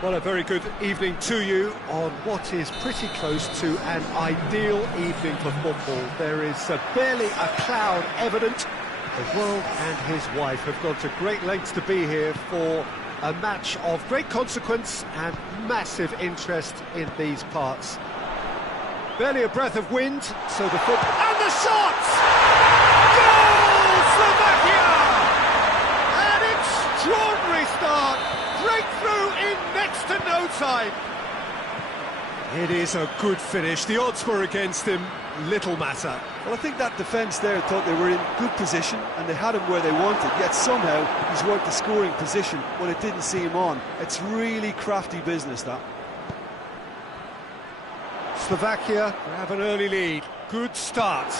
Well, a very good evening to you on what is pretty close to an ideal evening for football. There is barely a cloud evident. The world and his wife have gone to great lengths to be here for a match of great consequence and massive interest in these parts. Barely a breath of wind, so the football... And the shots! Goal! Slovakia! An extraordinary start! Breakthrough in next to no time. It is a good finish. The odds were against him. Little matter. Well, I think that defence there thought they were in good position and they had him where they wanted, yet somehow he's worked the scoring position when it didn't see him on. It's really crafty business, that. Slovakia have an early lead. Good start.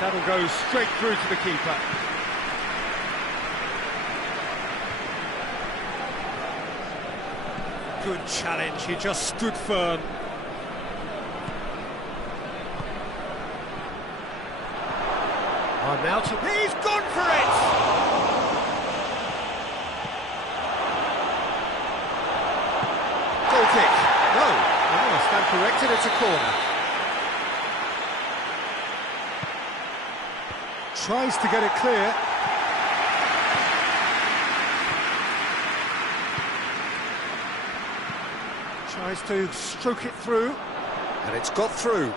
That'll go straight through to the keeper. Good challenge, he just stood firm. Arnautovic, he's gone for it! Goal kick. No, I stand corrected, it's a corner. Tries to get it clear. Tries to stroke it through. And it's got through.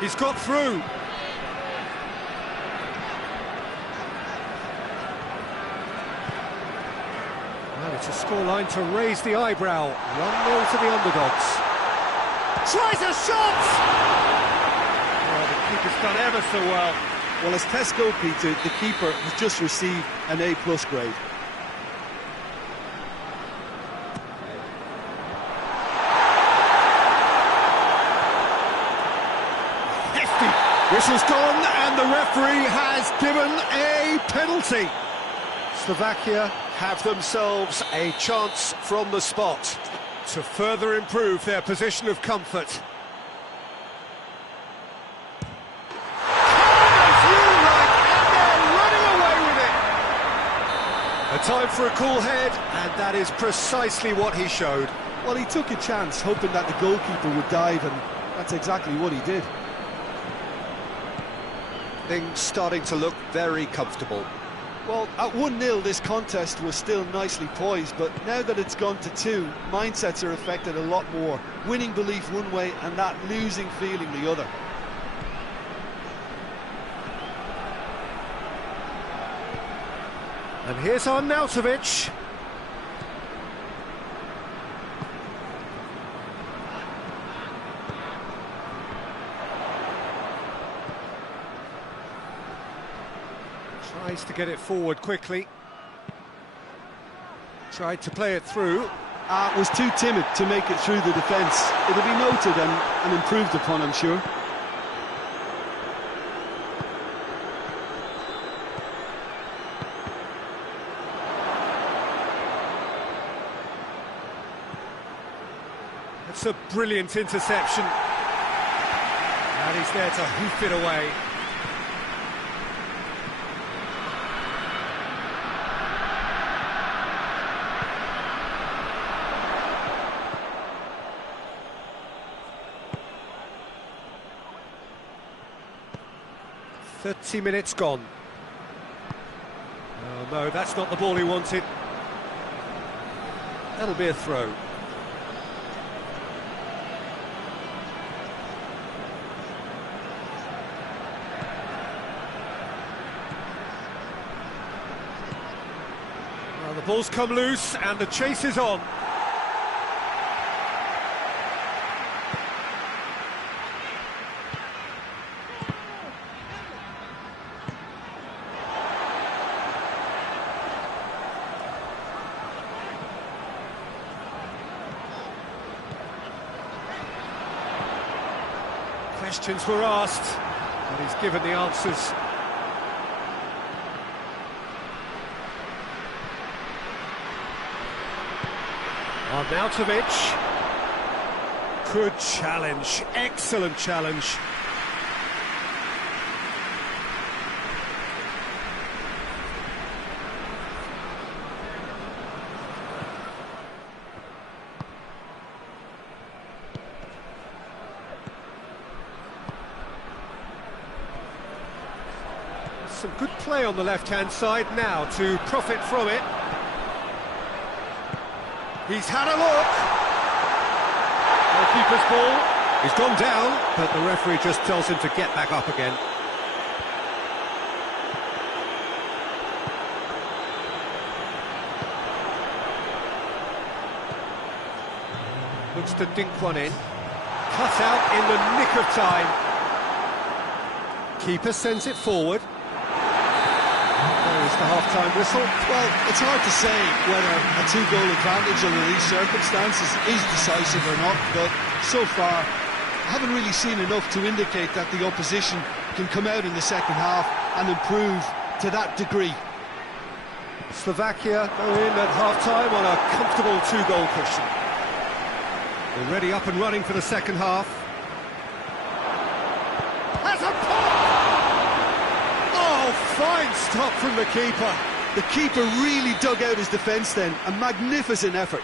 He's got through. Well, it's a scoreline to raise the eyebrow. 1-0 to the underdogs. Tries a shot! Oh, the keeper's done ever so well. Well, as tests go, Peter, the keeper has just received an A+ grade. Hefty! Whistle's gone, and the referee has given a penalty. Slovakia have themselves a chance from the spot to further improve their position of comfort. A time for a cool head, and that is precisely what he showed. Well, he took a chance, hoping that the goalkeeper would dive, and that's exactly what he did. Things starting to look very comfortable. Well, at 1-0, this contest was still nicely poised, but now that it's gone to 2, mindsets are affected a lot more. Winning belief one way and that losing feeling the other. And here's Arnautovic. Tries to get it forward quickly. Tried to play it through. Was too timid to make it through the defence. It'll be noted and improved upon, I'm sure. It's a brilliant interception. And he's there to hoof it away. "30 minutes gone." Oh no, that's not the ball he wanted. That'll be a throw. Well, the ball's come loose and the chase is on. Questions were asked, and he's given the answers. Arnautovic. Good challenge, excellent challenge. Some good play on the left-hand side now to profit from it. He's had a look. The keeper's ball. He's gone down, but the referee just tells him to get back up again. Looks to dink one in. Cut out in the nick of time. Keeper sends it forward. There's the half-time whistle. Well, it's hard to say whether a two-goal advantage under these circumstances is decisive or not, but so far I haven't really seen enough to indicate that the opposition can come out in the second half and improve to that degree. Slovakia go in at half-time on a comfortable two-goal cushion. Already up and running for the second half. Has a pop! Oh, fine stop from the keeper. The keeper really dug out his defence then. A magnificent effort.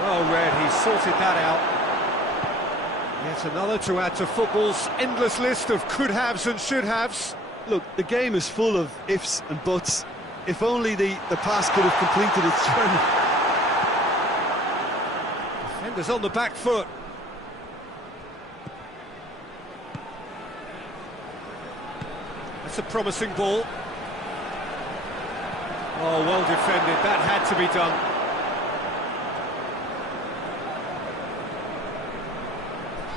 Well read, he sorted that out. Yet another to add to football's endless list of could-haves and should-haves. Look, the game is full of ifs and buts. If only the pass could have completed its journey. Defenders on the back foot. That's a promising ball. Oh, well defended. That had to be done.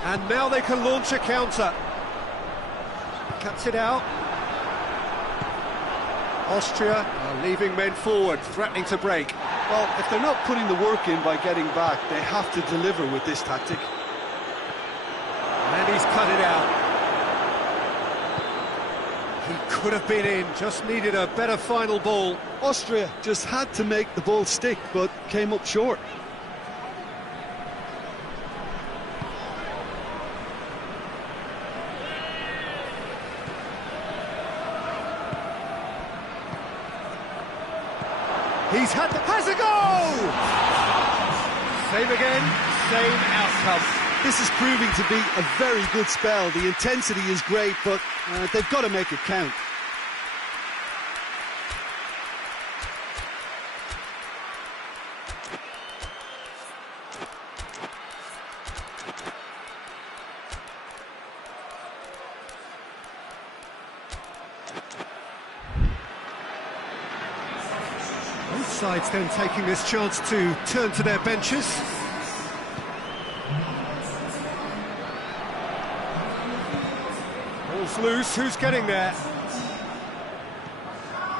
And now they can launch a counter. Cuts it out. Austria are leaving men forward, threatening to break. Well, if they're not putting the work in by getting back, they have to deliver with this tactic. And he's cut it out. He could have been in, just needed a better final ball. Austria just had to make the ball stick, but came up short. He's has a goal! Same again, same outcome. This is proving to be a very good spell. The intensity is great, but they've got to make it count. sides then taking this chance to turn to their benches. Ball's loose, who's getting there?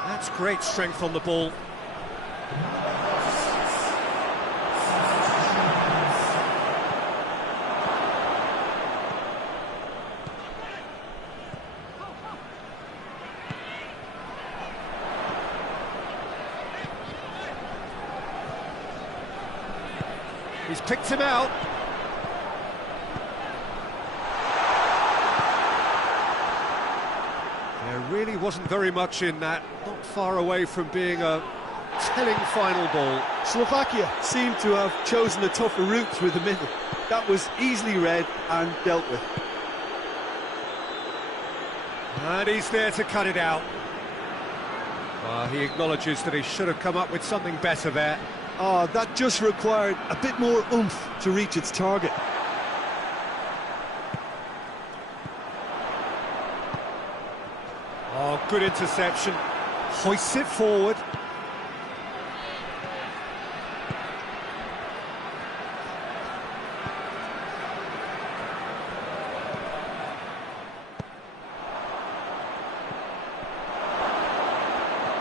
That's great strength on the ball. He's picked him out. There really wasn't very much in that, not far away from being a telling final ball. Slovakia seemed to have chosen a tougher route through the middle. That was easily read and dealt with. And he's there to cut it out. He acknowledges that he should have come up with something better there. That just required a bit more oomph to reach its target. Oh, good interception. Hoists it forward.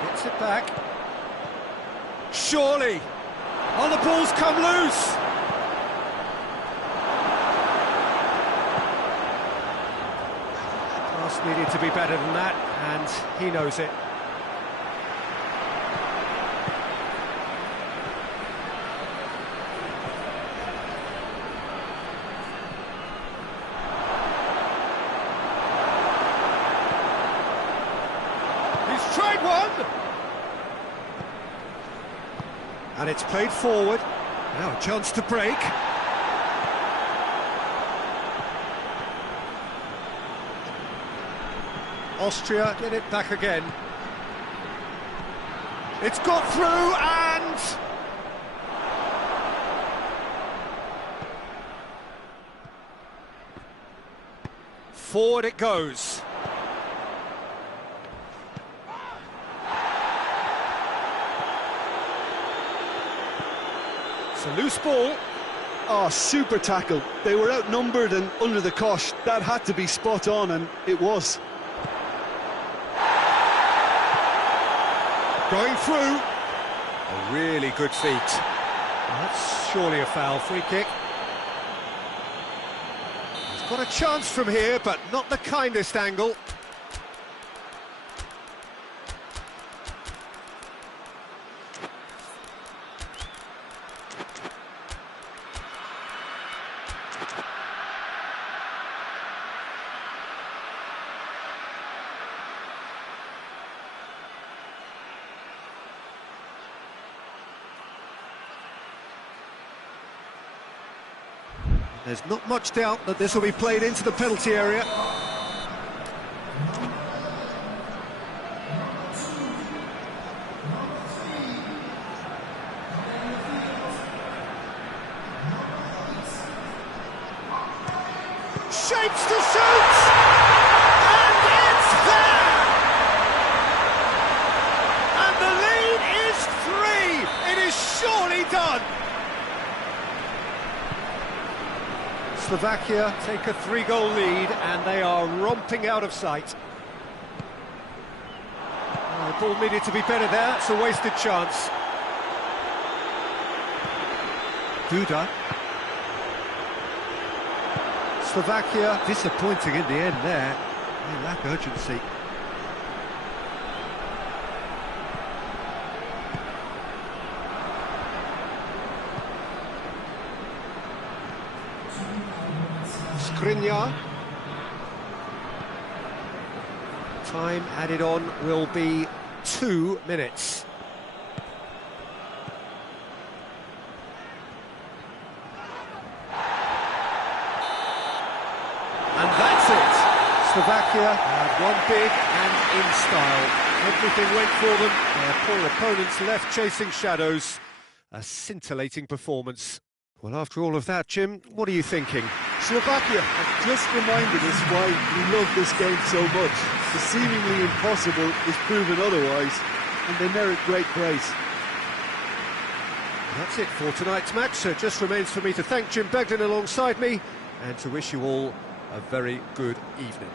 Gets it back. Surely. Oh, the ball's come loose! Pass needed to be better than that, and he knows it. He's tried one! And it's played forward. Now a chance to break. Austria get it back again. It's got through and... forward it goes. It's a loose ball. Oh, super tackle. They were outnumbered and under the cosh. That had to be spot on, and it was. Going through. A really good feat. That's surely a foul. Free kick. He's got a chance from here, but not the kindest angle. There's not much doubt that this will be played into the penalty area. Shapes to shoot! And it's there! And the lead is 3! It is surely done! Slovakia take a 3-goal lead and they are romping out of sight. Oh, the ball needed to be better there, it's a wasted chance. Duda. Slovakia disappointing in the end there. They lack urgency. Skriniar. Time added on will be 2 minutes. And that's it. Slovakia had won big and in style. Everything went for them. Their poor opponents left chasing shadows. A scintillating performance. Well, after all of that, Jim, what are you thinking? Slovakia have just reminded us why we love this game so much. The seemingly impossible is proven otherwise, and they merit great praise. That's it for tonight's match, so it just remains for me to thank Jim Begden alongside me and to wish you all a very good evening.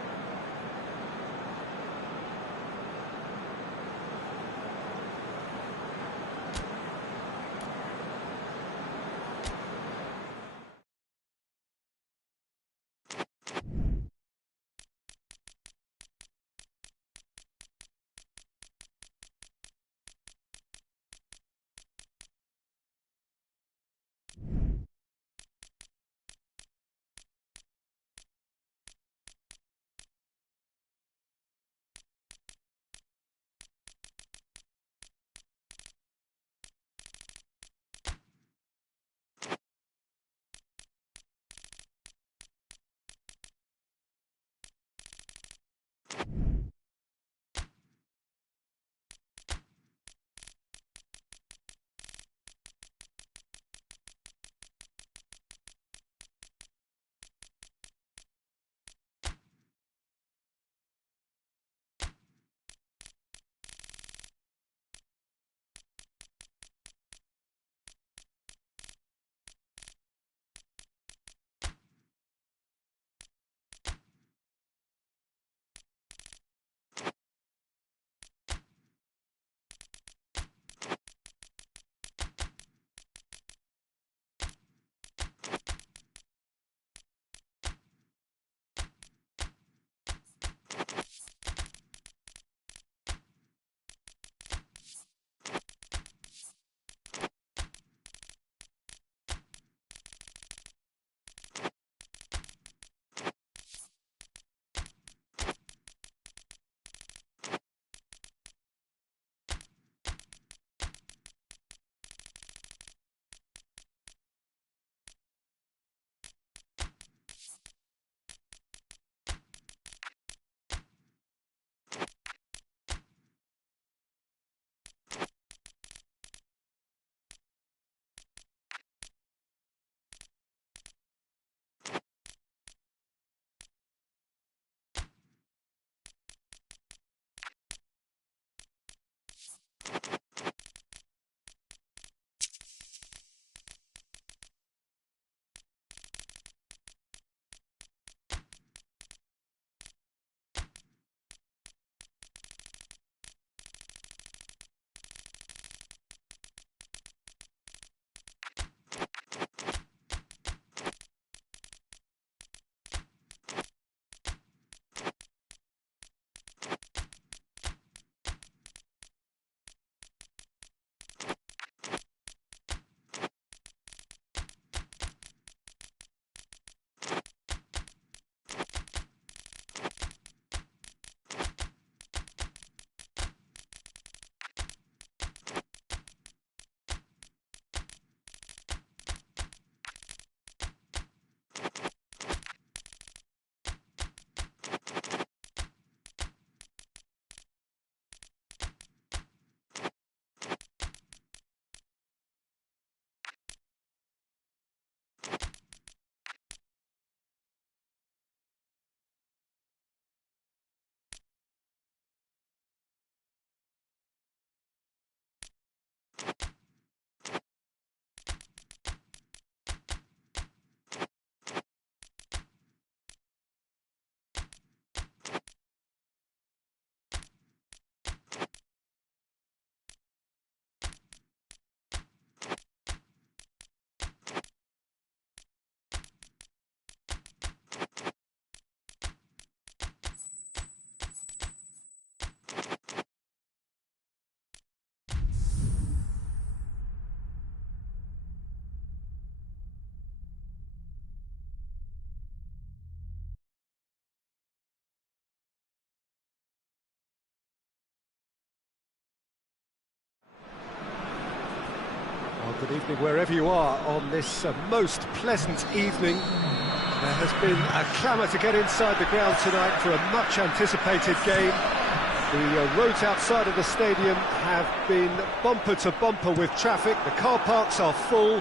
Good evening wherever you are on this most pleasant evening. There has been a clamour to get inside the ground tonight for a much anticipated game. The roads outside of the stadium have been bumper to bumper with traffic. The car parks are full.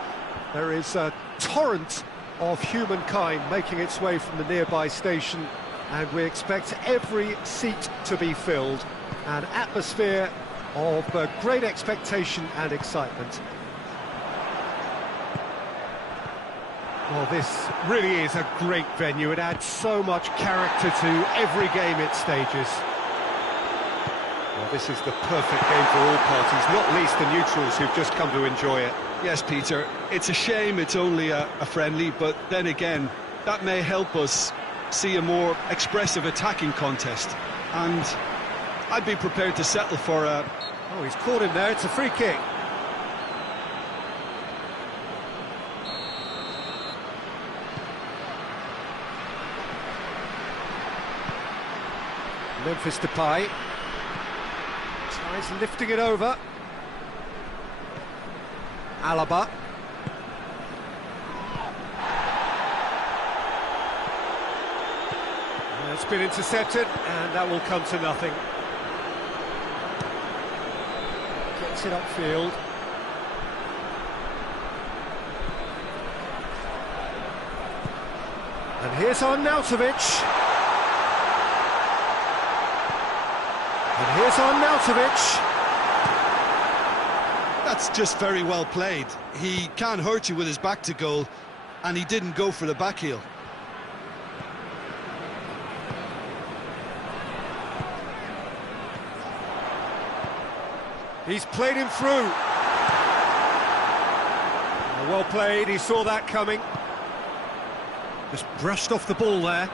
There is a torrent of humankind making its way from the nearby station, and we expect every seat to be filled. An atmosphere of great expectation and excitement. Well, this really is a great venue. It adds so much character to every game it stages. Well, this is the perfect game for all parties, not least the neutrals who've just come to enjoy it. Yes, Peter, it's a shame it's only a friendly, but then again, that may help us see a more expressive attacking contest. And I'd be prepared to settle for a... Oh, he's caught him there. It's a free kick. Memphis Depay tries lifting it over. Alaba. It's been intercepted, and that will come to nothing. Gets it upfield. And here's Arnautovic. And here's Arnautovic. That's just very well played. He can't hurt you with his back to goal, and he didn't go for the back heel. He's played him through. Well played, he saw that coming. Just brushed off the ball there.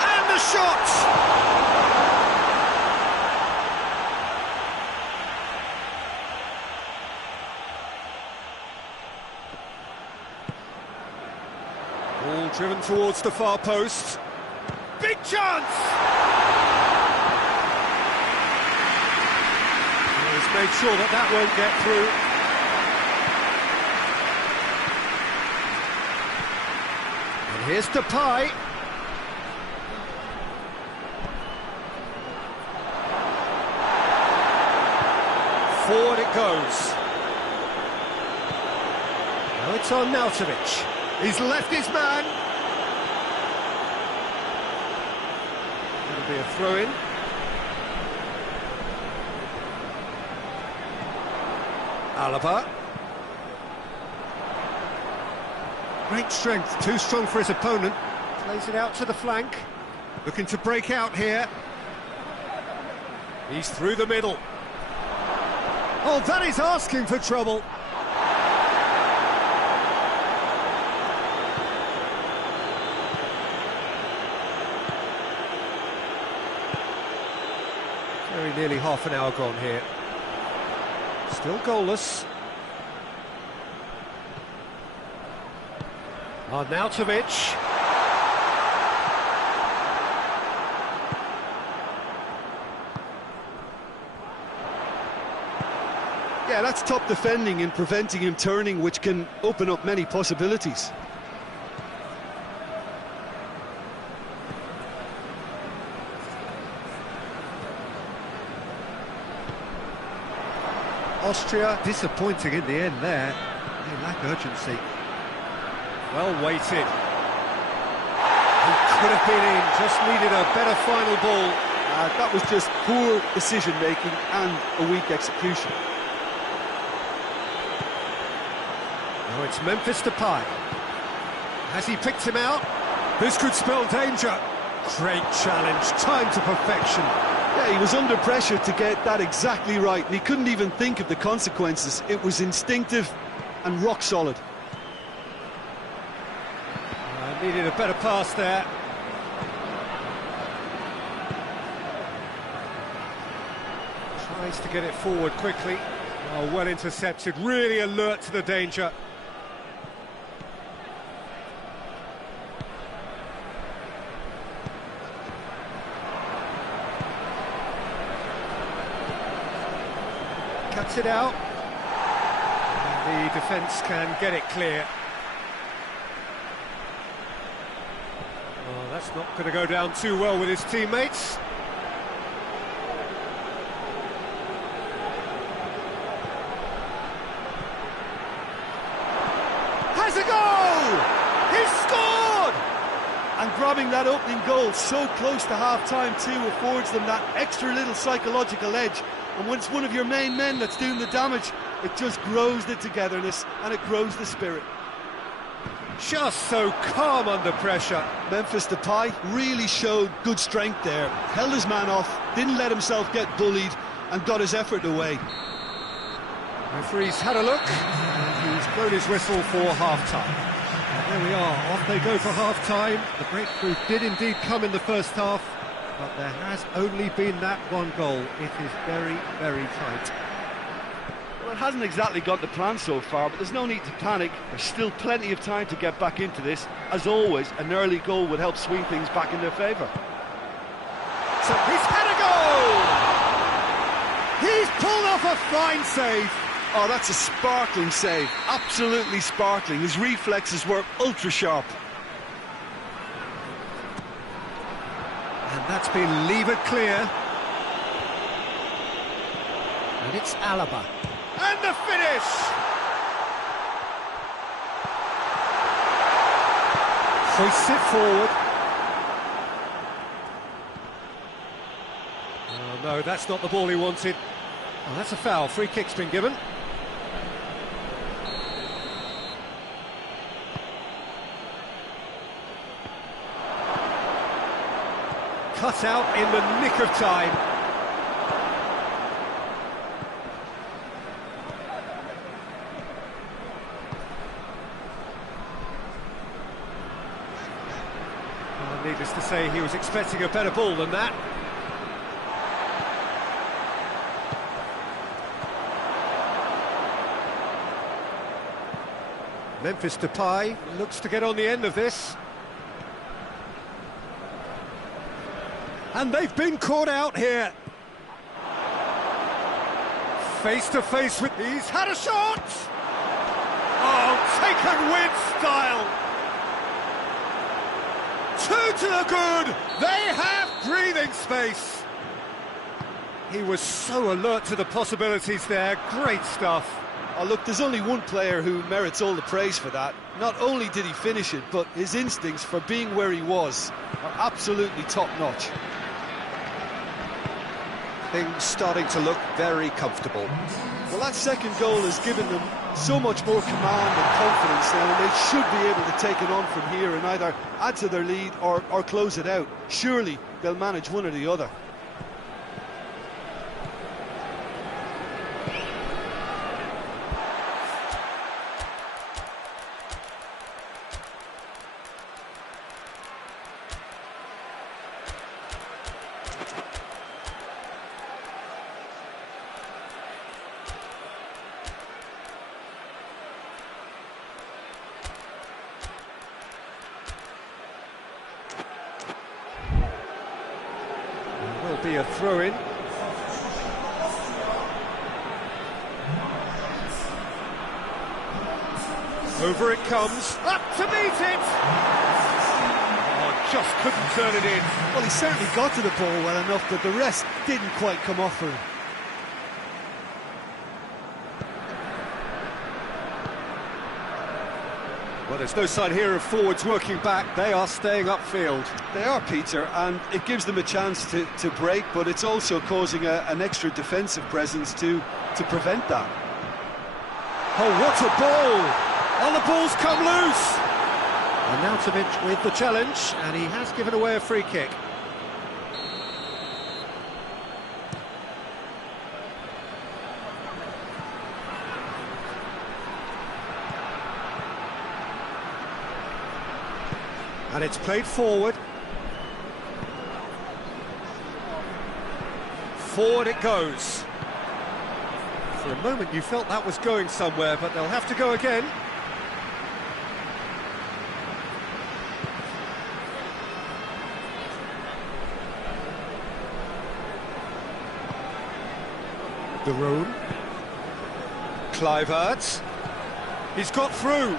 And the shot! Ball driven towards the far post. Big chance! He's made sure that that won't get through. And here's Depay. Forward it goes. Now it's Arnautovic. He's left his man. It'll be a throw-in. Alaba. Great strength, too strong for his opponent. Plays it out to the flank. Looking to break out here. He's through the middle. Oh, that is asking for trouble. Very nearly half an hour gone here. Still goalless. Arnautovic. Yeah, that's top defending and preventing him turning, which can open up many possibilities. Austria disappointing in the end there. They lack urgency. Well weighted. He could have been in, just needed a better final ball. That was just poor decision-making and a weak execution. Now it's Memphis Depay. Has he picked him out? This could spell danger. Great challenge, time to perfection. Yeah, he was under pressure to get that exactly right, and he couldn't even think of the consequences. It was instinctive and rock solid. Needed a better pass there. Tries to get it forward quickly. Oh, well intercepted, really alert to the danger. Cuts it out. And the defence can get it clear. Oh, that's not going to go down too well with his teammates. Has a goal! He's scored! And grabbing that opening goal so close to half-time too affords them that extra little psychological edge. And when it's one of your main men that's doing the damage, it just grows the togetherness and it grows the spirit. Just so calm under pressure. Memphis Depay really showed good strength there. Held his man off, didn't let himself get bullied, and got his effort away. Referee's had a look, and he's blown his whistle for half-time. There we are, off they go for half-time. The breakthrough did indeed come in the first half, but there has only been that one goal. It is very, very tight. Well, it hasn't exactly got the plan so far, but there's no need to panic. There's still plenty of time to get back into this. As always, an early goal would help swing things back in their favour. So he's had a goal! He's pulled off a fine save. Oh, that's a sparkling save. Absolutely sparkling. His reflexes were ultra sharp. And that's been levered clear. And it's Alaba. And the finish! Hoists it forward. Oh no, that's not the ball he wanted. Oh, that's a foul. Free kick's been given. Cut out in the nick of time. Well, needless to say, he was expecting a better ball than that. Memphis Depay looks to get on the end of this. And they've been caught out here. Face to face with... He's had a shot! Oh, taken with style! Two to the good! They have breathing space! He was so alert to the possibilities there. Great stuff. Oh, look, there's only one player who merits all the praise for that. Not only did he finish it, but his instincts for being where he was are absolutely top-notch. Things starting to look very comfortable. Well, that second goal has given them so much more command and confidence now, and they should be able to take it on from here and either add to their lead or close it out. Surely they'll manage one or the other. Will be a throw-in. Over it comes, up to meet it! Oh, just couldn't turn it in. Well, he certainly got to the ball well enough, but the rest didn't quite come off for him. Well, there's no sign here of forwards working back. They are staying upfield. They are, Peter, and it gives them a chance to break, but it's also causing an extra defensive presence to prevent that. Oh, what a ball! And the ball's come loose! And now Tomic with the challenge, and he has given away a free kick. And it's played forward. Forward it goes. For a moment you felt that was going somewhere, but they'll have to go again. De Roon. Kluivert. He's got through.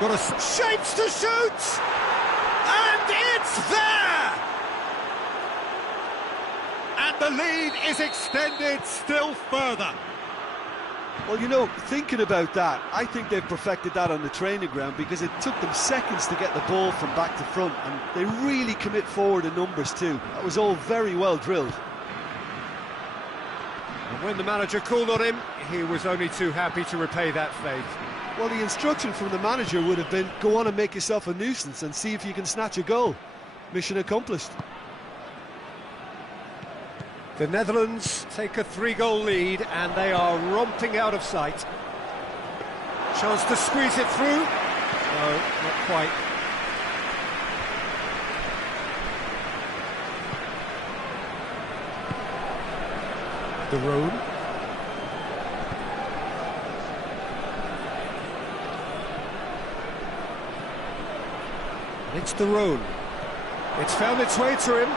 Got a shapes to shoot! And it's there! And the lead is extended still further. Well, you know, thinking about that, I think they've perfected that on the training ground because it took them seconds to get the ball from back to front, and they really commit forward in numbers too. That was all very well drilled. And when the manager called on him, he was only too happy to repay that faith. Well, the instruction from the manager would have been, go on and make yourself a nuisance and see if you can snatch a goal. Mission accomplished. The Netherlands take a 3-goal lead and they are romping out of sight. Chance to squeeze it through. No, not quite. De Roon. It's De Roon. It's found its way to him.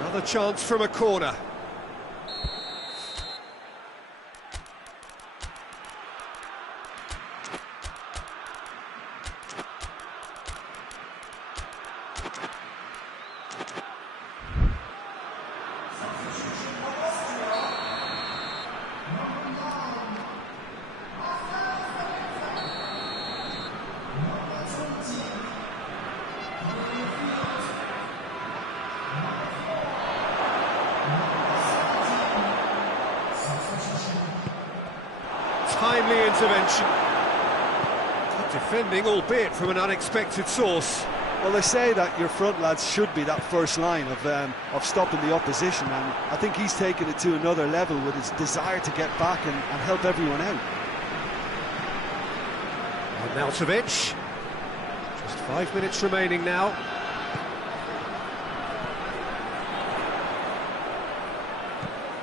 Another chance from a corner. Timely intervention. Good defending, albeit from an unexpected source. Well, they say that your front lads should be that first line of stopping the opposition, and I think he's taken it to another level with his desire to get back and help everyone out. Arnautovic. Just 5 minutes remaining now.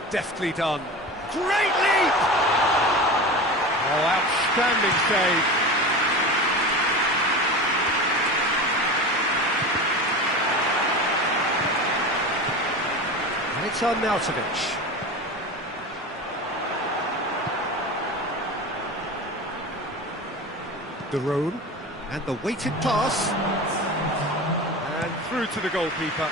Deftly done. Great leap! Oh, outstanding save. And it's Arnautovic. De Roon, and the weighted pass. And through to the goalkeeper.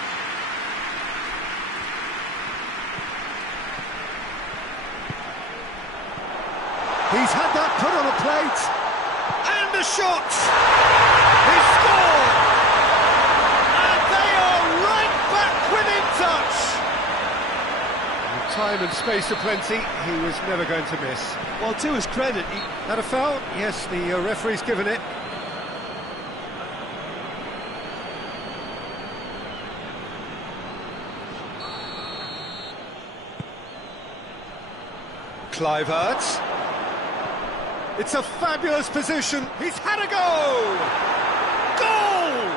He's had that put on a plate. And the shot! He scored! And they are right back within touch! With time and space aplenty, he was never going to miss. Well, to his credit, That a foul? Yes, the referee's given it. Kluivert. It's a fabulous position. He's had a go! Goal!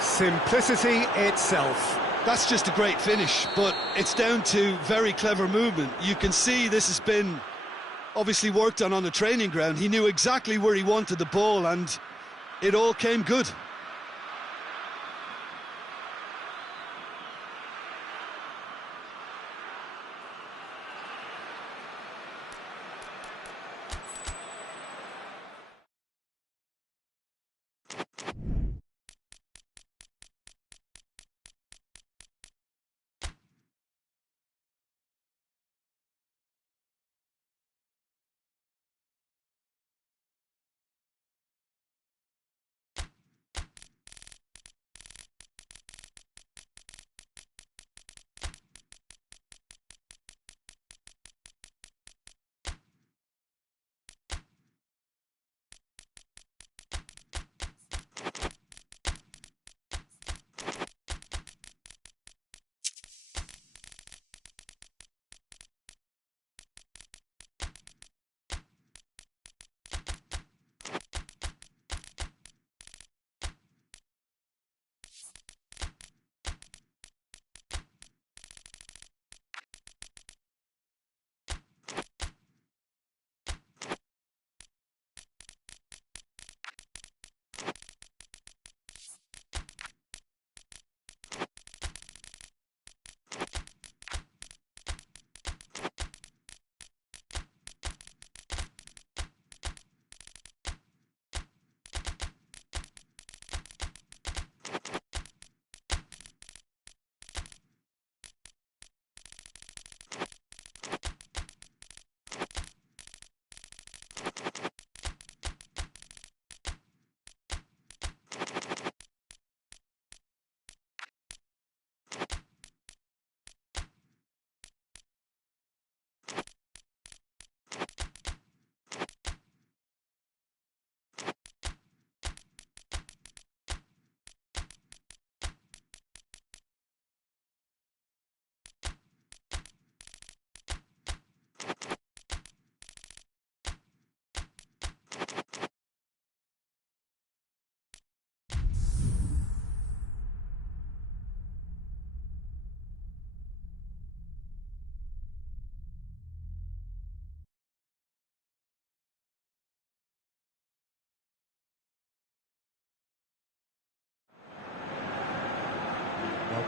Simplicity itself. that's just a great finish, but it's down to very clever movement. You can see this has been obviously worked on the training ground. He knew exactly where he wanted the ball, and it all came good.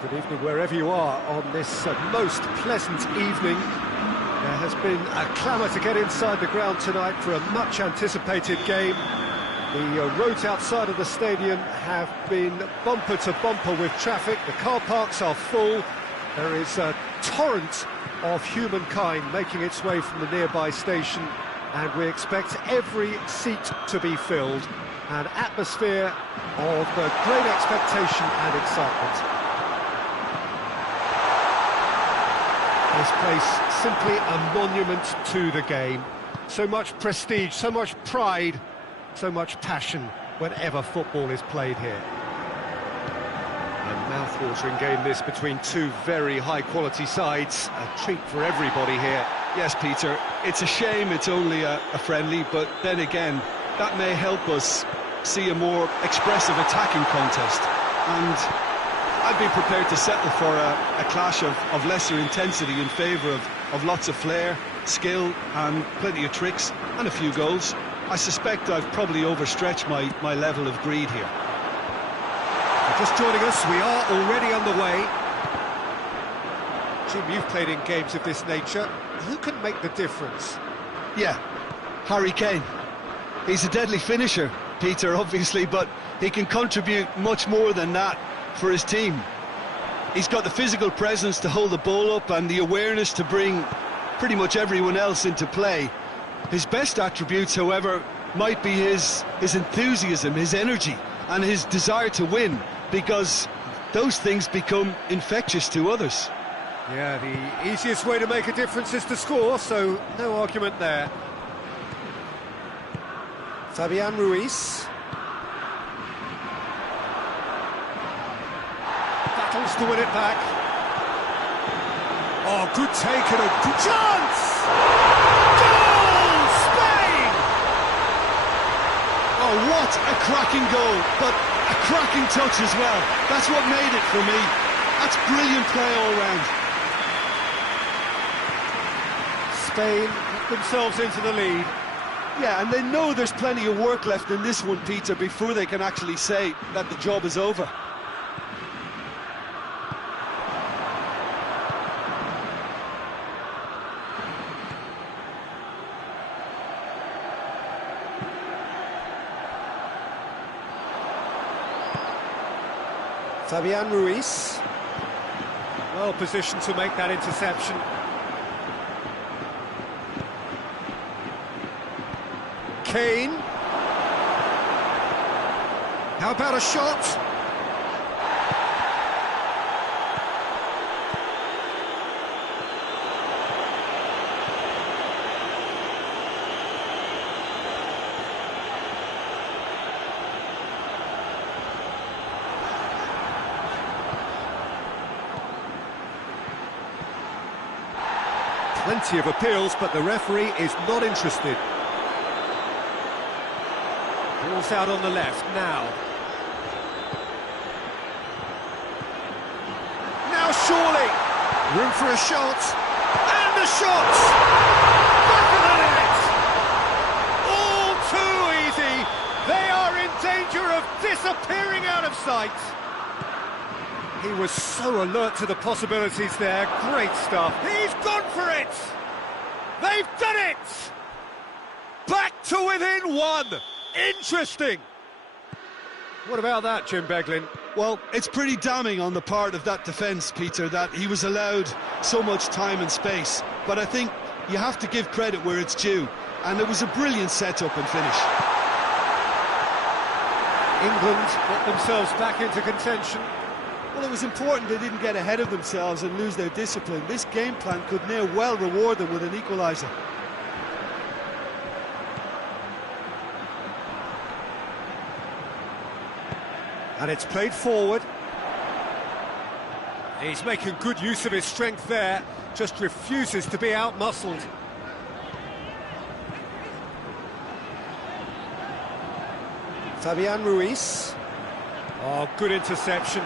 Good evening wherever you are on this most pleasant evening. There has been a clamour to get inside the ground tonight for a much-anticipated game. The roads outside of the stadium have been bumper to bumper with traffic. The car parks are full. There is a torrent of humankind making its way from the nearby station, and we expect every seat to be filled. An atmosphere of great expectation and excitement. This place simply a monument to the game. So much prestige, so much pride, so much passion whenever football is played here. A mouth-watering game this between two very high-quality sides. A treat for everybody here. Yes, Peter, it's a shame it's only a friendly, but then again, that may help us see a more expressive attacking contest. And I'd be prepared to settle for a clash of lesser intensity in favour of lots of flair, skill and plenty of tricks and a few goals. I suspect I've probably overstretched my level of greed here. Just joining us, we are already underway. Jim, you've played in games of this nature. Who can make the difference? Yeah, Harry Kane. He's a deadly finisher, Peter, obviously, but he can contribute much more than that for his team. He's got the physical presence to hold the ball up and the awareness to bring pretty much everyone else into play. His best attributes, however, might be his enthusiasm, his energy and his desire to win, because those things become infectious to others. Yeah, the easiest way to make a difference is to score, so no argument there. Fabian Ruiz. Battles to win it back. Oh, good take and a good chance! Goal! Spain! Oh, what a cracking goal, but a cracking touch as well. That's what made it for me. That's brilliant play all round. Spain put themselves into the lead. Yeah, and they know there's plenty of work left in this one, Peter, before they can actually say that the job is over. Fabian Ruiz, well positioned to make that interception. Kane. How about a shot? Plenty of appeals, but the referee is not interested. Ball's out on the left now. Now surely! Room for a shot. And the shot! Back of the net! All too easy! They are in danger of disappearing out of sight! He was so alert to the possibilities there. Great stuff. He's gone for it! They've done it! Back to within one! Interesting! What about that, Jim Beglin? Well, it's pretty damning on the part of that defence, Peter, that he was allowed so much time and space. But I think you have to give credit where it's due. And it was a brilliant set-up and finish. England got themselves back into contention. Well, it was important they didn't get ahead of themselves and lose their discipline. This game plan could near well reward them with an equaliser. And it's played forward. He's making good use of his strength there, just refuses to be out-muscled. Fabian Ruiz. Oh, good interception.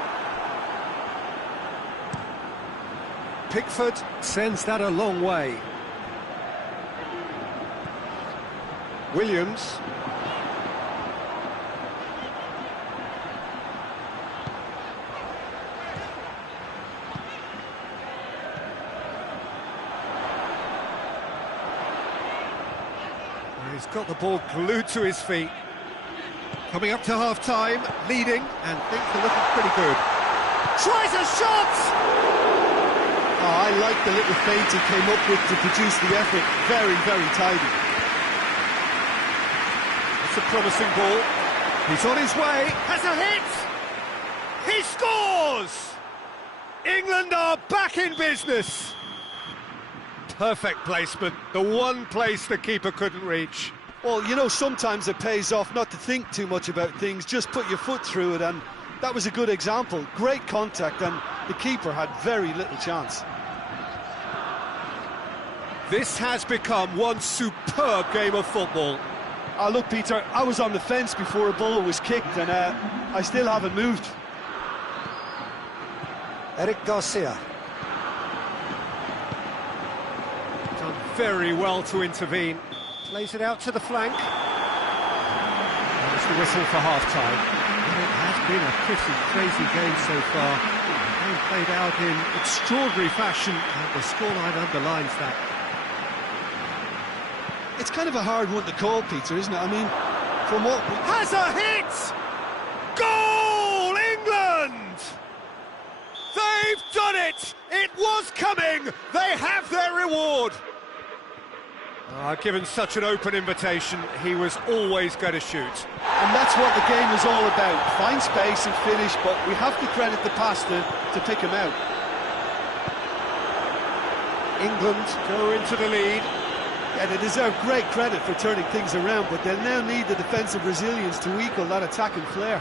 Pickford sends that a long way. Williams. He's got the ball glued to his feet. Coming up to half-time, leading, and things are looking pretty good. Tries a shot! Oh, I like the little feint he came up with to produce the effort. Very, very tidy. It's a promising ball. He's on his way. Has a hit! He scores! England are back in business. Perfect placement. The one place the keeper couldn't reach. Well, you know, sometimes it pays off not to think too much about things, just put your foot through it, and that was a good example. Great contact, and the keeper had very little chance. This has become one superb game of football. Look, Peter, I was on the fence before a ball was kicked, and I still haven't moved. Eric Garcia. Done very well to intervene. Plays it out to the flank. There's the whistle for half-time. It has been a pretty crazy game so far. The game played out in extraordinary fashion, and the scoreline underlines that. It's kind of a hard one to call, Peter, isn't it? I mean, from what... Has a hit! Goal, England! They've done it! It was coming! They have their reward! Given such an open invitation, he was always going to shoot. And that's what the game is all about. Find space and finish, but we have to credit the pass to pick him out. England go into the lead. Yeah, they deserve great credit for turning things around, but they'll now need the defensive resilience to equal that attacking flair.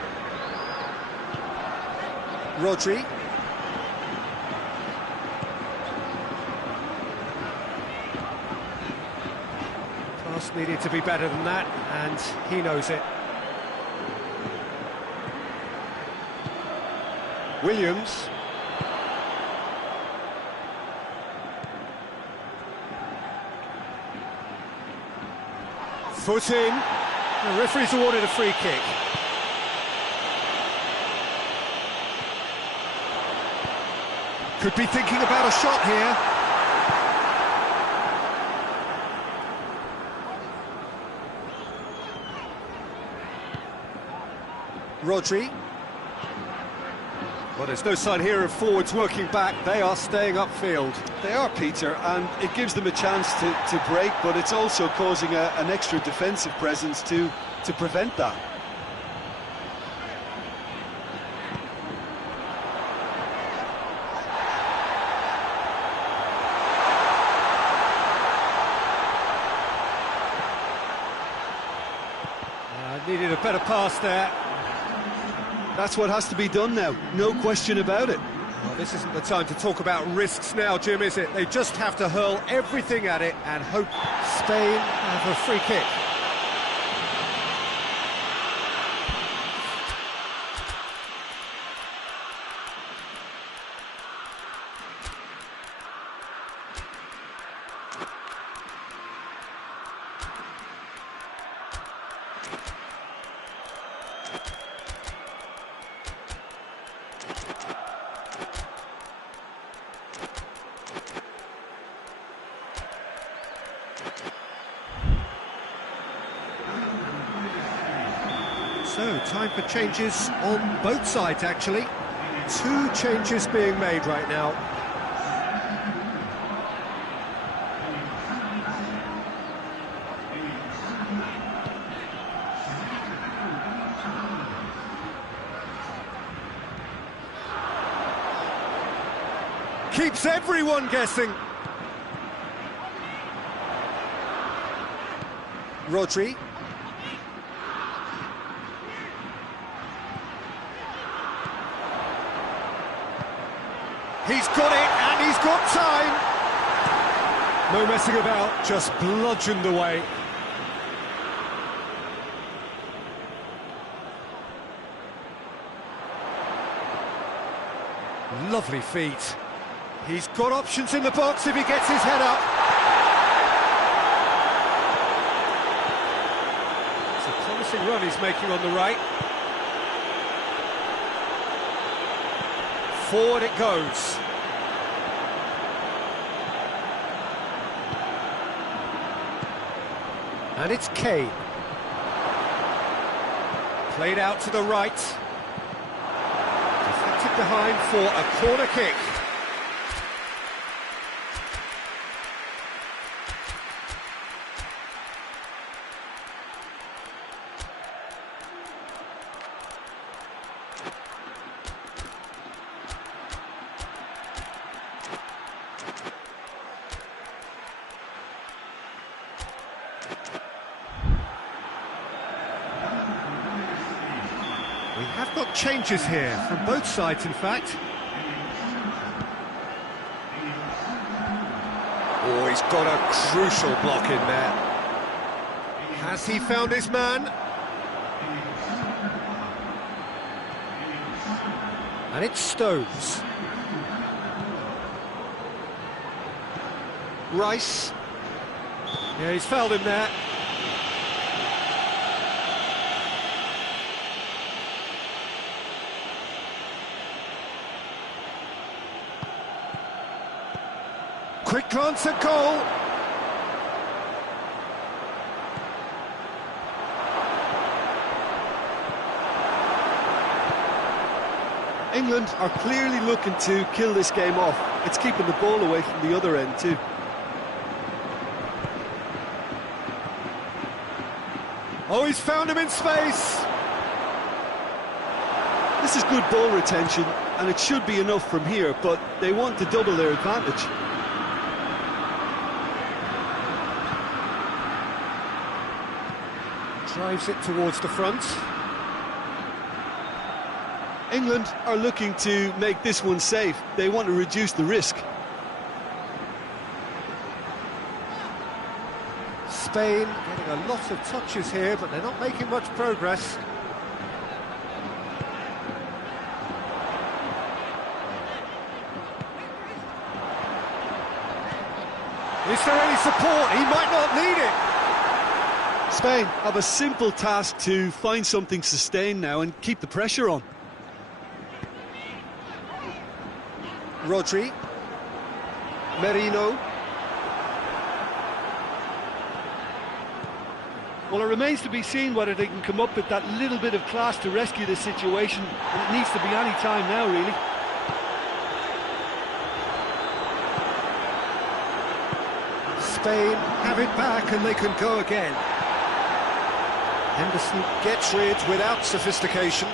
Rodri. Pass needed to be better than that, and he knows it. Williams. Foot in. The referee's awarded a free kick. Could be thinking about a shot here. Rodri. Well, there's no sign here of forwards working back. They are staying upfield. They are, Peter, and it gives them a chance to break, but it's also causing an extra defensive presence to prevent that. Needed a better pass there. That's what has to be done now, no question about it. Well, this isn't the time to talk about risks now, Jim, is it? They just have to hurl everything at it and hope. Spain have a free kick. So, time for changes on both sides, actually. 2 changes being made right now. Keeps everyone guessing. Rodri. He's got it, and he's got time. No messing about, just bludgeoned away. Lovely feet. He's got options in the box if he gets his head up. It's a promising run he's making on the right. Forward it goes. And it's Kane. Played out to the right. Deflected behind for a corner kick. We have got changes here, from both sides in fact. Oh, he's got a crucial block in there. Has he found his man? And it's Stones. Rice. Yeah, he's fouled him there. Quick glance at goal. England are clearly looking to kill this game off. It's keeping the ball away from the other end too. Oh, he's found him in space. This is good ball retention, and it should be enough from here, but they want to double their advantage. Drives it towards the front. England are looking to make this one safe. They want to reduce the risk. Spain getting a lot of touches here, but they're not making much progress. Is there any support? He might not need it. Spain have a simple task to find something sustained now and keep the pressure on. Rodri. Merino. Well, it remains to be seen whether they can come up with that little bit of class to rescue this situation, and it needs to be any time now, really. Spain have it back and they can go again. Henderson gets rid without sophistication.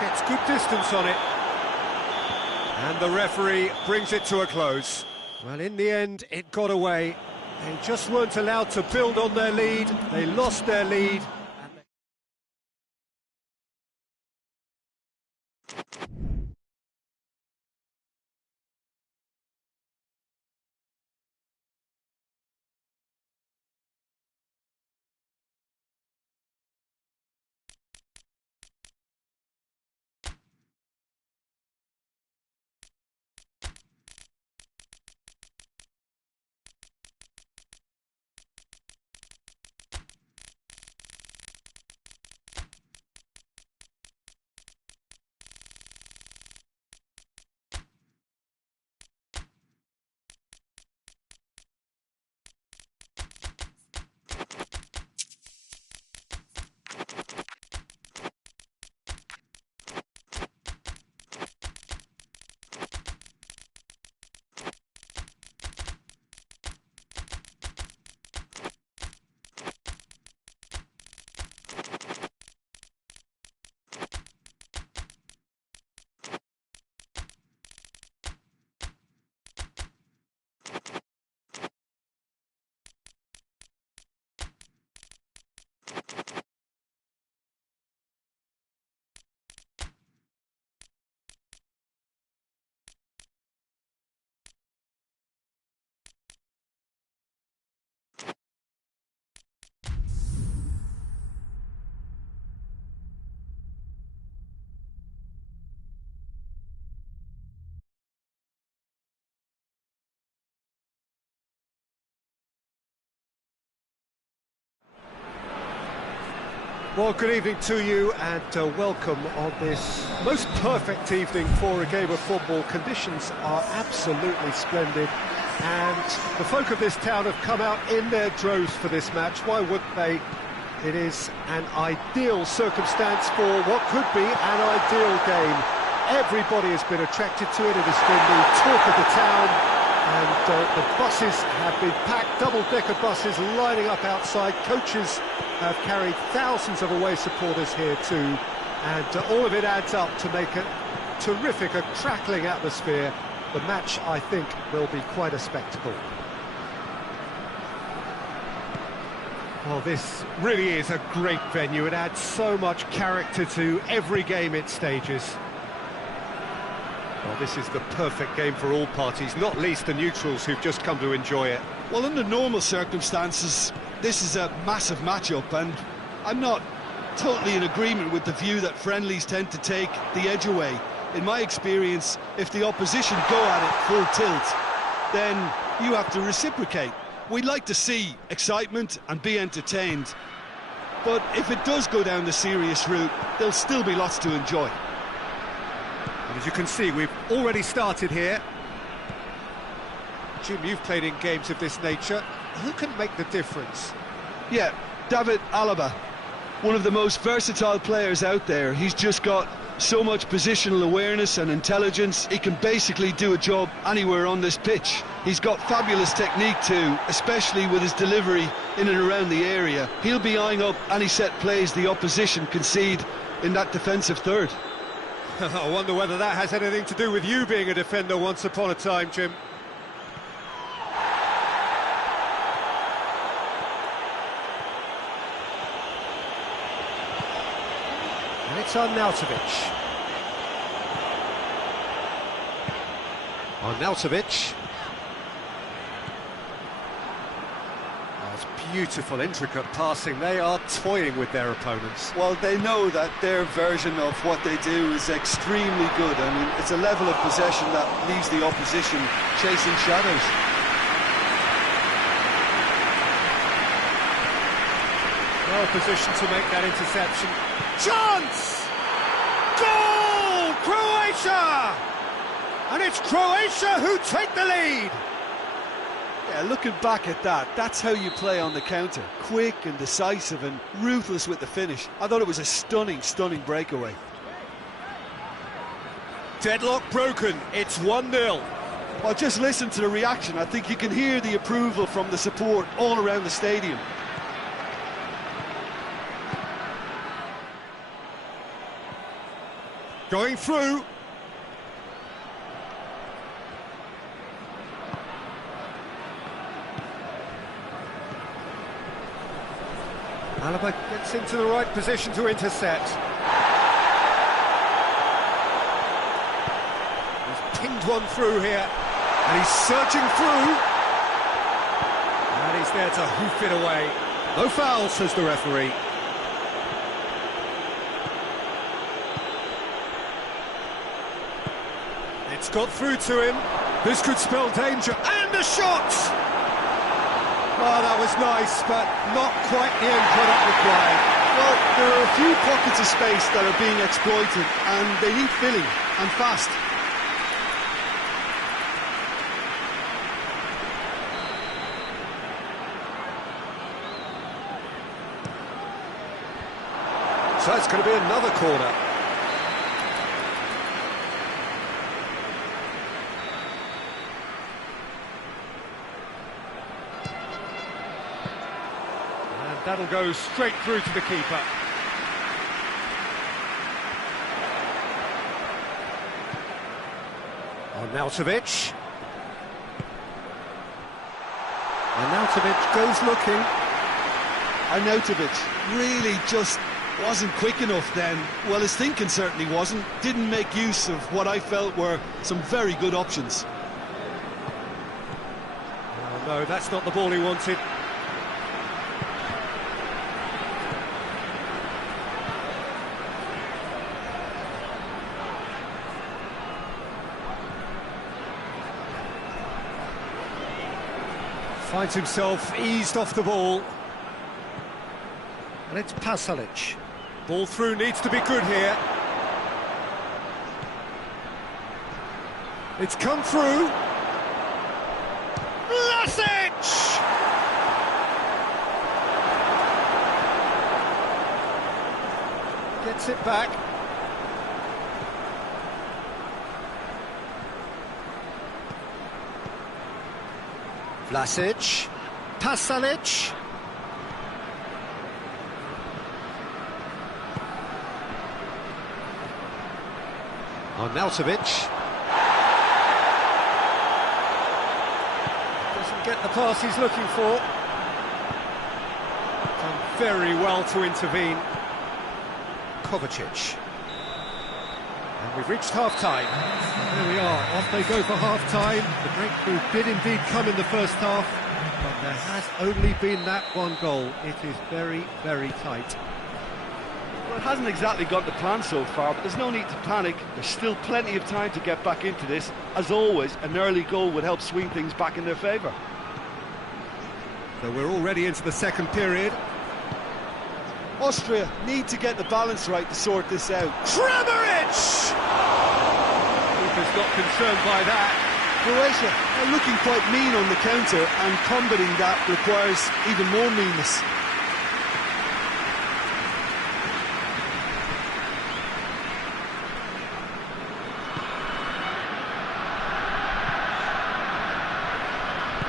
Gets good distance on it. And the referee brings it to a close. Well, in the end, it got away. They just weren't allowed to build on their lead. They lost their lead. Well, good evening to you and welcome on this most perfect evening for a game of football. Conditions are absolutely splendid and the folk of this town have come out in their droves for this match. Why wouldn't they? It is an ideal circumstance for what could be an ideal game. Everybody has been attracted to it. It has been the talk of the town, and the buses have been packed, double-decker buses lining up outside. Coaches have carried thousands of away supporters here too, and all of it adds up to make a terrific, a crackling atmosphere. The match, I think, will be quite a spectacle. Well, this really is a great venue. It adds so much character to every game it stages. Well, this is the perfect game for all parties, not least the neutrals who've just come to enjoy it. Well, under normal circumstances, this is a massive matchup, and I'm not totally in agreement with the view that friendlies tend to take the edge away. In my experience, if the opposition go at it full tilt, then you have to reciprocate. We'd like to see excitement and be entertained, but if it does go down the serious route, there'll still be lots to enjoy. And as you can see, we've already started here. Jim, you've played in games of this nature. Who can make the difference? Yeah, David Alaba, one of the most versatile players out there. He's just got so much positional awareness and intelligence. He can basically do a job anywhere on this pitch. He's got fabulous technique too, especially with his delivery in and around the area. He'll be eyeing up any set plays the opposition concede in that defensive third. I wonder whether that has anything to do with you being a defender once upon a time, Jim. And it's Arnautovic. Arnautovic. That's beautiful, intricate passing. They are toying with their opponents. Well, they know that their version of what they do is extremely good. I mean, it's a level of possession that leaves the opposition chasing shadows. Well positioned to make that interception. Chance! Goal! Croatia! And it's Croatia who take the lead! Yeah, looking back at that, that's how you play on the counter. Quick and decisive and ruthless with the finish. I thought it was a stunning, stunning breakaway. Deadlock broken, it's 1-0. Well, just listen to the reaction. I think you can hear the approval from the support all around the stadium. Going through. Alaba gets into the right position to intercept. He's pinged one through here, and he's searching through. And he's there to hoof it away. No foul, says the referee. It's got through to him. This could spell danger. And the shot! Oh, that was nice, but not quite the end product required. Well, there are a few pockets of space that are being exploited, and they need filling, and fast. So it's going to be another corner. That'll go straight through to the keeper. Arnautovic. Arnautovic goes looking. Arnautovic really just wasn't quick enough then. Well, his thinking certainly wasn't. Didn't make use of what I felt were some very good options. Oh, no, that's not the ball he wanted. Finds himself eased off the ball. And it's Pasalic. Ball through needs to be good here. It's come through. Vlasic! Gets it back. Vlasic. Pasalic. Arnautovic. Doesn't get the pass he's looking for. Done very well to intervene. Kovacic. And we've reached half-time. There we are, off they go for half-time. The breakthrough did indeed come in the first half, but there has only been that one goal. It is very, very tight. Well, it hasn't exactly got the plan so far, but there's no need to panic. There's still plenty of time to get back into this. As always, an early goal would help swing things back in their favour. So we're already into the second period. Austria need to get the balance right to sort this out. Kramaric! Keeper's not concerned by that. Croatia are looking quite mean on the counter, and combating that requires even more meanness.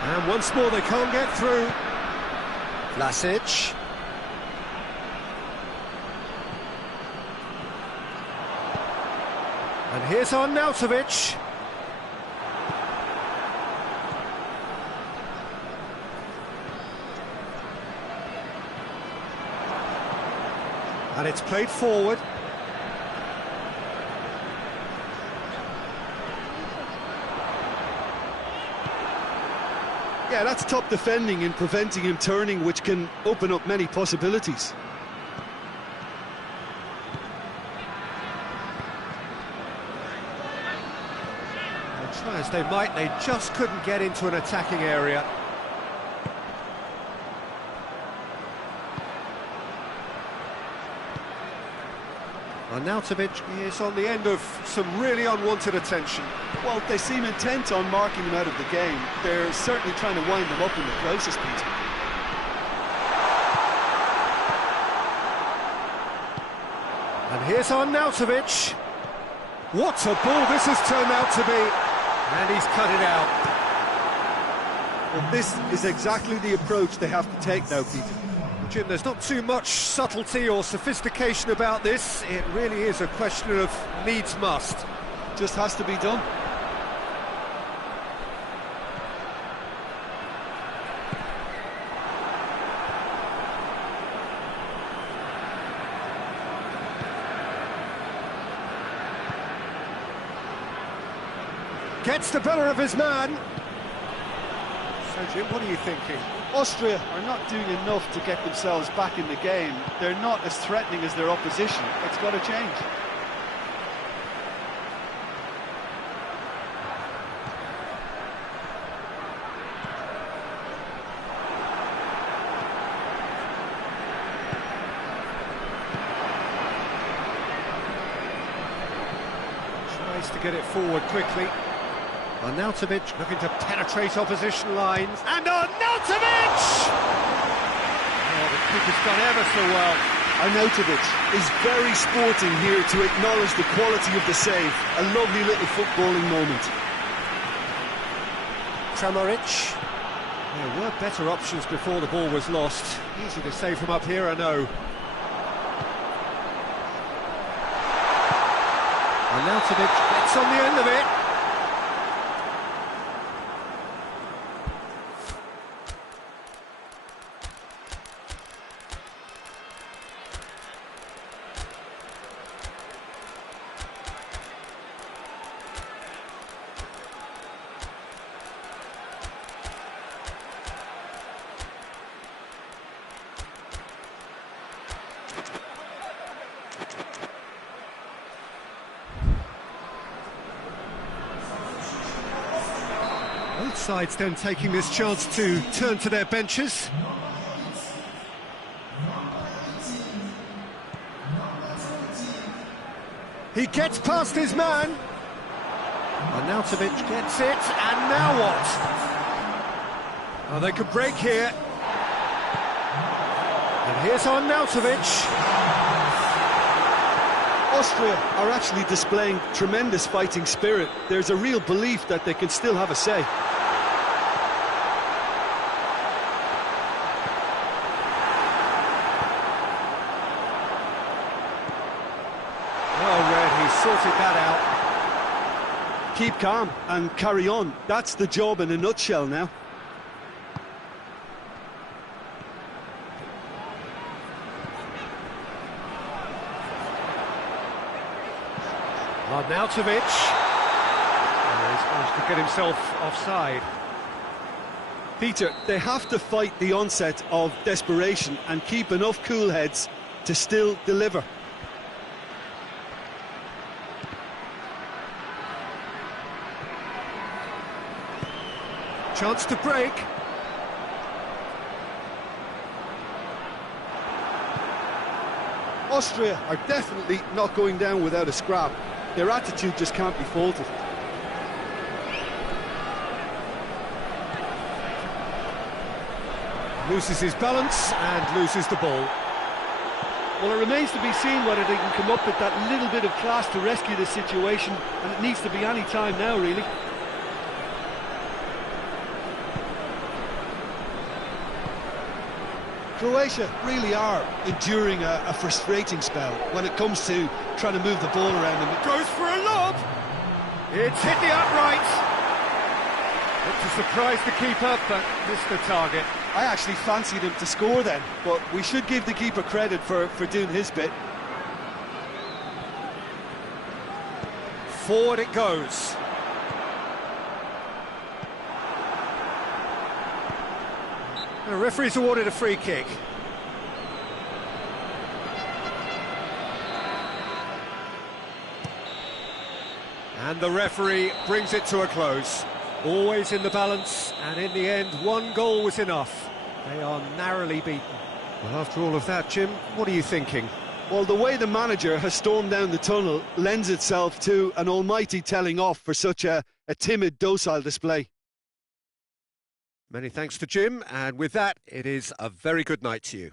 And once more they can't get through. Vlasic. And here's Arnautovic. And it's played forward. Yeah, that's top defending and preventing him turning, which can open up many possibilities. Try as they might, they just couldn't get into an attacking area. Arnautovic is on the end of some really unwanted attention. Well, they seem intent on marking him out of the game. They're certainly trying to wind him up in the process, Peter. And here's Arnautovic. What a ball this has turned out to be. And he's cut it out. Well, this is exactly the approach they have to take now, Peter. Jim, there's not too much subtlety or sophistication about this. It really is a question of needs must. Just has to be done. Gets the better of his man. So, Jim, what are you thinking? Austria are not doing enough to get themselves back in the game. They're not as threatening as their opposition. It's got to change. Tries to get it forward quickly. Arnautovic looking to penetrate opposition lines. And Arnautovic! Oh, the keeper's done ever so well. Arnautovic is very sporting here to acknowledge the quality of the save. A lovely little footballing moment. Kramaric. There were better options before the ball was lost. Easy to save from up here, I know. Arnautovic gets on the end of it. Both sides then taking this chance to turn to their benches. He gets past his man. Arnautovic gets it, and now what? Oh, they could break here. And here's Arnautovic. Austria are actually displaying tremendous fighting spirit. There's a real belief that they can still have a say. Well read, he sorted that out. Keep calm and carry on. That's the job in a nutshell now. Arnautovic. He's managed to get himself offside. Peter, they have to fight the onset of desperation and keep enough cool heads to still deliver. Chance to break. Austria are definitely not going down without a scrap. Their attitude just can't be faulted. Loses his balance and loses the ball. Well, it remains to be seen whether they can come up with that little bit of class to rescue the situation, and it needs to be any time now, really. Croatia really are enduring a frustrating spell when it comes to trying to move the ball around them. Goes for a lob. It's hit the upright. Looked to surprise the keeper, but missed the target. I actually fancied him to score then, but we should give the keeper credit for doing his bit. Forward it goes. The referee's awarded a free kick. And the referee brings it to a close. Always in the balance, and in the end, one goal was enough. They are narrowly beaten. Well, after all of that, Jim, what are you thinking? Well, the way the manager has stormed down the tunnel lends itself to an almighty telling off for such a timid, docile display. Many thanks to Jim, and with that, it is a very good night to you.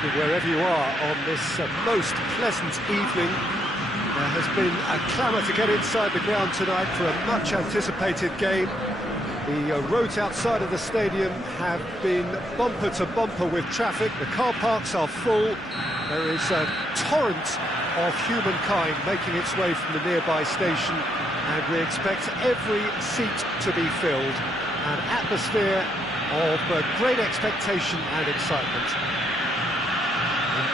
evening, wherever you are, on this most pleasant evening. There has been a clamour to get inside the ground tonight for a much-anticipated game. The roads outside of the stadium have been bumper to bumper with traffic. The car parks are full. There is a torrent of humankind making its way from the nearby station, and we expect every seat to be filled. An atmosphere of great expectation and excitement.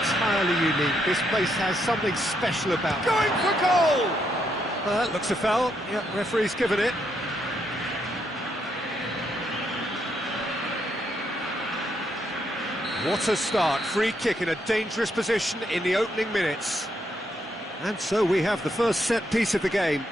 Entirely unique. This place has something special about it. Going for goal! That looks a foul. Yep, referee's given it. What a start. Free kick in a dangerous position in the opening minutes. And so we have the first set piece of the game.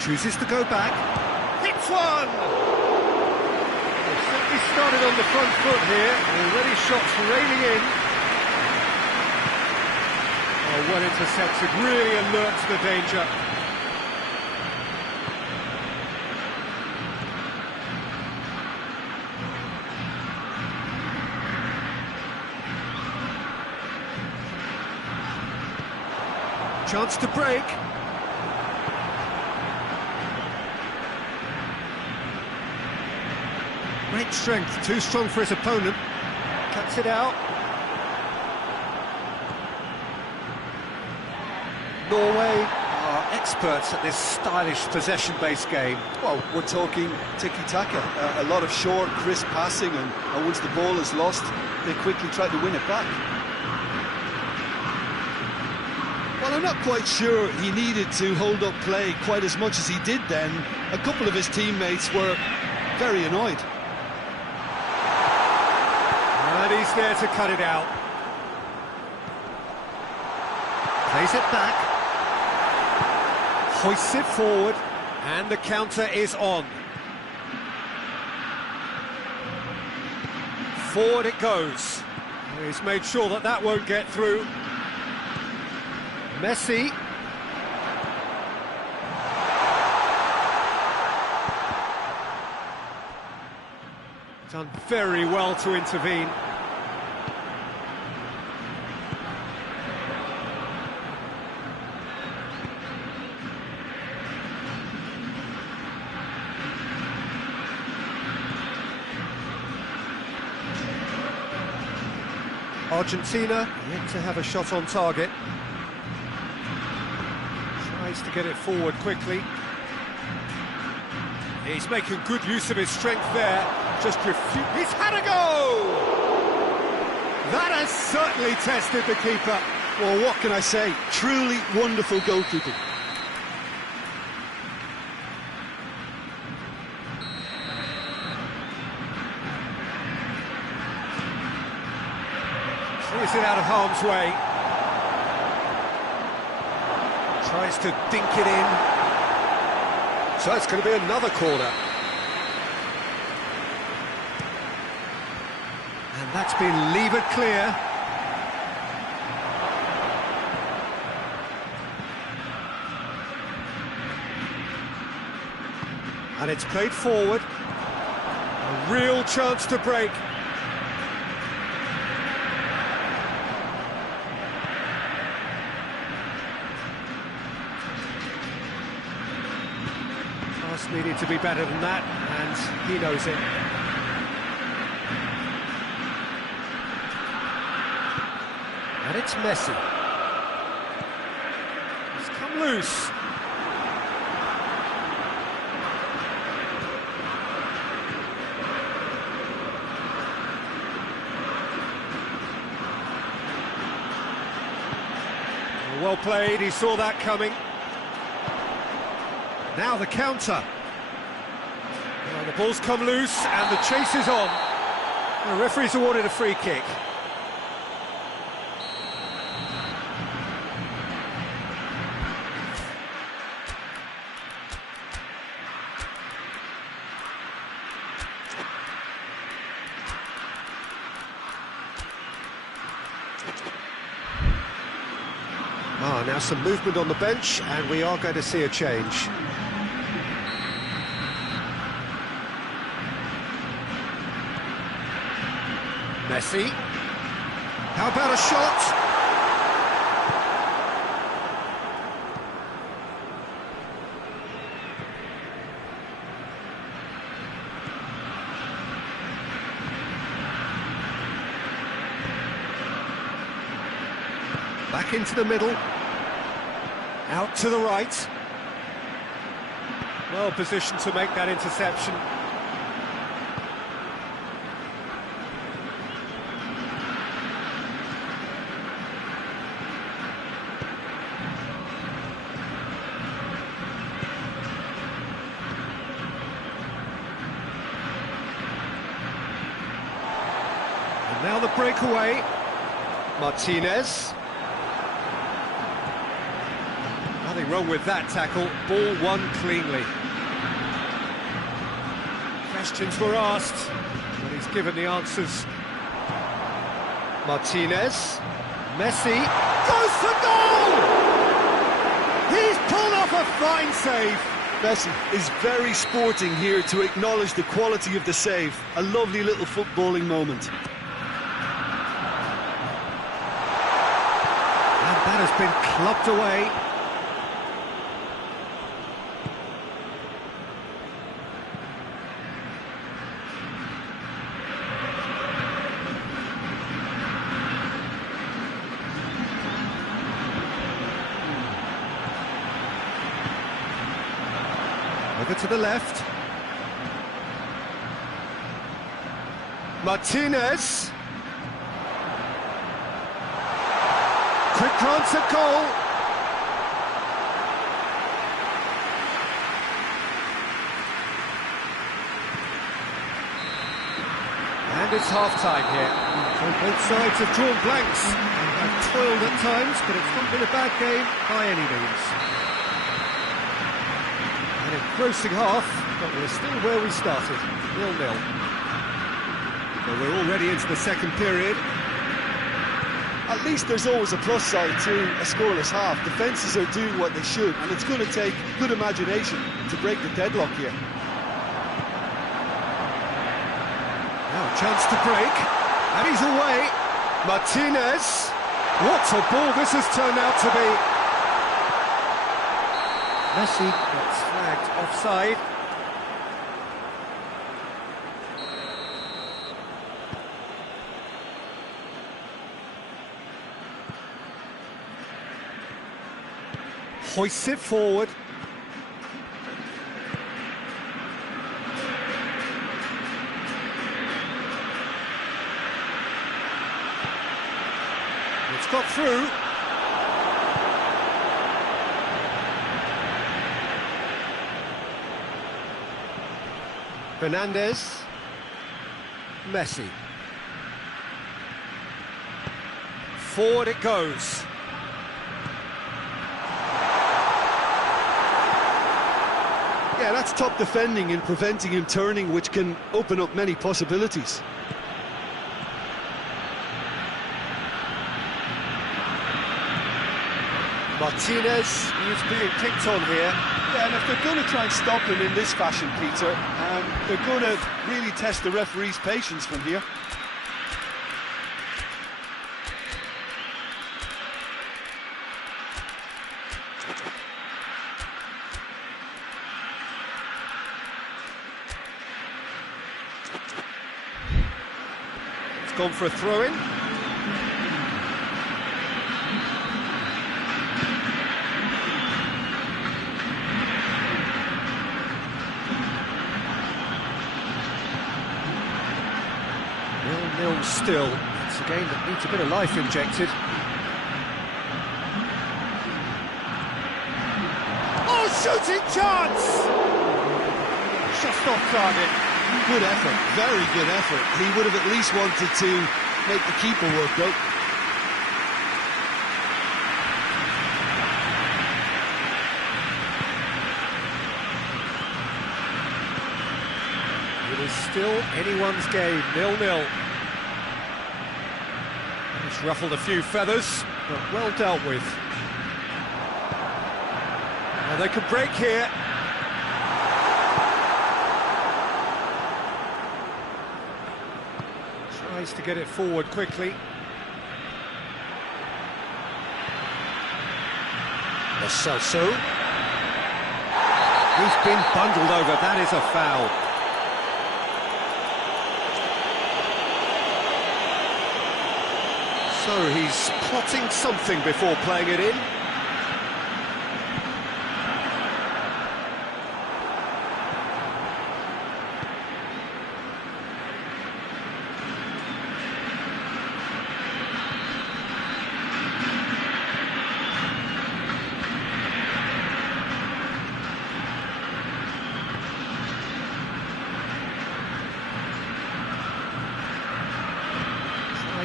Chooses to go back. Hits one! They've certainly started on the front foot here. Already shots raining in. Oh, well intercepted, really alert to the danger. Chance to break. Great strength, too strong for his opponent. Cuts it out. Norway are experts at this stylish possession-based game. Well, we're talking tiki-taka, a lot of short, crisp passing, and once the ball is lost, they quickly try to win it back. Well, I'm not quite sure he needed to hold up play quite as much as he did then. A couple of his teammates were very annoyed. And he's there to cut it out. Plays it back. Hoists it forward. And the counter is on. Forward it goes. He's made sure that that won't get through. Messi. Done very well to intervene. Argentina yet to have a shot on target. Tries to get it forward quickly. He's making good use of his strength there. Just he's had a go! That has certainly tested the keeper. Well, what can I say? Truly wonderful goalkeeping. Clears it out of harm's way. Tries to dink it in. So it's going to be another corner. And that's been levered clear. And it's played forward. A real chance to break. Pass needed to be better than that, and he knows it. And it's Messi. He's come loose. Well played, he saw that coming. Now the counter. Well, the ball's come loose and the chase is on. The referee's awarded a free kick. Now some movement on the bench, and we are going to see a change. Messi. How about a shot? Back into the middle. Out to the right. Well positioned to make that interception. And now the breakaway. Martinez. Nothing wrong with that tackle, ball won cleanly. Questions were asked, but he's given the answers. Martinez, Messi, goes for goal! He's pulled off a fine save. Messi is very sporting here to acknowledge the quality of the save. A lovely little footballing moment. And that has been clubbed away. Over to the left. Martinez. Quick glance at goal. And it's half-time here. So both sides have drawn blanks. They have toiled at times, but it's not been a bad game by any means. An engrossing half, but we're still where we started, 0-0. Well, we're already into the second period. At least there's always a plus side to a scoreless half. Defences are doing what they should, and it's going to take good imagination to break the deadlock here. Now a chance to break, and he's away. Martinez. What a ball this has turned out to be. Messi gets flagged offside. Hoists it forward. It's got through. Fernandez. Messi. Forward it goes. Yeah, that's top defending in preventing him turning, which can open up many possibilities. Martinez is being picked on here. Yeah, and if they're going to try and stop him in this fashion, Peter, they're going to really test the referee's patience from here. It's gone for a throw-in. Nil still. It's a game that needs a bit of life injected. Oh, shooting chance! Just off target. Good effort, very good effort. He would have at least wanted to make the keeper work, though. It is still anyone's game, 0-0. It's ruffled a few feathers, but well dealt with. They could break here. Tries to get it forward quickly. Lo Celso. He's been bundled over, that is a foul. So he's plotting something before playing it in.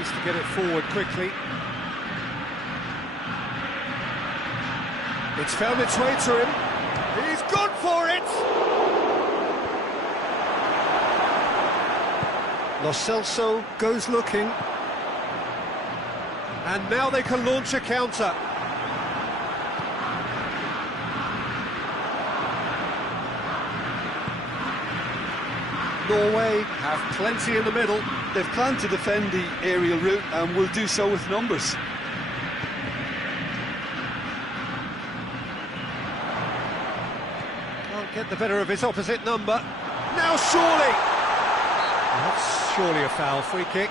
To get it forward quickly. It's found its way to him. He's gone for it! Lo Celso goes looking. And now they can launch a counter. Norway have plenty in the middle. They've planned to defend the aerial route and will do so with numbers. Can't get the better of his opposite number. Now surely! That's surely a foul, free kick.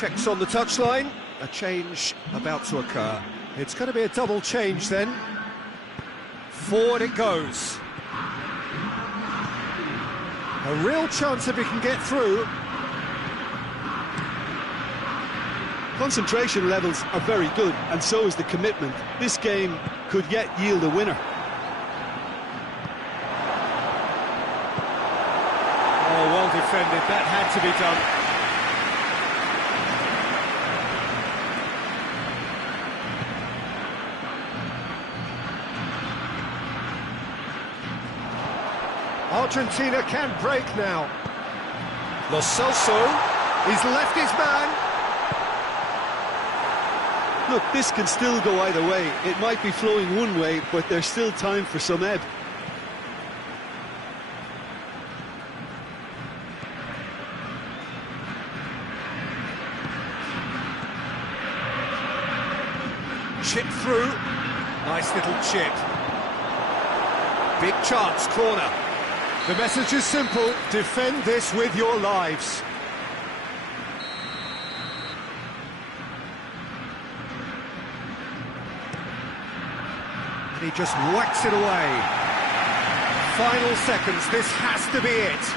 Checks on the touchline, a change about to occur. It's going to be a double change then. Forward it goes. A real chance if he can get through. Concentration levels are very good, and so is the commitment. This game could yet yield a winner. Oh, well defended, that had to be done. Argentina can break now. Lo Celso, he's left his man. Look, this can still go either way. It might be flowing one way, but there's still time for some ebb. Chip through. Nice little chip. Big chance, corner. The message is simple, defend this with your lives. And he just whacks it away. Final seconds, this has to be it.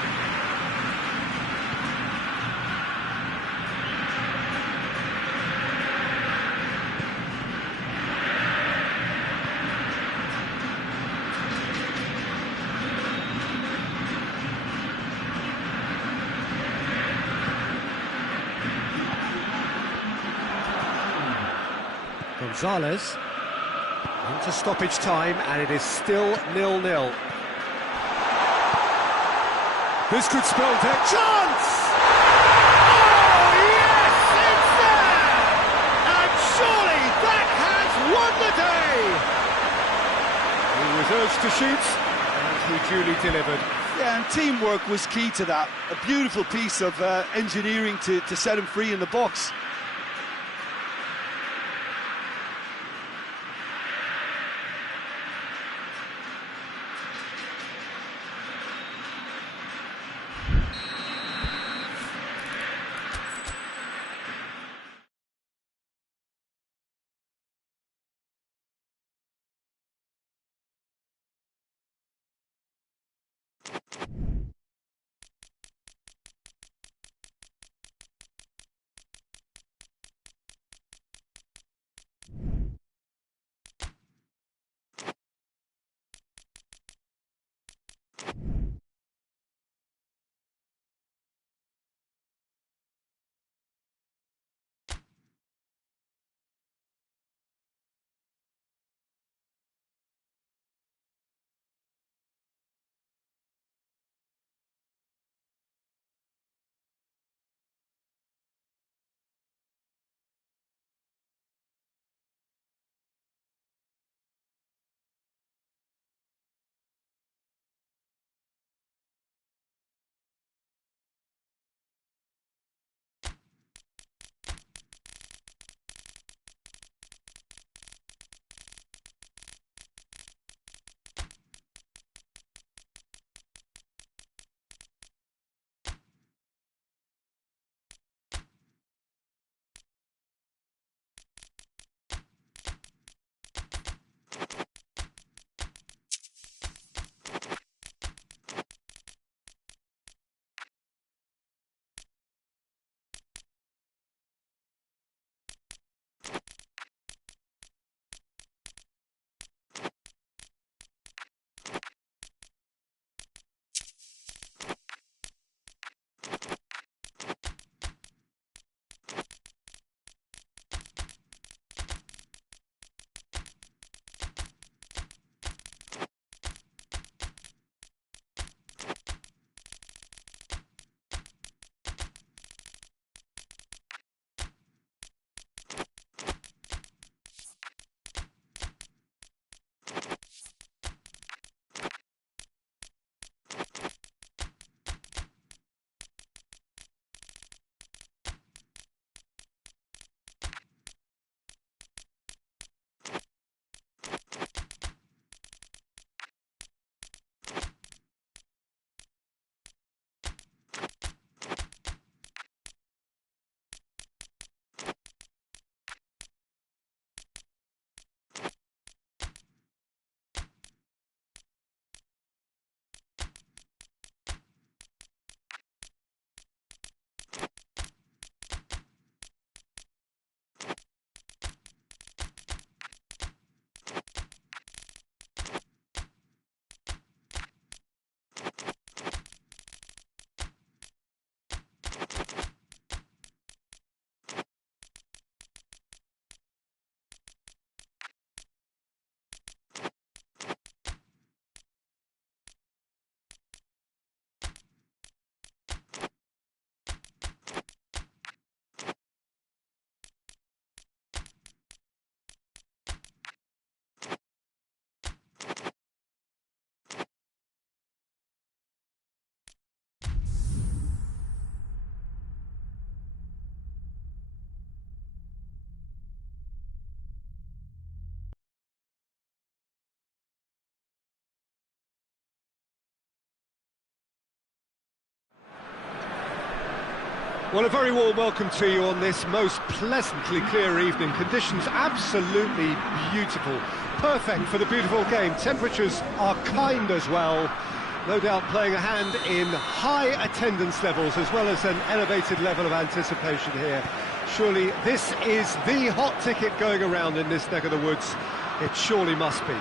Gonzalez into stoppage time, and it is still 0-0. This could spell death. Chance! Oh, yes, it's there! And surely that has won the day! He was urged to shoot, and he duly delivered. Yeah, and teamwork was key to that. A beautiful piece of engineering to set him free in the box. Well, a very warm welcome to you on this most pleasantly clear evening. Conditions absolutely beautiful. Perfect for the beautiful game. Temperatures are kind as well. No doubt playing a hand in high attendance levels as well as an elevated level of anticipation here. Surely this is the hot ticket going around in this neck of the woods. It surely must be.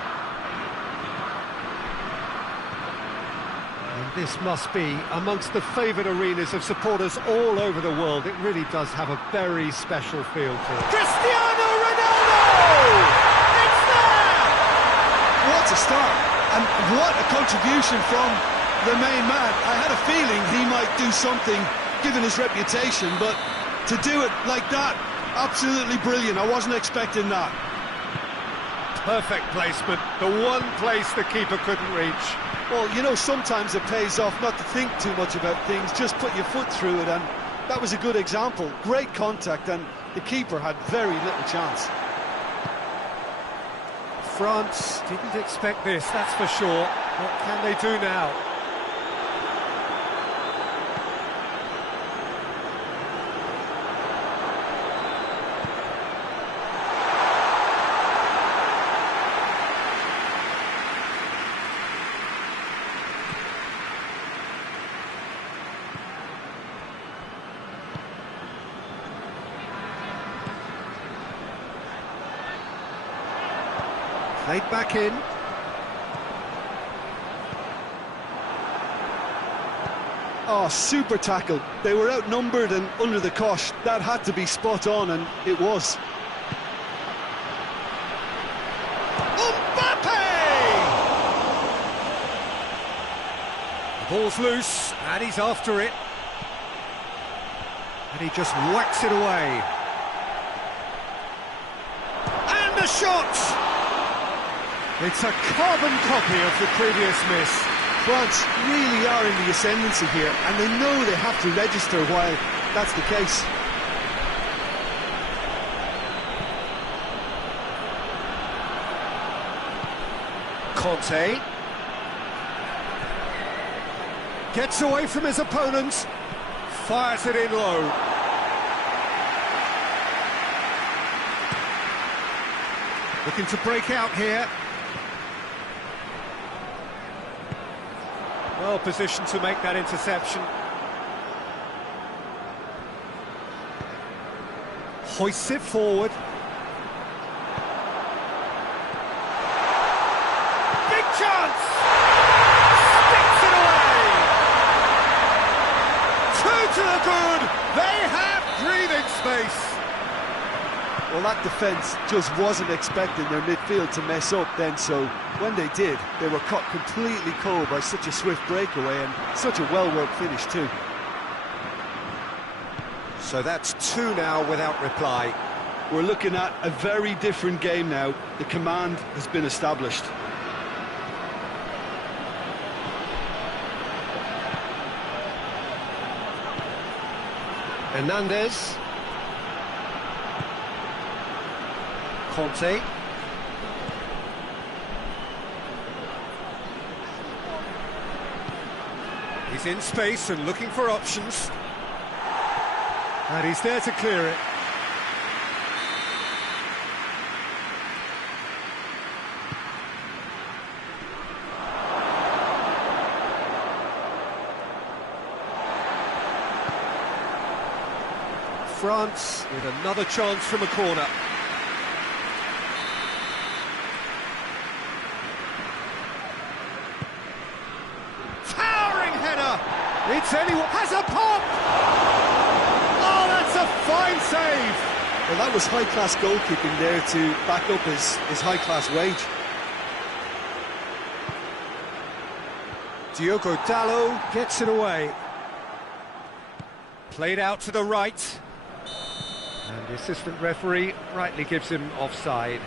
And this must be amongst the favoured arenas of supporters all over the world. It really does have a very special feel to it. Cristiano Ronaldo! It's there! What a start, and what a contribution from the main man. I had a feeling he might do something, given his reputation, but to do it like that, absolutely brilliant. I wasn't expecting that. Perfect placement, the one place the keeper couldn't reach. Well, you know, sometimes it pays off not to think too much about things, just put your foot through it, and that was a good example. Great contact, and the keeper had very little chance. France didn't expect this, that's for sure. What can they do now? Played back in. Oh, super tackle. They were outnumbered and under the cosh. That had to be spot on, and it was. Mbappe! The ball's loose, and he's after it. And he just whacks it away. And the shot! It's a carbon copy of the previous miss. France really are in the ascendancy here, and they know they have to register while that's the case. Conte gets away from his opponents, fires it in low. Looking to break out here. Well positioned to make that interception. Hoists it forward. Big chance! Sticks it away! 2 to the good! They have breathing space! Well, that defence just wasn't expecting their midfield to mess up then, so when they did, they were caught completely cold by such a swift breakaway and such a well-worked finish too. So that's 2 now without reply. We're looking at a very different game now. The command has been established. Hernandez. Conte. He's in space and looking for options. And he's there to clear it. France with another chance from a corner. It's anyone has a pop! Oh, that's a fine save! Well, that was high-class goalkeeping there to back up his high-class wage. Diogo Dalot gets it away. Played out to the right. And the assistant referee rightly gives him offside.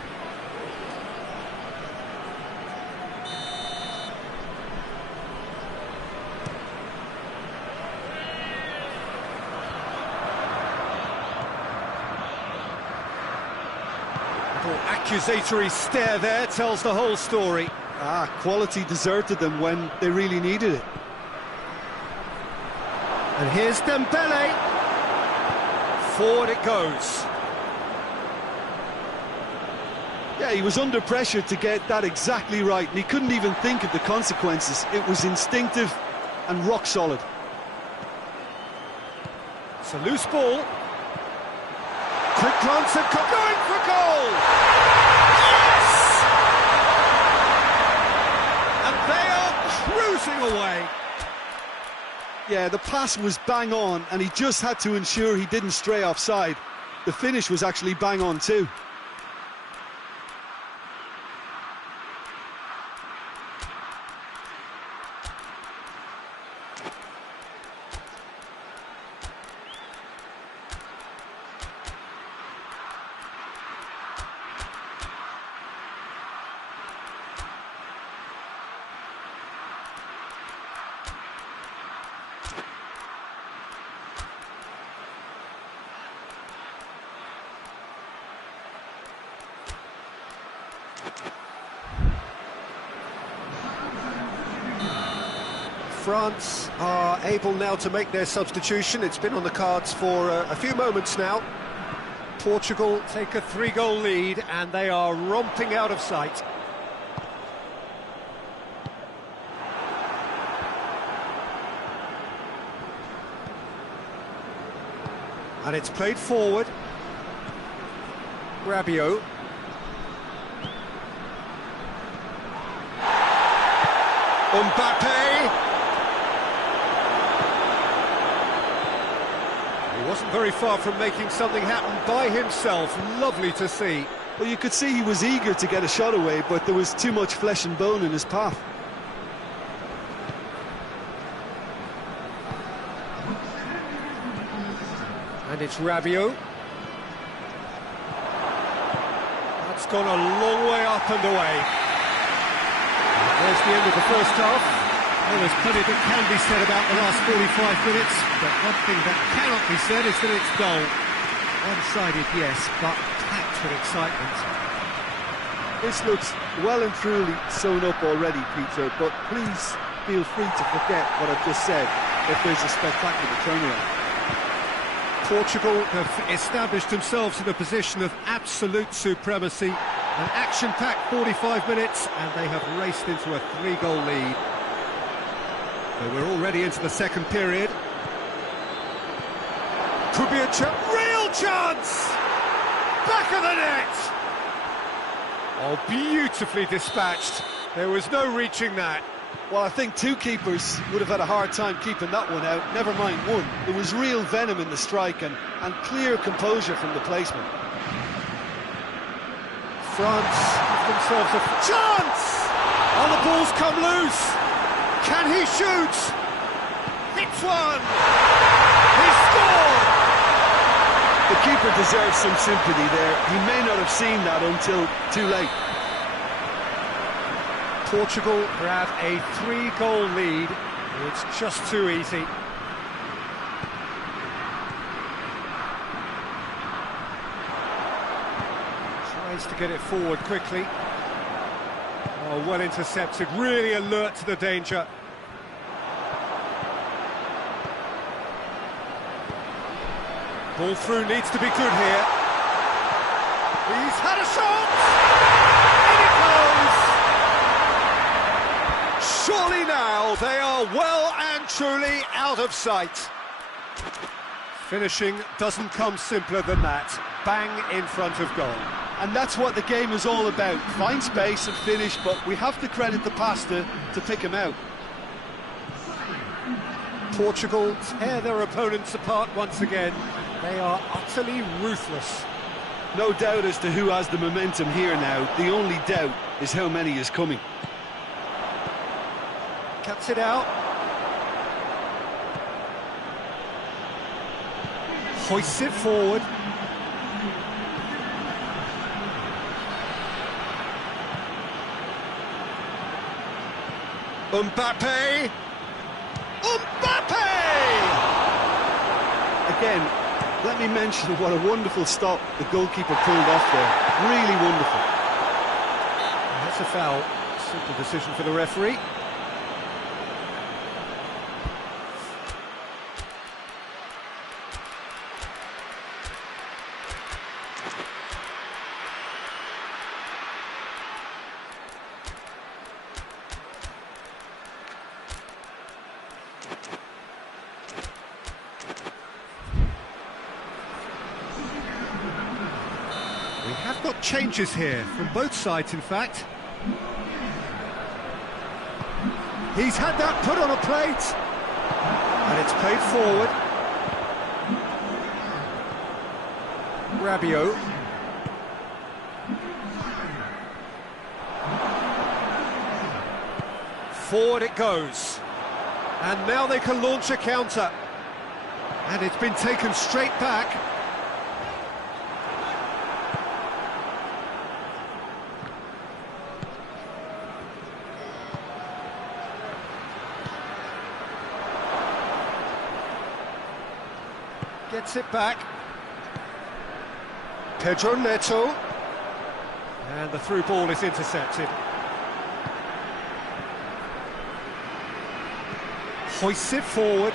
Accusatory stare there tells the whole story. Quality deserted them when they really needed it. And here's Dembele. Forward it goes. Yeah, he was under pressure to get that exactly right, and he couldn't even think of the consequences. It was instinctive and rock solid. It's a loose ball. Quick glance and going for goal! Yes! And they are cruising away. Yeah, the pass was bang on, and he just had to ensure he didn't stray offside. The finish was actually bang on too. France are able now to make their substitution. It's been on the cards for a few moments now. Portugal take a 3-goal lead and they are romping out of sight. And it's played forward. Rabiot. Mbappe. He wasn't very far from making something happen by himself. Lovely to see. Well, you could see he was eager to get a shot away, but there was too much flesh and bone in his path. And it's Rabiot. That's gone a long way up and away. There's the end of the first half. Well, there's plenty that can be said about the last 45 minutes, but one thing that cannot be said is that it's dull. One-sided, yes, but packed with excitement. This looks well and truly sewn up already, Peter, but please feel free to forget what I've just said if there's a spectacular turnaround. Portugal have established themselves in a position of absolute supremacy. An action-packed 45 minutes, and they have raced into a 3-goal lead. So we're already into the second period. Could be a real chance! Back of the net! Oh, beautifully dispatched. There was no reaching that. Well, I think two keepers would have had a hard time keeping that one out, never mind one. There was real venom in the strike and clear composure from the placement. France give themselves a chance! Oh, the ball's come loose! Can he shoot? Hits one! He scored! The keeper deserves some sympathy there. He may not have seen that until too late. Portugal grab a 3-goal lead. It's just too easy. Tries to get it forward quickly. Oh, well intercepted, really alert to the danger. Ball through needs to be good here. He's had a shot! In it goes! Surely now they are well and truly out of sight. Finishing doesn't come simpler than that. Bang in front of goal. And that's what the game is all about. Find space and finish, but we have to credit the pasta to pick him out. Portugal tear their opponents apart once again. They are utterly ruthless. No doubt as to who has the momentum here now. The only doubt is how many is coming. Cuts it out. Hoists it forward. Mbappe! Mbappe! Again, let me mention what a wonderful stop the goalkeeper pulled off there. Really wonderful. That's a foul. Simple decision for the referee. changes here, from both sides in fact. He's had that put on a plate. And it's played forward. Rabiot. Forward it goes. And now they can launch a counter. And it's been taken straight back. Gets it back. Pedro Neto. And the through ball is intercepted. Hoists it forward.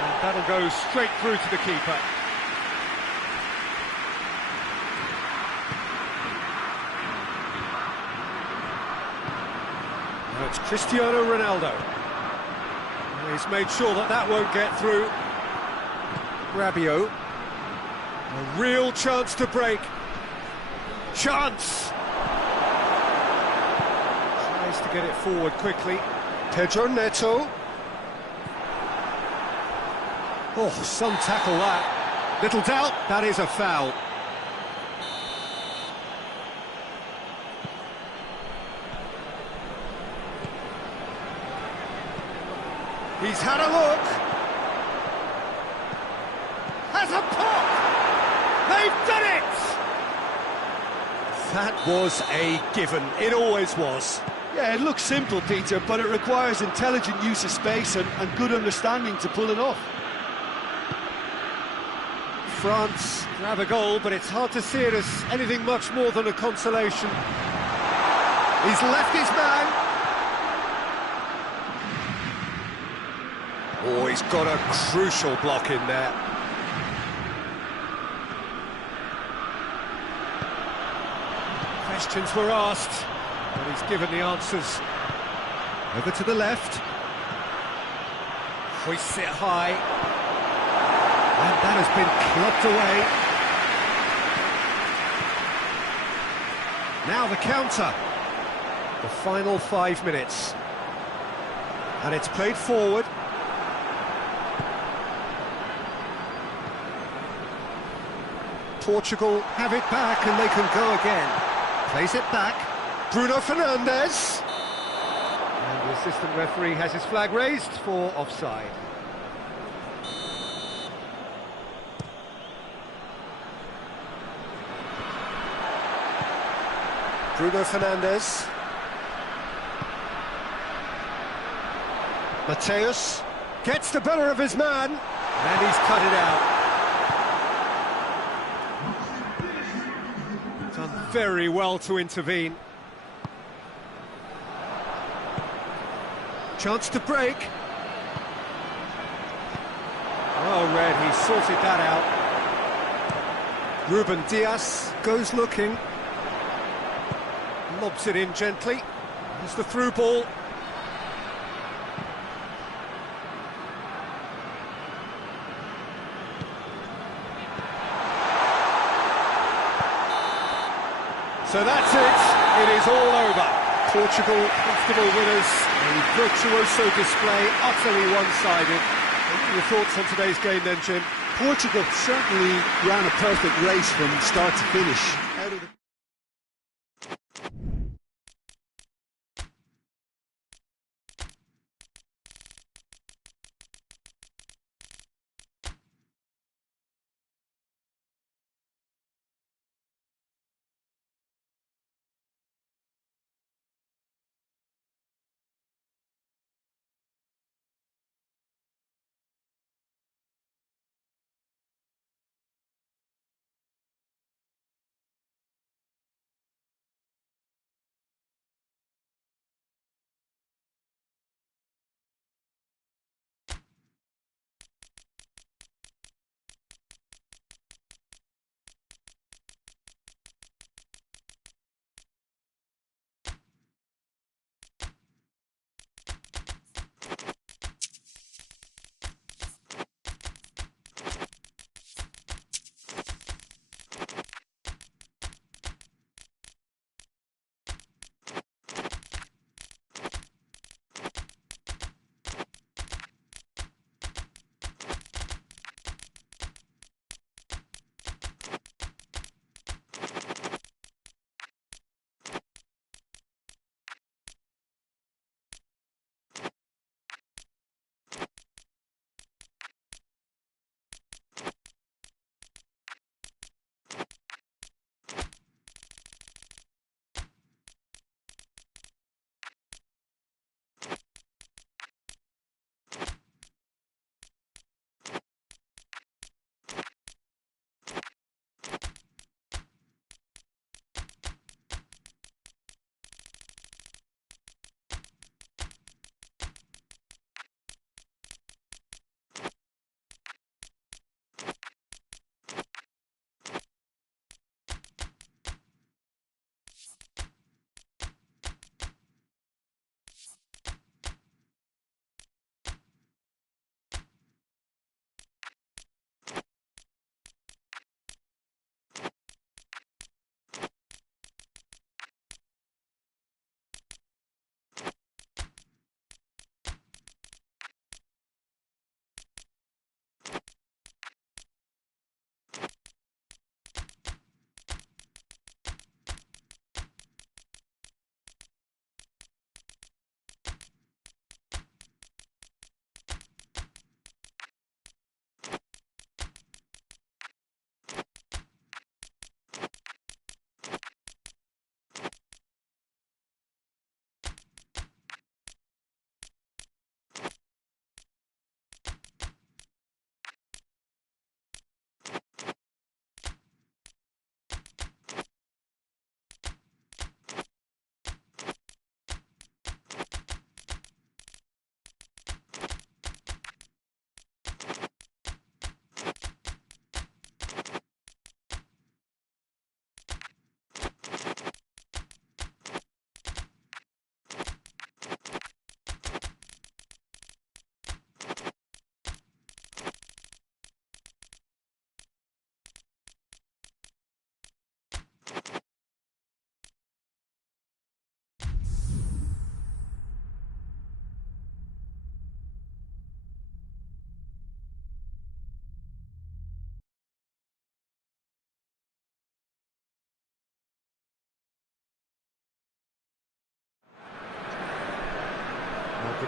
And that'll go straight through to the keeper. Now it's Cristiano Ronaldo. He's made sure that that won't get through. Rabiot. A real chance to break. Chance! Tries to get it forward quickly. Pedro Neto. Oh, some tackle that. Little doubt, that is a foul. He's had a look. Has a pop. They've done it. That was a given. It always was. Yeah, it looks simple, Peter, but it requires intelligent use of space and good understanding to pull it off. France grab a goal, but it's hard to see it as anything much more than a consolation. He's left his man. Oh, he's got a crucial block in there. Questions were asked, and he's given the answers. Over to the left. Hoists it high. And that has been clubbed away. Now the counter. The final 5 minutes. And it's played forward. Portugal have it back and they can go again. Plays it back. Bruno Fernandes. And the assistant referee has his flag raised for offside. Bruno Fernandes. Mateus gets the better of his man, and he's cut it out. Done very well to intervene. Chance to break. Oh, Red, he sorted that out. Ruben Dias goes looking. Lobs it in gently. There's the through ball. So that's it. It is all over. Portugal, comfortable winners. A virtuoso display, utterly one-sided. What are your thoughts on today's game then, Jim? Portugal certainly ran a perfect race from start to finish. Out of the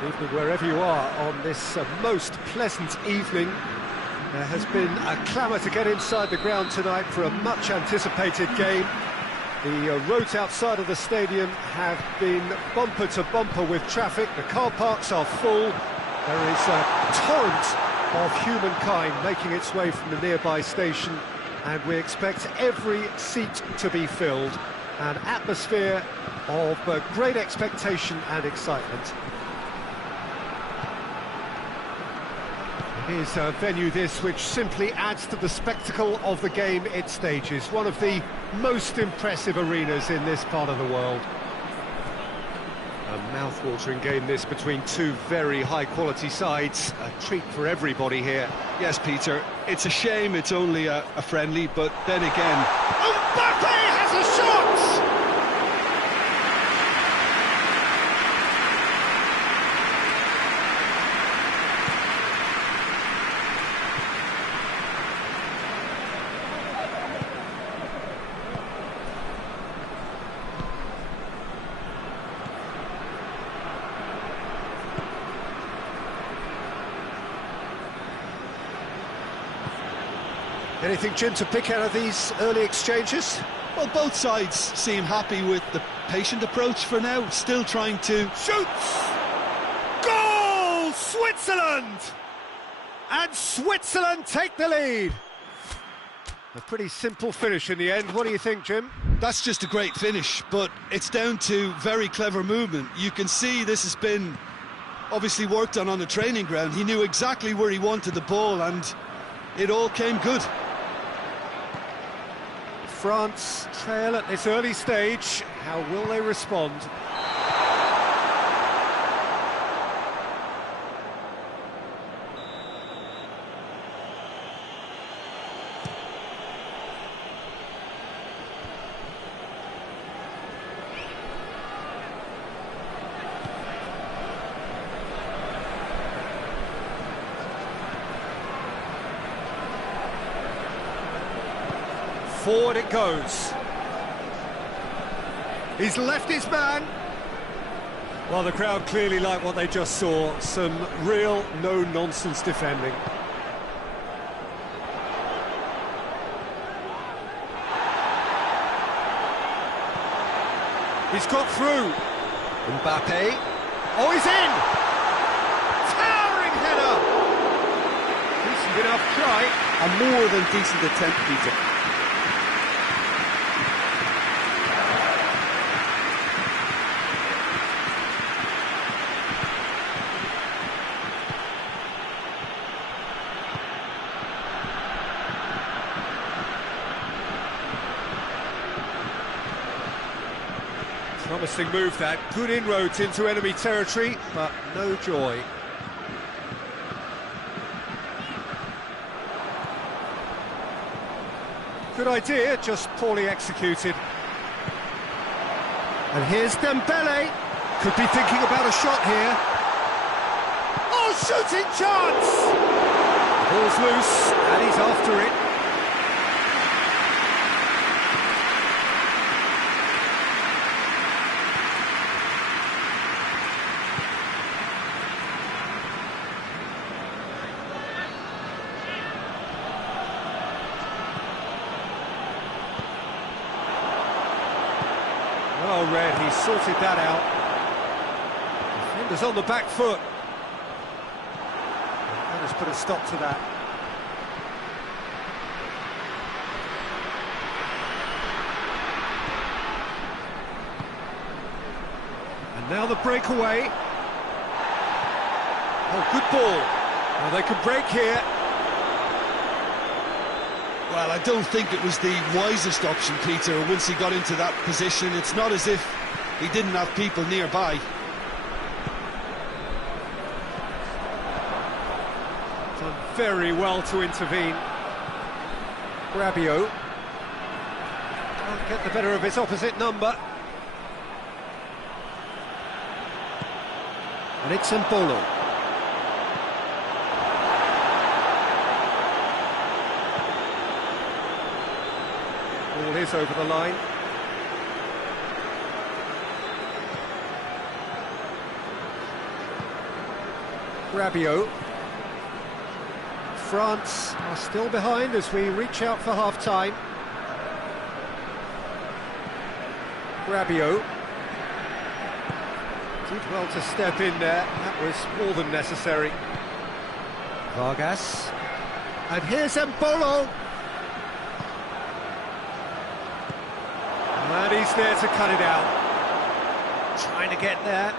Good evening wherever you are on this most pleasant evening. There has been a clamour to get inside the ground tonight for a much anticipated game. The roads outside of the stadium have been bumper to bumper with traffic. The car parks are full. There is a torrent of humankind making its way from the nearby station, and we expect every seat to be filled. An atmosphere of great expectation and excitement. It is a venue this which simply adds to the spectacle of the game it stages. One of the most impressive arenas in this part of the world. A mouth-watering game this between two very high-quality sides. A treat for everybody here. Yes, Peter, it's a shame it's only a friendly, but then again... Mbappe has a shot! Anything, Jim, to pick out of these early exchanges? Well, both sides seem happy with the patient approach for now, still trying to... Shoots! Goal! Switzerland! And Switzerland take the lead. A pretty simple finish in the end. What do you think, Jim? That's just a great finish, but it's down to very clever movement. You can see this has been obviously worked on the training ground. He knew exactly where he wanted the ball, and it all came good. France trail at this early stage. How will they respond? Forward it goes. He's left his man. Well, the crowd clearly like what they just saw. Some real no-nonsense defending. He's got through. Mbappe. Oh, he's in! Towering header! Decent enough try. A more than decent attempt, Peter. Promising move that, good inroads into enemy territory, but no joy. Good idea, just poorly executed. And here's Dembele. Could be thinking about a shot here. Oh, shooting chance! The ball's loose, and he's after it. Well read, he sorted that out. Defender's on the back foot. That has put a stop to that. And now the breakaway. Oh, good ball. Well, they could break here. Well, I don't think it was the wisest option, Peter, once he got into that position. It's not as if he didn't have people nearby. Done very well to intervene. Rabiot can't get the better of his opposite number. And it's Mbolo. Ball is over the line. Rabiot. France are still behind as we reach out for half-time. Rabiot. Did well to step in there, that was more than necessary. Vargas. And here's Embolo. And he's there to cut it out. Trying to get there.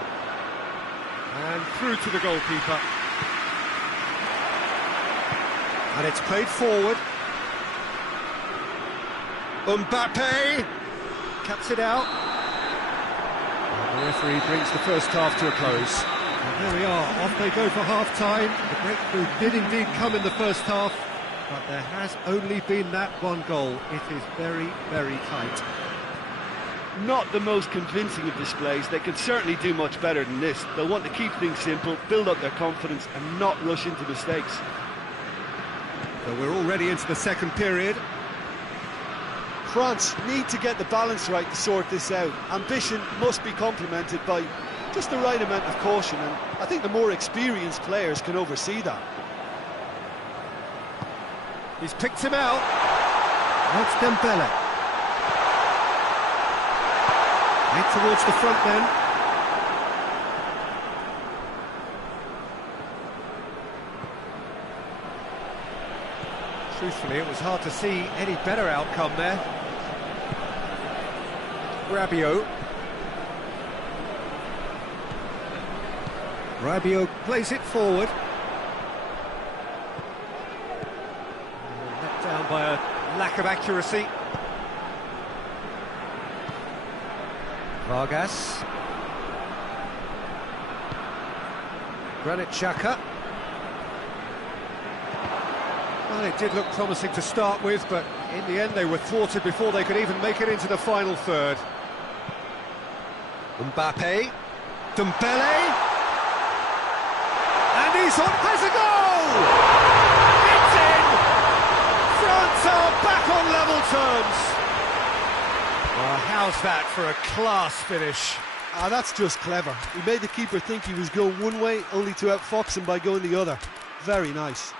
And through to the goalkeeper. And it's played forward. Mbappe cuts it out. And the referee brings the first half to a close. And there we are, off they go for half-time. The breakthrough did indeed come in the first half, but there has only been that one goal. It is very, very tight. Not the most convincing of displays. They could certainly do much better than this. They'll want to keep things simple, build up their confidence and not rush into mistakes. So we're already into the second period. France need to get the balance right to sort this out. Ambition must be complemented by just the right amount of caution, and I think the more experienced players can oversee that. He's picked him out. That's Dembele. Right towards the front then. Truthfully, it was hard to see any better outcome there. Rabiot. Rabiot plays it forward. Let down by a lack of accuracy. Vargas. Granit Xhaka. Well, it did look promising to start with, but in the end they were thwarted before they could even make it into the final third. Mbappe. Dembele. And he's on, has a goal! It's in! France are back on level terms. Well, how's that for a class finish? That's just clever. He made the keeper think he was going one way, only to outfox him by going the other. Very nice.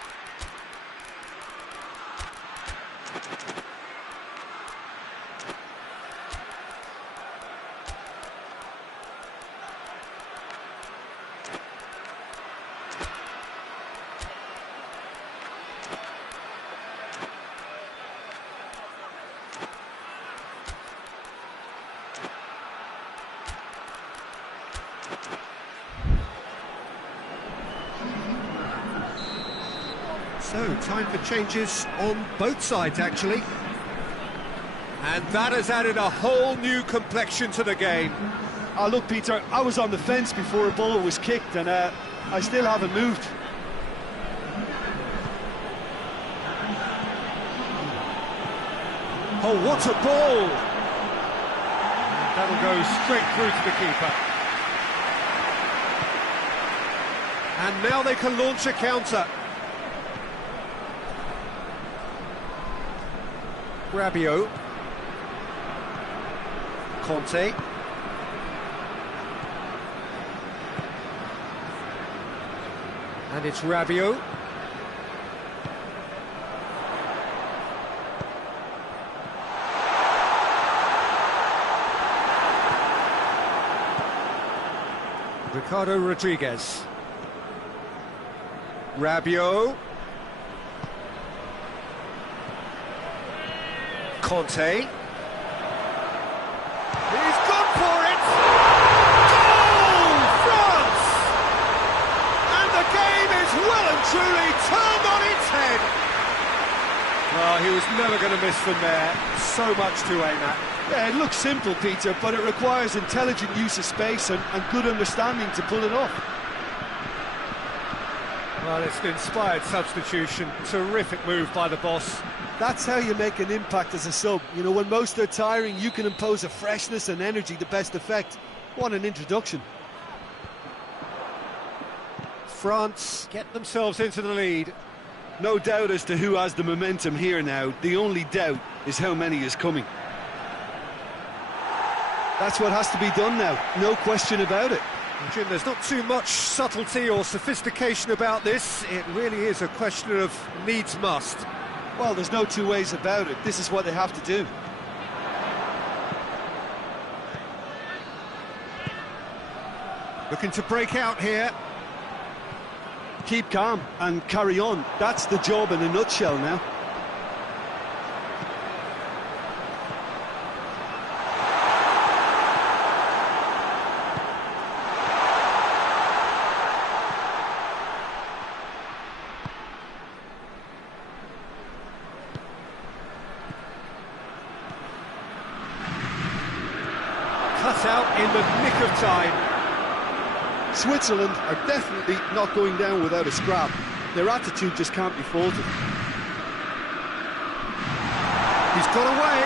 So, time for changes on both sides, actually. And that has added a whole new complexion to the game. Look, Peter, I was on the fence before a ball was kicked, and I still haven't moved. Oh, what a ball! That'll go straight through to the keeper. And now they can launch a counter. Rabiot. Conte. And it's Rabiot. Ricardo Rodriguez. Rabiot. Conte. He's gone for it! Goal! France! And the game is well and truly turned on its head. Well, he was never going to miss from there. So much to aim at. Yeah, it looks simple, Peter, but it requires intelligent use of space and good understanding to pull it off. Well, it's an inspired substitution. Terrific move by the boss. That's how you make an impact as a sub. You know, when most are tiring, you can impose a freshness and energy to best effect. What an introduction. France get themselves into the lead. No doubt as to who has the momentum here now. The only doubt is how many is coming. That's what has to be done now, no question about it. Well, Jim, there's not too much subtlety or sophistication about this. It really is a question of needs must. Well, there's no two ways about it. This is what they have to do. Looking to break out here. Keep calm and carry on. That's the job in a nutshell now. Cut out in the nick of time. Switzerland are definitely not going down without a scrap. Their attitude just can't be faulted. He's got away.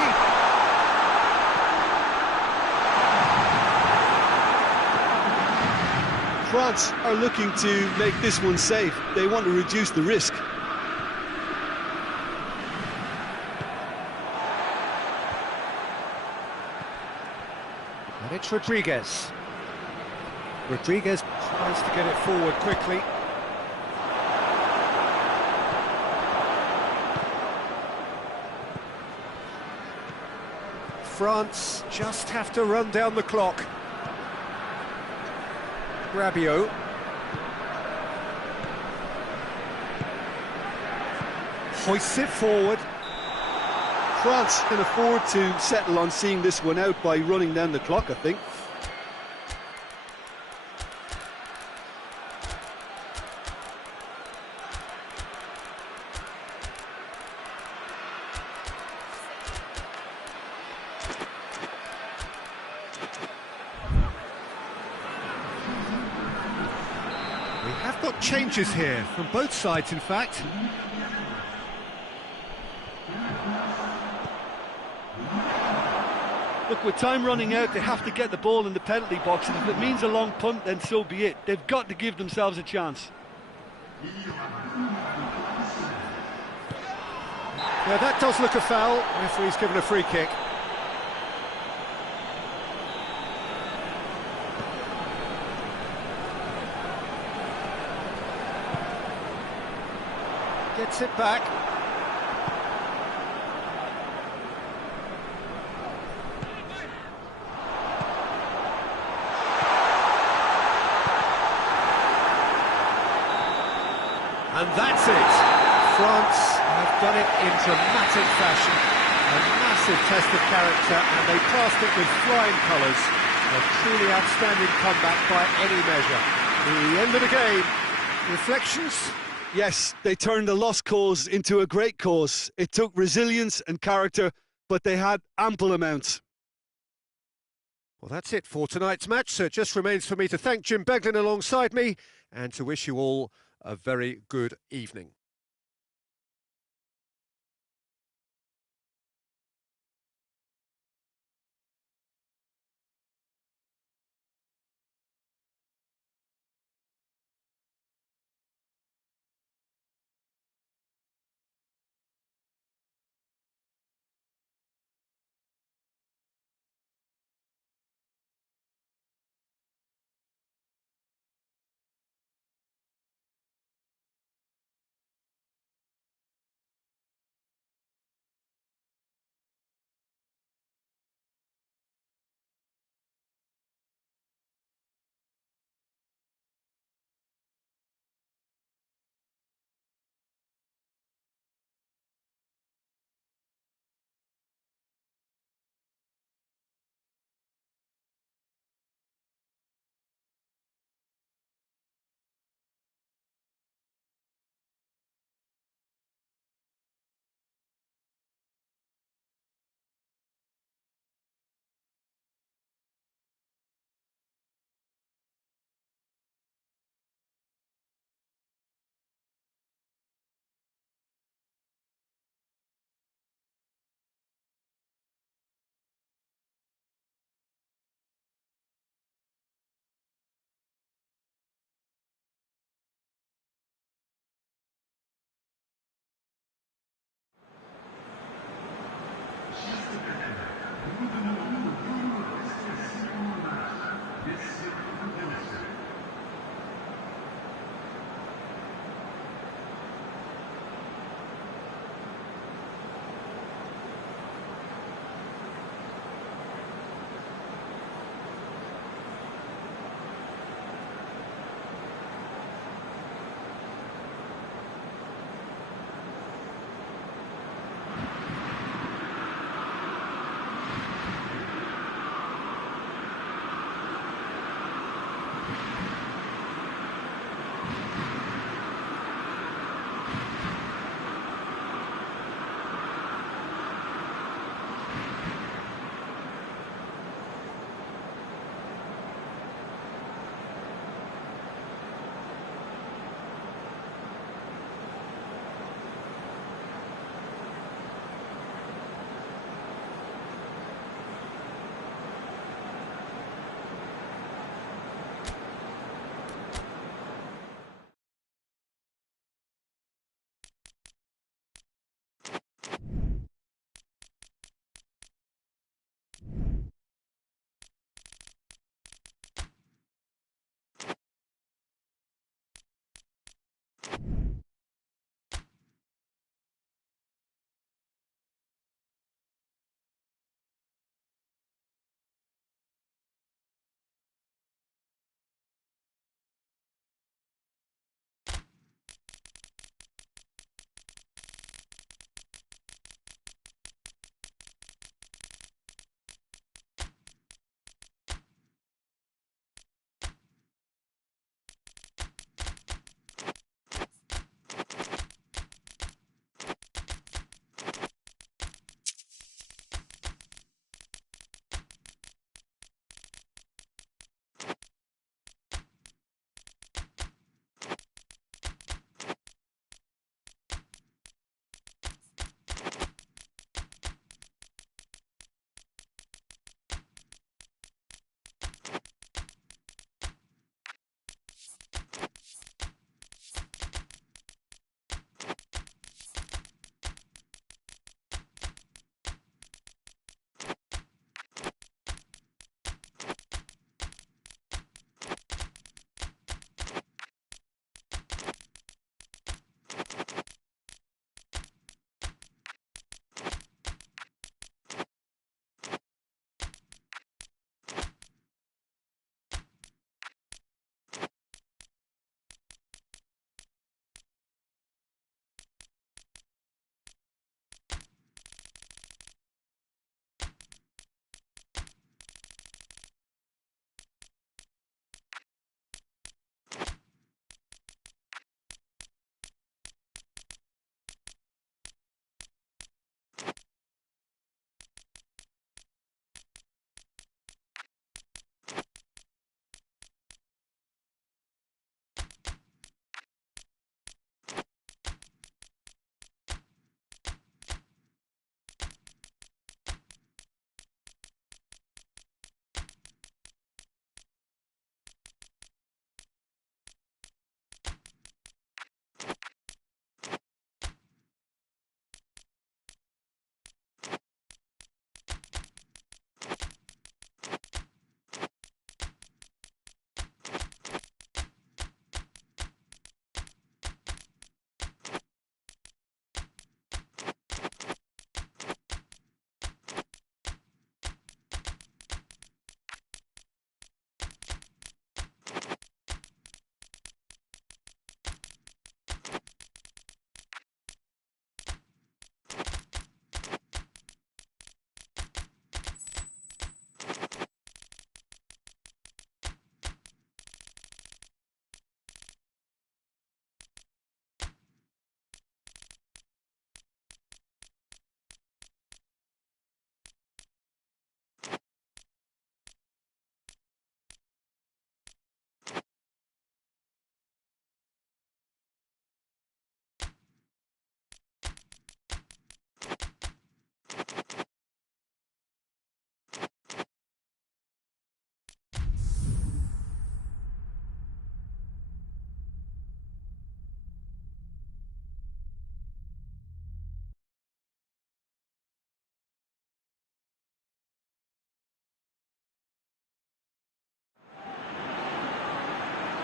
France are looking to make this one safe. They want to reduce the risk. And it's Rodriguez. Rodriguez tries to get it forward quickly. France just have to run down the clock. Rabiot. Hoists it forward. France can afford to settle on seeing this one out by running down the clock, I think. We have got changes here, from both sides in fact. Look, with time running out, they have to get the ball in the penalty box, and if it means a long punt, then so be it. They've got to give themselves a chance. Yeah, that does look a foul. Referee's given a free kick. Gets it back. And that's it. France have done it in dramatic fashion. A massive test of character, and they passed it with flying colours. A truly outstanding comeback by any measure. The end of the game. Reflections? Yes, they turned a lost cause into a great cause. It took resilience and character, but they had ample amounts. Well, that's it for tonight's match, so it just remains for me to thank Jim Beglin alongside me and to wish you all a very good evening.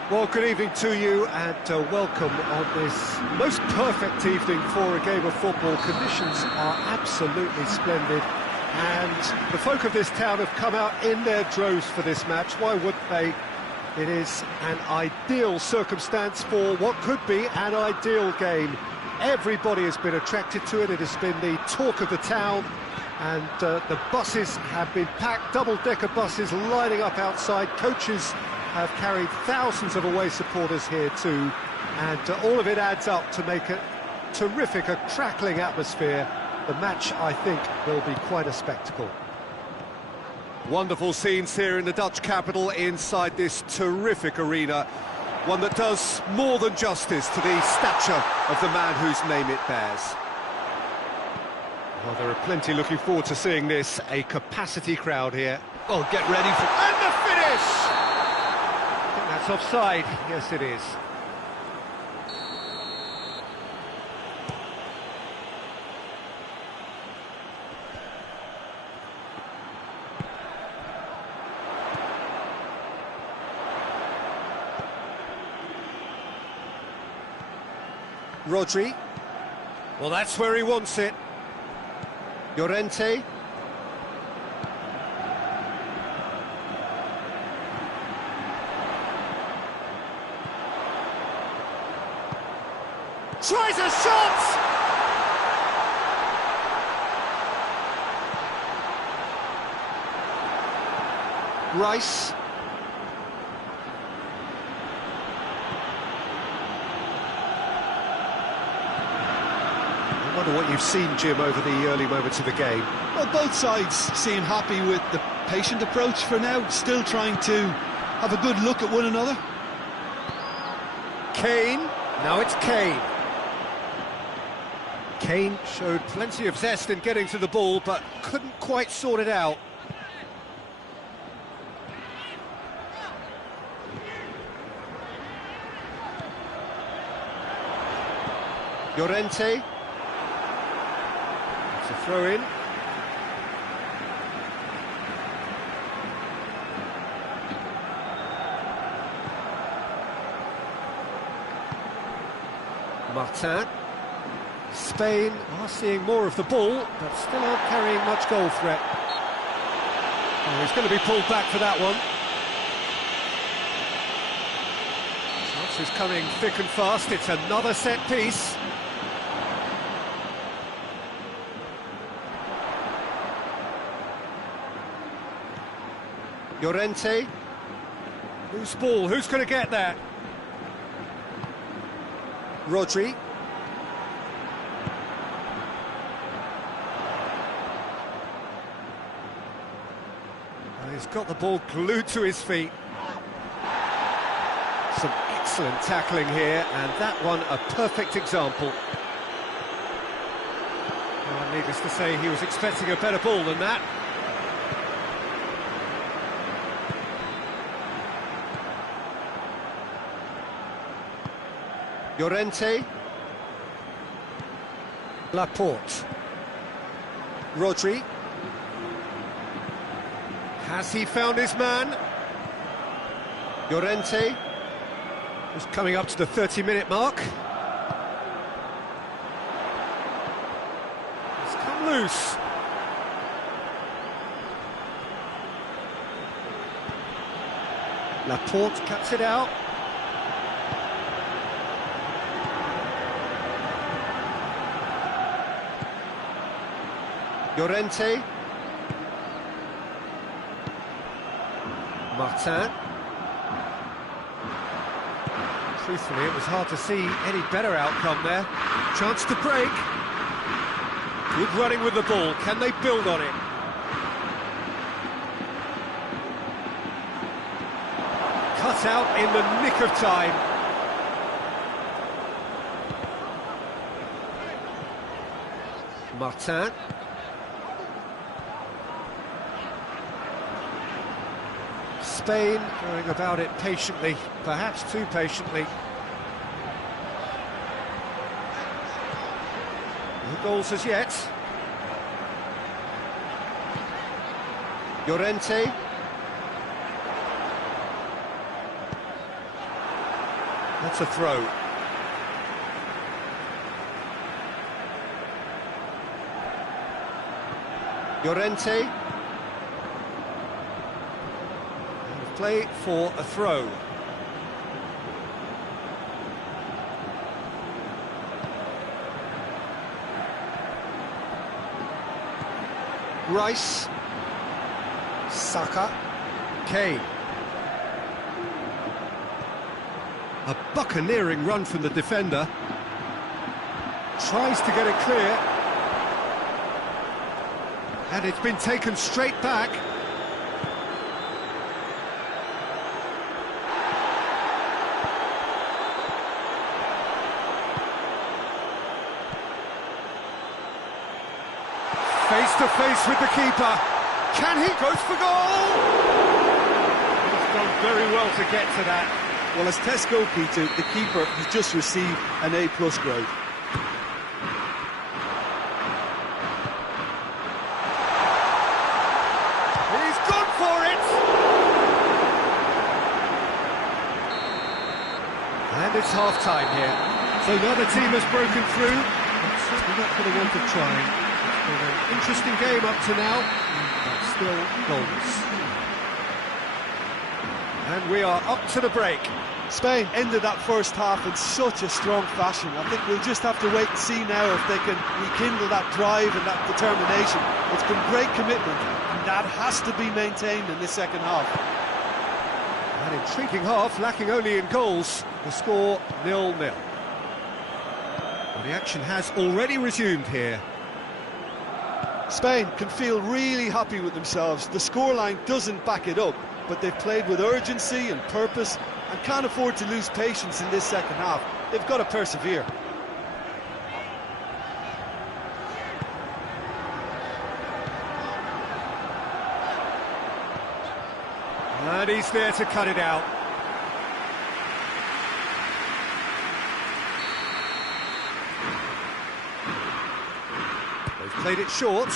Well, good evening to you and welcome on this most perfect evening for a game of football. Conditions are absolutely splendid and the folk of this town have come out in their droves for this match. Why wouldn't they? It is an ideal circumstance for what could be an ideal game. Everybody has been attracted to it. It has been the talk of the town and the buses have been packed, double-decker buses lining up outside. Coaches have carried thousands of away supporters here too, and all of it adds up to make a terrific, a crackling atmosphere. The match, I think, will be quite a spectacle. Wonderful scenes here in the Dutch capital inside this terrific arena, one that does more than justice to the stature of the man whose name it bears. Well, there are plenty looking forward to seeing this, a capacity crowd here. Oh, get ready for... And the finish! That's offside. Yes, it is. Rodri. Well, that's where he wants it. Llorente. Tries a shot! Rice. I wonder what you've seen, Jim, over the early moments of the game. Well, both sides seem happy with the patient approach for now, still trying to have a good look at one another. Kane. Now it's Kane. Kane showed plenty of zest in getting to the ball, but couldn't quite sort it out. Llorente. It's a throw-in. Martin. Spain are seeing more of the ball, but still aren't carrying much goal threat. Oh, he's going to be pulled back for that one. Chances coming thick and fast. It's another set piece. Llorente. Loose ball. Who's going to get that? Rodri. And he's got the ball glued to his feet. Some excellent tackling here, and that one a perfect example. Well, needless to say, he was expecting a better ball than that. Llorente. Laporte. Rodri. Has he found his man? Llorente. Just coming up to the 30-minute mark. It's come loose. Laporte cuts it out. Llorente. Martin. Truthfully, it was hard to see any better outcome there. Chance to break. Good running with the ball. Can they build on it? Cut out in the nick of time. Martin. Spain going about it patiently, perhaps too patiently. No goals as yet. Llorente. That's a throw. Llorente. And play for a throw. Rice. Saka. Kane. A buccaneering run from the defender. Tries to get it clear. And it's been taken straight back. Face to face with the keeper. Can he? Goes for goal! He's done very well to get to that. Well, as tests go, Peter, the keeper has just received an A+ grade. He's gone for it! And it's half-time here. So neither team has broken through. But certainly not for the want of trying. It's been an interesting game up to now, but still goals. And we are up to the break. Spain ended that first half in such a strong fashion. I think we'll just have to wait and see now if they can rekindle that drive and that determination. It's been great commitment, and that has to be maintained in this second half. An intriguing half, lacking only in goals. The score 0-0. Well, the action has already resumed here. Spain can feel really happy with themselves. The scoreline doesn't back it up, but they've played with urgency and purpose and can't afford to lose patience in this second half. They've got to persevere. And he's there to cut it out. They've played it short.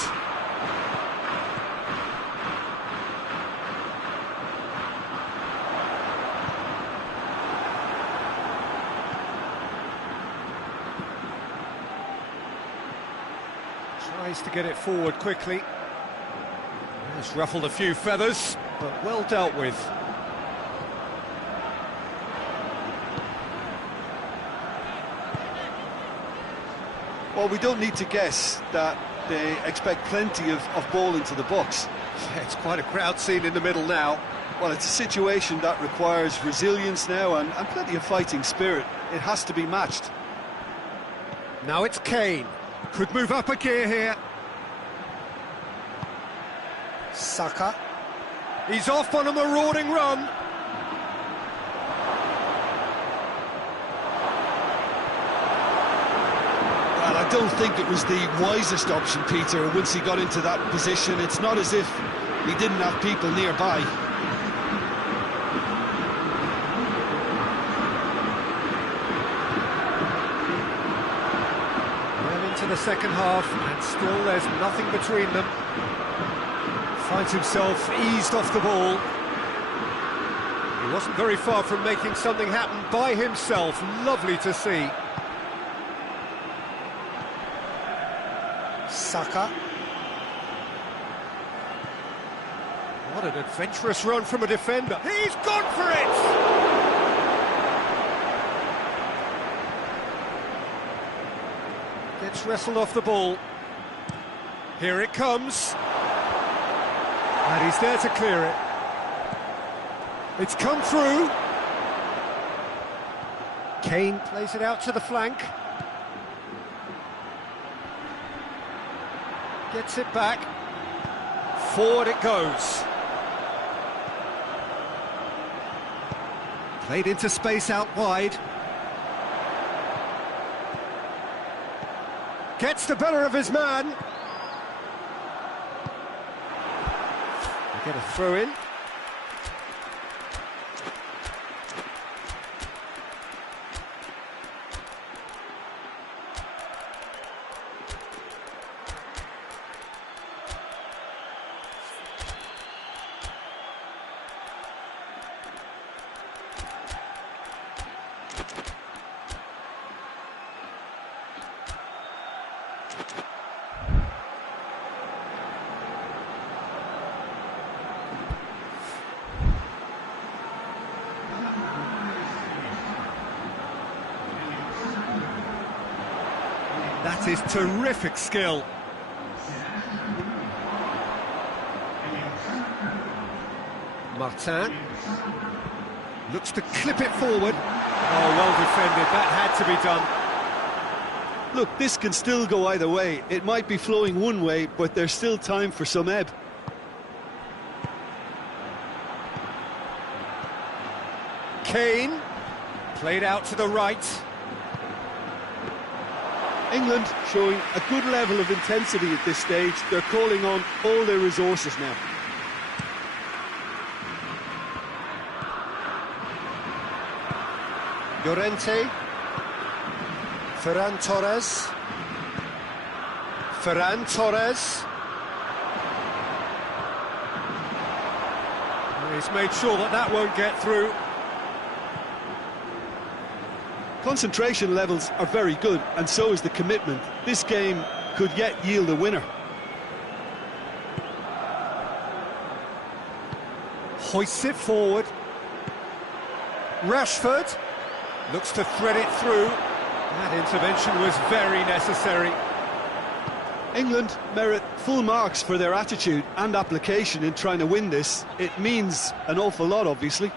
Tries to get it forward quickly. It's ruffled a few feathers, but well dealt with. Well, we don't need to guess that they expect plenty of ball into the box. Yeah, it's quite a crowd scene in the middle now. Well, it's a situation that requires resilience now and plenty of fighting spirit. It has to be matched. Now it's Kane. Could move up a gear here. Saka. He's off on a marauding run. Well, I don't think it was the wisest option, Peter, once he got into that position. It's not as if he didn't have people nearby. Well into the second half, and still there's nothing between them. Finds himself eased off the ball. He wasn't very far from making something happen by himself. Lovely to see. Saka. What an adventurous run from a defender. He's gone for it! Gets wrestled off the ball. Here it comes. And he's there to clear it. It's come through. Kane plays it out to the flank. Gets it back. Forward it goes. Played into space out wide. Gets the better of his man. Get a throw in. That is terrific skill. Martin looks to clip it forward. Oh, well defended, that had to be done. Look, this can still go either way. It might be flowing one way, but there's still time for some ebb. Kane, played out to the right. England showing a good level of intensity at this stage. They're calling on all their resources now. Llorente, Ferran Torres, he's made sure that that won't get through. Concentration levels are very good, and so is the commitment. This game could yet yield a winner. Hoists it forward. Rashford looks to thread it through. That intervention was very necessary. England merit full marks for their attitude and application in trying to win this. It means an awful lot, obviously.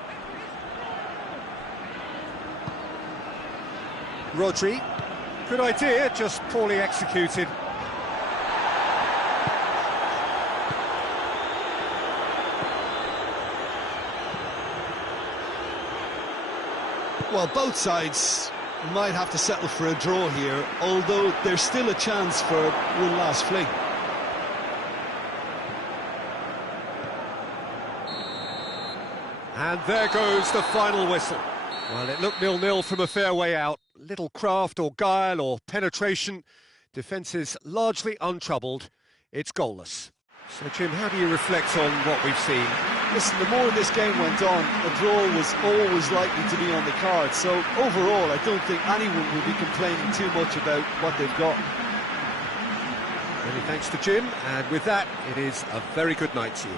Rodri, good idea, just poorly executed. Well, both sides might have to settle for a draw here, although there's still a chance for one last fling. And there goes the final whistle. Well, it looked 0-0 from a fair way out. Little craft or guile or penetration. Defence is largely untroubled. It's goalless. So, Jim, how do you reflect on what we've seen? Listen, the more this game went on, a draw was always likely to be on the card. So, overall, I don't think anyone will be complaining too much about what they've got. Many thanks to Jim, and with that, it is a very good night to you.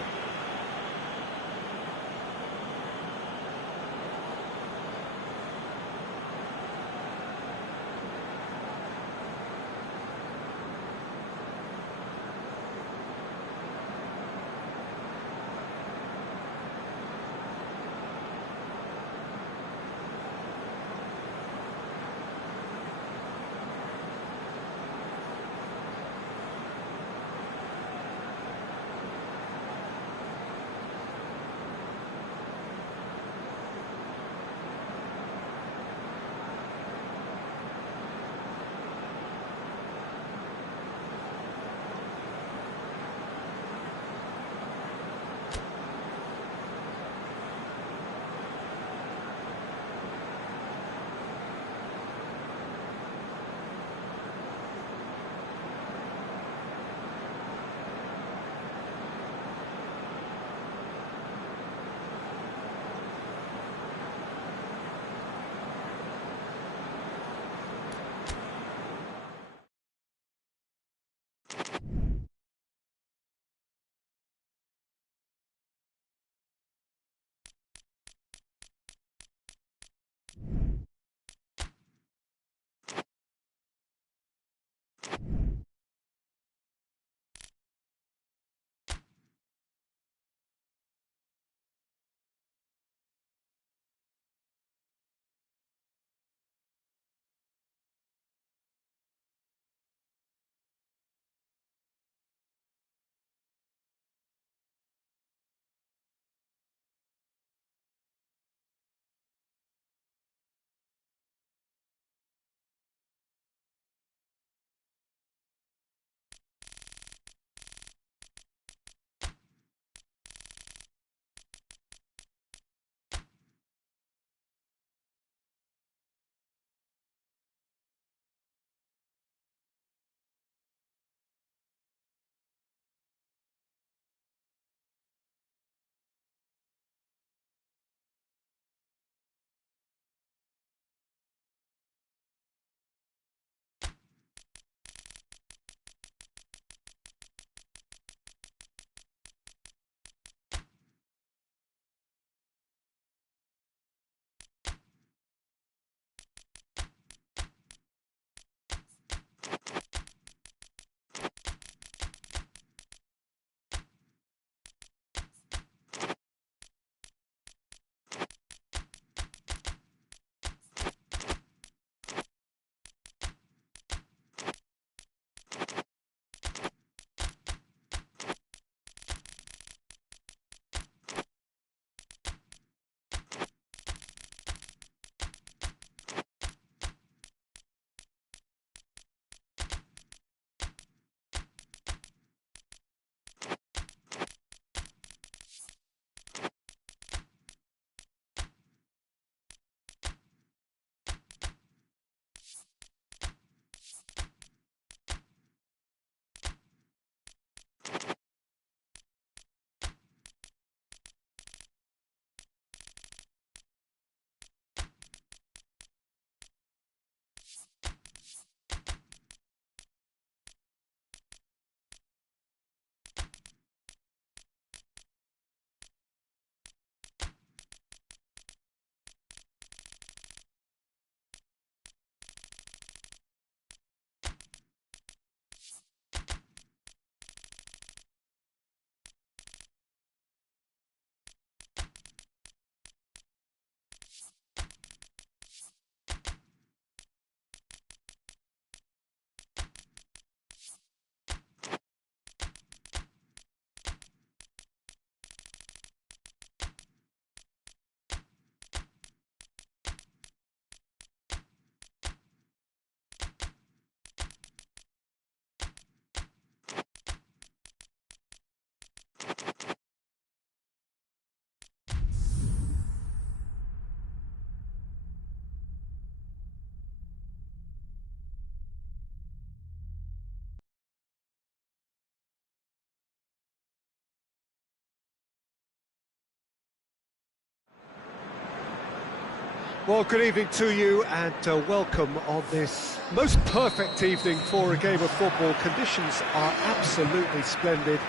Well, good evening to you and welcome on this most perfect evening for a game of football. Conditions are absolutely splendid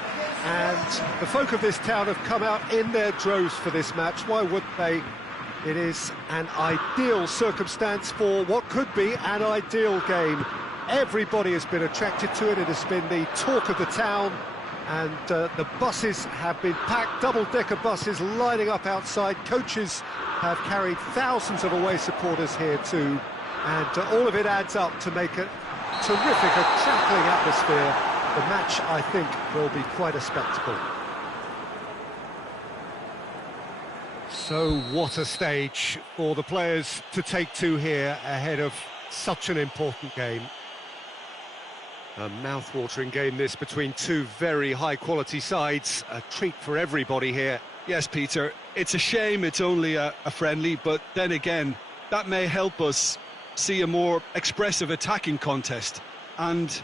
and the folk of this town have come out in their droves for this match. Why wouldn't they? It is an ideal circumstance for what could be an ideal game. Everybody has been attracted to it. It has been the talk of the town. And the buses have been packed, double-decker buses lining up outside. Coaches have carried thousands of away supporters here too. And all of it adds up to make a terrific, crackling atmosphere. The match, I think, will be quite a spectacle. So what a stage for the players to take to here ahead of such an important game. A mouth-watering game this between two very high-quality sides. A treat for everybody here. Yes, Peter, it's a shame it's only a friendly, but then again, that may help us see a more expressive attacking contest. And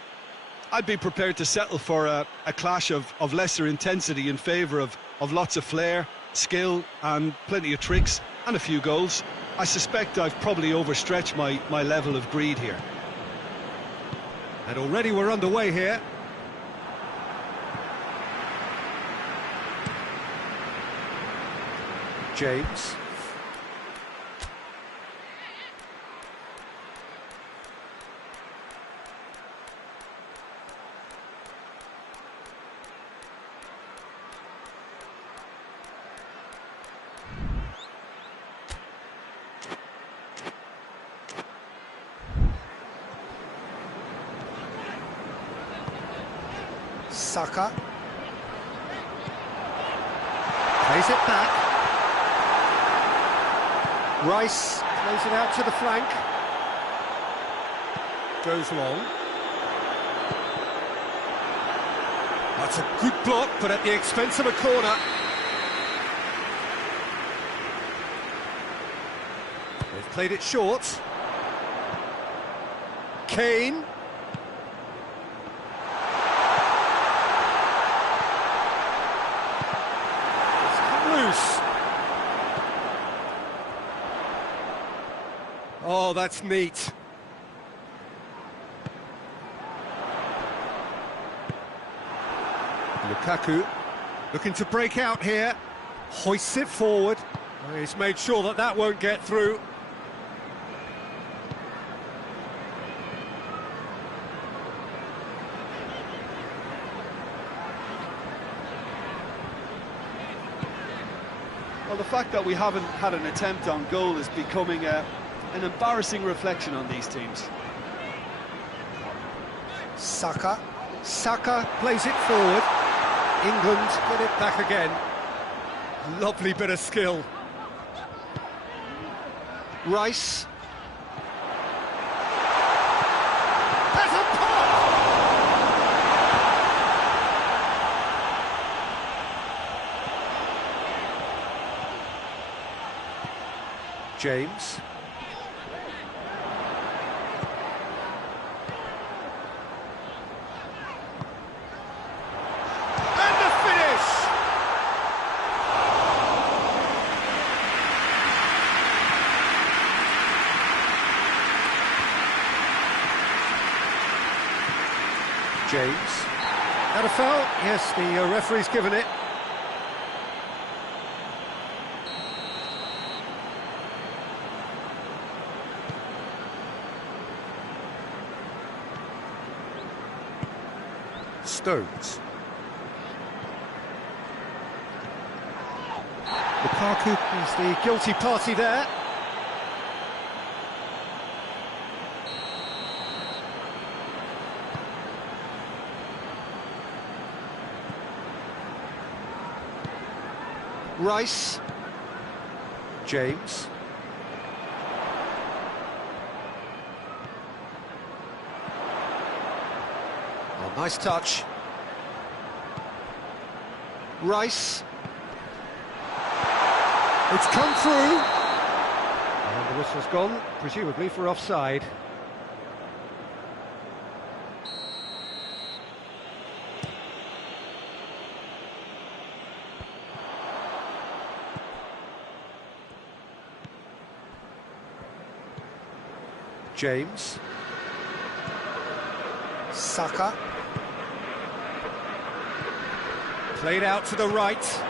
I'd be prepared to settle for a clash of lesser intensity in favour of lots of flair, skill and plenty of tricks and a few goals. I suspect I've probably overstretched my level of greed here. And already we're underway here. James. Saka. Plays it back. Rice plays it out to the flank. Goes long. That's a good block, but at the expense of a corner. They've played it short. Kane. Oh, that's neat. Lukaku Looking to break out here. Hoists it forward. Oh, he's made sure that that won't get through. Well, the fact that we haven't had an attempt on goal is becoming an embarrassing reflection on these teams. Saka. Saka plays it forward. England get it back again. Lovely bit of skill. Rice. Has a pop! James. And the finish! James. Had a foul? Yes, the referee's given it. Stones. Lukaku is the guilty party there. Rice. James. Oh, nice touch. Rice. It's come through. And the whistle's gone, presumably for offside. James. Saka. Played out to the right.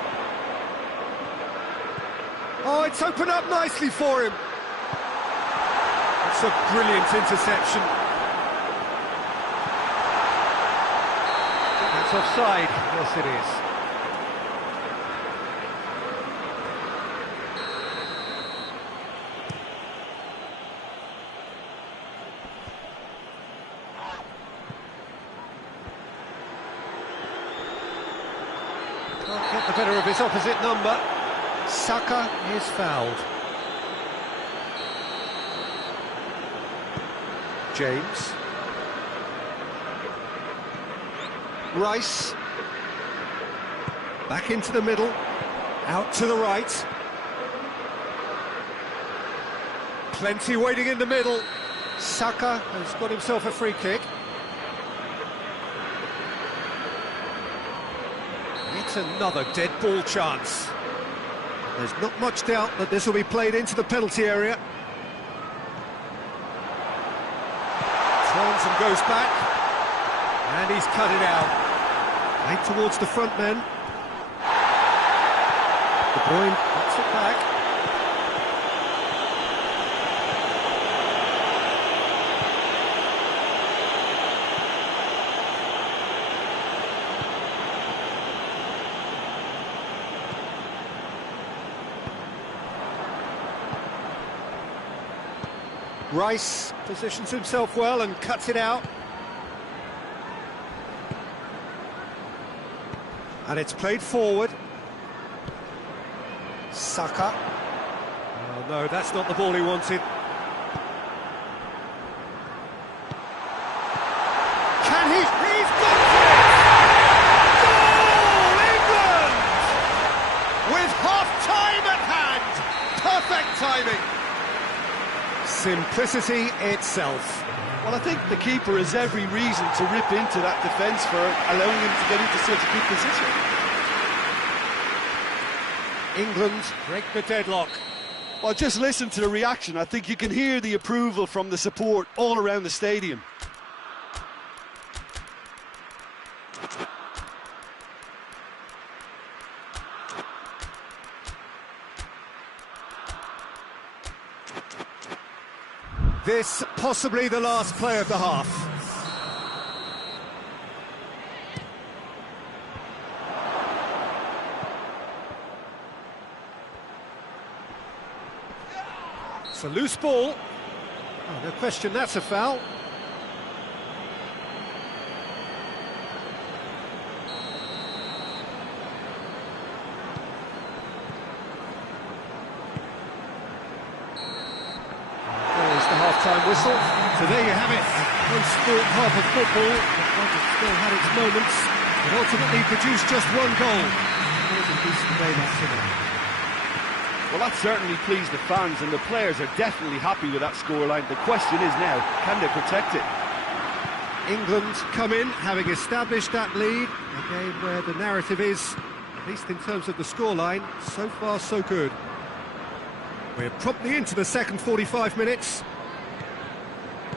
Oh, it's opened up nicely for him. It's a brilliant interception. That's offside. Yes, it is. Can't get the better of his opposite number. Saka is fouled. James. Rice. Back into the middle. Out to the right. Plenty waiting in the middle. Saka has got himself a free kick. It's another dead ball chance. There's not much doubt that this will be played into the penalty area. Turns and goes back. And he's cut it out. Right towards the front men. De Bruyne puts it back. Rice positions himself well and cuts it out. And it's played forward. Saka. Oh no, that's not the ball he wanted. Can he? He's got it! Goal, England! With half-time at hand. Perfect timing. Simplicity itself. Well, I think the keeper has every reason to rip into that defence for allowing him to get into such a good position. England break the deadlock. Well, just listen to the reaction. I think you can hear the approval from the support all around the stadium. This possibly the last play of the half. It's a loose ball. Oh, no question, that's a foul. Half-time whistle. So there you have it. One-sport half of football. It still had its moments, but ultimately produced just one goal. Well, that certainly pleased the fans, and the players are definitely happy with that scoreline. The question is now, can they protect it? England come in, having established that lead. A game where the narrative is, at least in terms of the scoreline, so far so good. We're promptly into the second 45 minutes.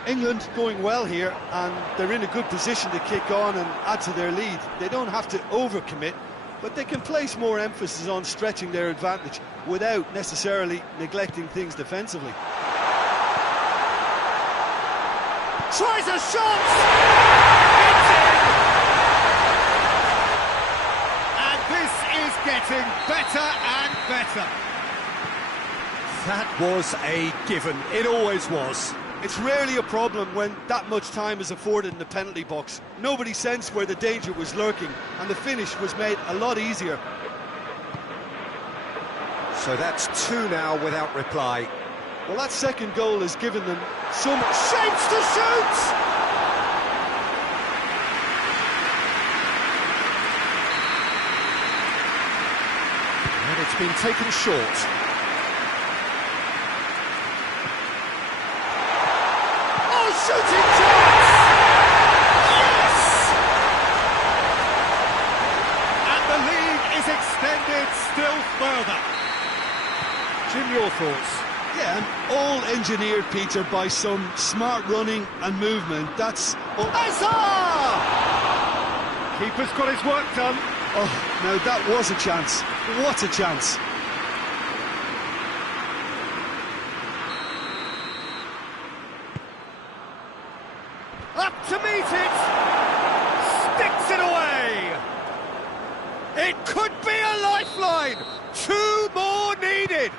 England going well here, and they're in a good position to kick on and add to their lead. They don't have to overcommit, but they can place more emphasis on stretching their advantage without necessarily neglecting things defensively. Tries a shot! It's in! And this is getting better and better. That was a given. It always was. It's rarely a problem when that much time is afforded in the penalty box. Nobody sensed where the danger was lurking, and the finish was made a lot easier. So that's two now without reply. Well, that second goal has given them so much... Shapes to shoot! And it's been taken short. Shooting chance! Yes! And the lead is extended still further. Jim, your thoughts? Yeah, and all engineered, Peter, by some smart running and movement. That's... Oh, Hazard! Keeper's got his work done. oh, now that was a chance. What a chance. Up to meet it! Sticks it away! It could be a lifeline! 2 more needed!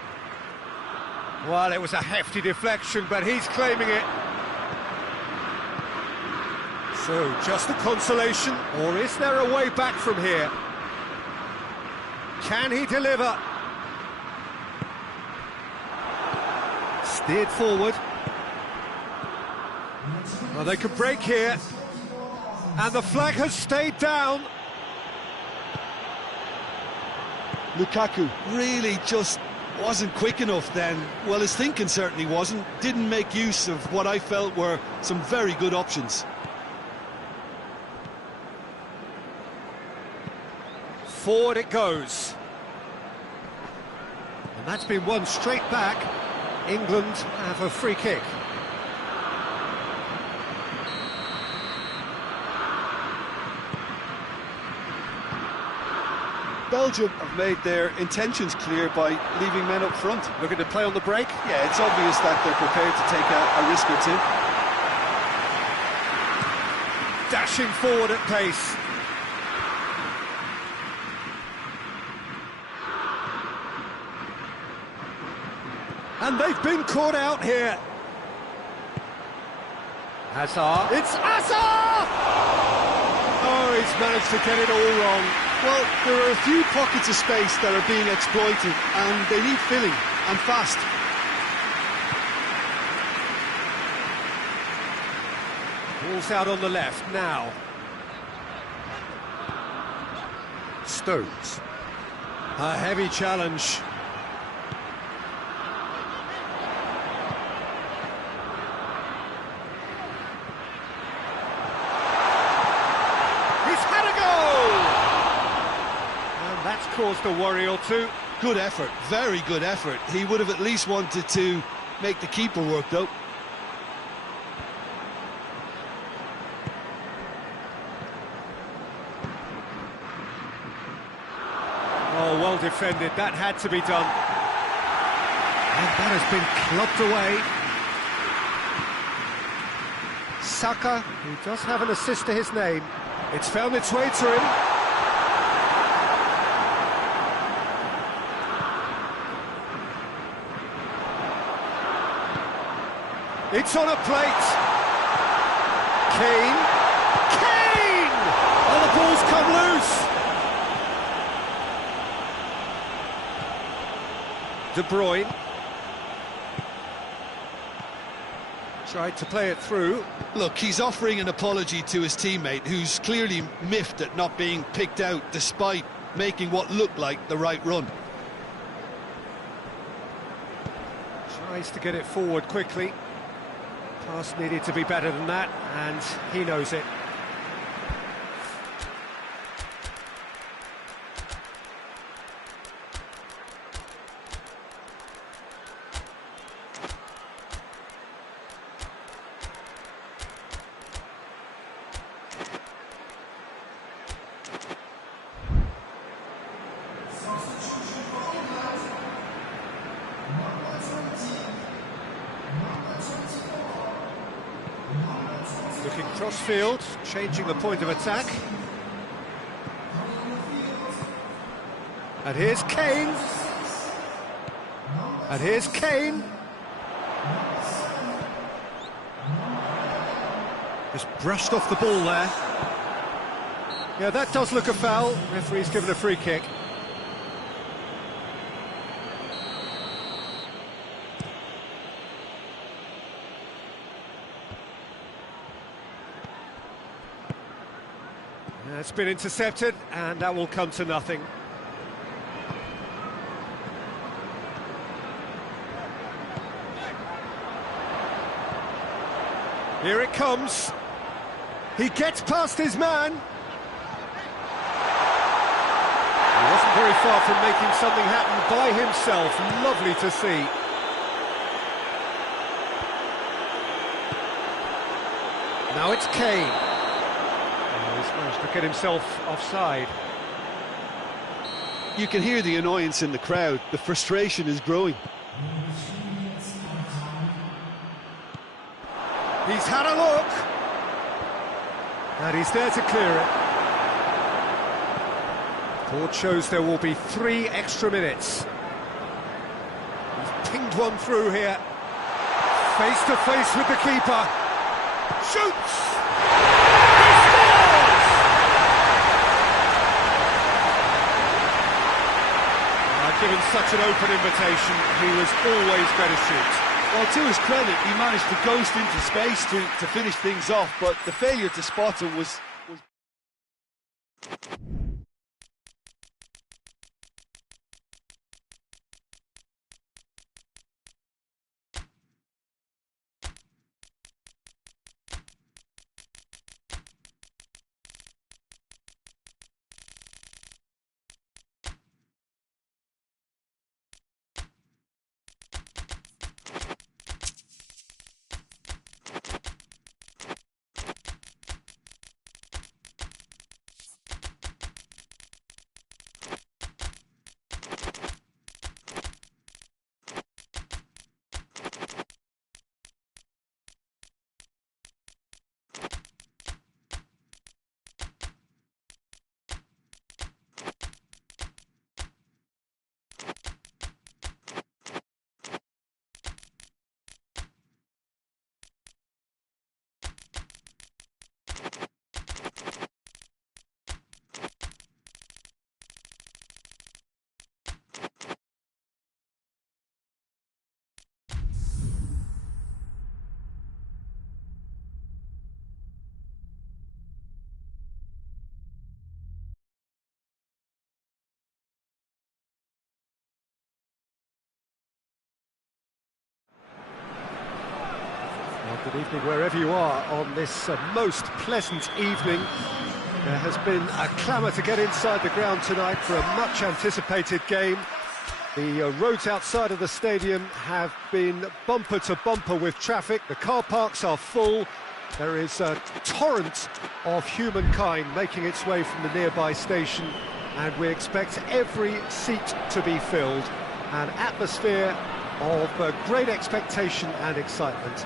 Well, it was a hefty deflection, but he's claiming it. So, just a consolation, or is there a way back from here? Can he deliver? Steered forward. Well, they could break here. And the flag has stayed down. Lukaku really just wasn't quick enough then. Well, his thinking certainly wasn't. Didn't make use of what I felt were some very good options. Forward it goes. And that's been won straight back. England have a free kick. Belgium have made their intentions clear by leaving men up front. Looking to play on the break. Yeah, it's obvious that they're prepared to take a risk or two. Dashing forward at pace. And they've been caught out here. Hazard. It's Hazard! Oh, he's managed to get it all wrong. Well, there are a few pockets of space that are being exploited, and they need filling, and fast. Ball's out on the left now. Stones. A heavy challenge. He's had a goal! And that's caused a worry or two. Good effort, very good effort. He would have at least wanted to make the keeper work, though. Oh, well defended. That had to be done. And that has been clubbed away. Saka, who does have an assist to his name. It's found its way to him. It's on a plate. Kane. Kane! Oh, the ball's come loose. De Bruyne tried to play it through. Look, he's offering an apology to his teammate, who's clearly miffed at not being picked out despite making what looked like the right run. Tries to get it forward quickly. Pass needed to be better than that, and he knows it. Looking cross-field, changing the point of attack. And here's Kane. And here's Kane. Just brushed off the ball there. Yeah, that does look a foul. Referee's given a free kick. It's been intercepted, and that will come to nothing. Here it comes. He gets past his man. He wasn't very far from making something happen by himself. Lovely to see. Now it's Kane. He's managed to get himself offside. You can hear the annoyance in the crowd. The frustration is growing. He's had a look. And he's there to clear it. Court shows there will be 3 extra minutes. He's pinged one through here. Face to face with the keeper. Shoots! Given such an open invitation, he was always going to shoot. Well, to his credit, he managed to ghost into space to finish things off, but the failure to spot him was... Well, good evening wherever you are on this most pleasant evening. There has been a clamour to get inside the ground tonight for a much anticipated game. The roads outside of the stadium have been bumper to bumper with traffic. The car parks are full. There is a torrent of humankind making its way from the nearby station, and we expect every seat to be filled. An atmosphere of great expectation and excitement.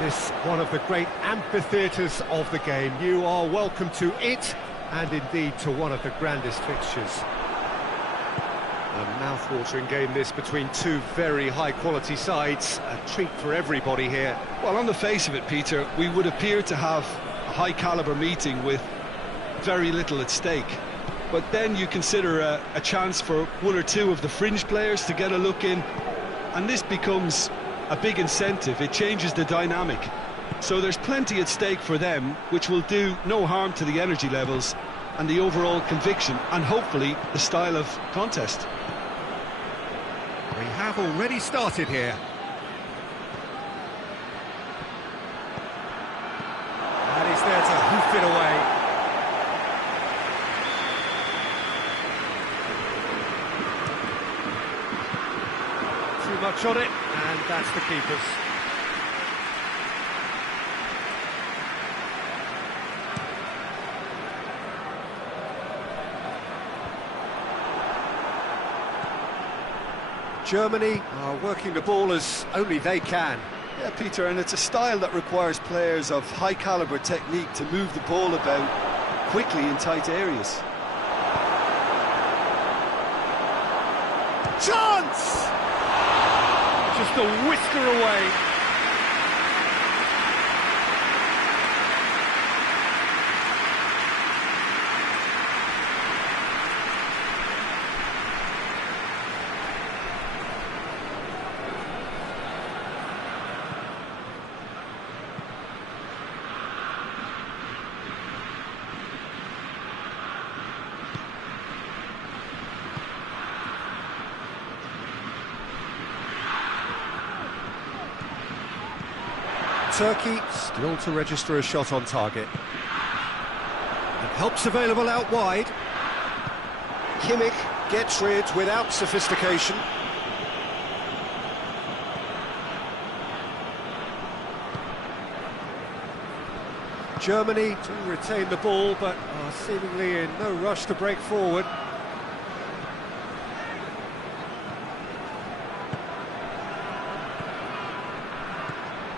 This one of the great amphitheatres of the game. You are welcome to it, and indeed to one of the grandest fixtures. A mouth-watering game this between two very high-quality sides. A treat for everybody here. Well, on the face of it, Peter, we would appear to have a high-caliber meeting with very little at stake. But then you consider a chance for one or two of the fringe players to get a look in, and this becomes a big incentive. It changes the dynamic. So there's plenty at stake for them, which will do no harm to the energy levels and the overall conviction, and hopefully the style of contest. We have already started here. And he's there to hoof it away. Too much on it, and that's the keeper's. Germany are working the ball as only they can. Yeah, Peter, and it's a style that requires players of high-caliber technique to move the ball about quickly in tight areas. Chance! Just a whisker away. Turkey still to register a shot on target. And help's available out wide. Kimmich gets rid without sophistication. Germany to retain the ball, but are seemingly in no rush to break forward.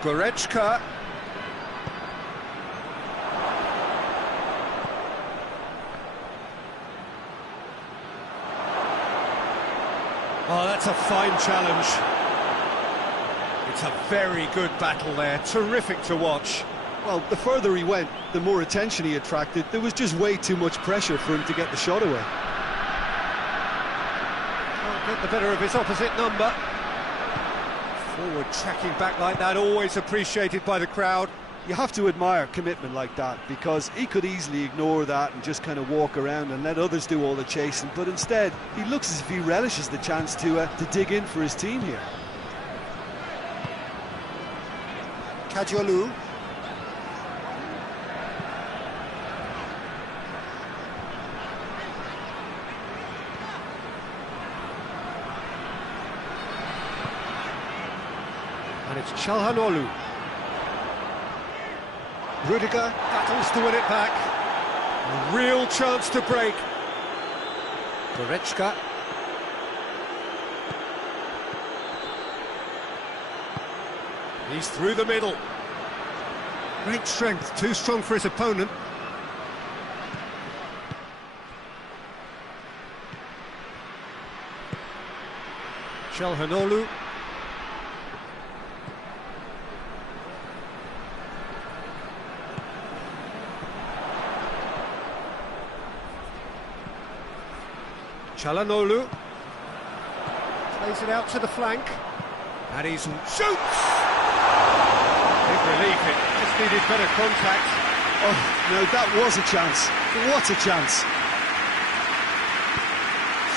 Goretzka. Oh, that's a fine challenge. It's a very good battle there, terrific to watch. Well, the further he went, the more attention he attracted. There was just way too much pressure for him to get the shot away. Can't get the better of his opposite number. Forward tracking back like that, always appreciated by the crowd. You have to admire commitment like that, because he could easily ignore that and just kind of walk around and let others do all the chasing, but instead he looks as if he relishes the chance to dig in for his team here. Kadiolu. And it's Çalhanoğlu. Rudiger battles to win it back. A real chance to break. Goretzka. He's through the middle. Great strength, too strong for his opponent. Çalhanoğlu. Çalhanoğlu plays it out to the flank, and he shoots! Big relief, it just needed better contact. Oh, no, that was a chance. What a chance.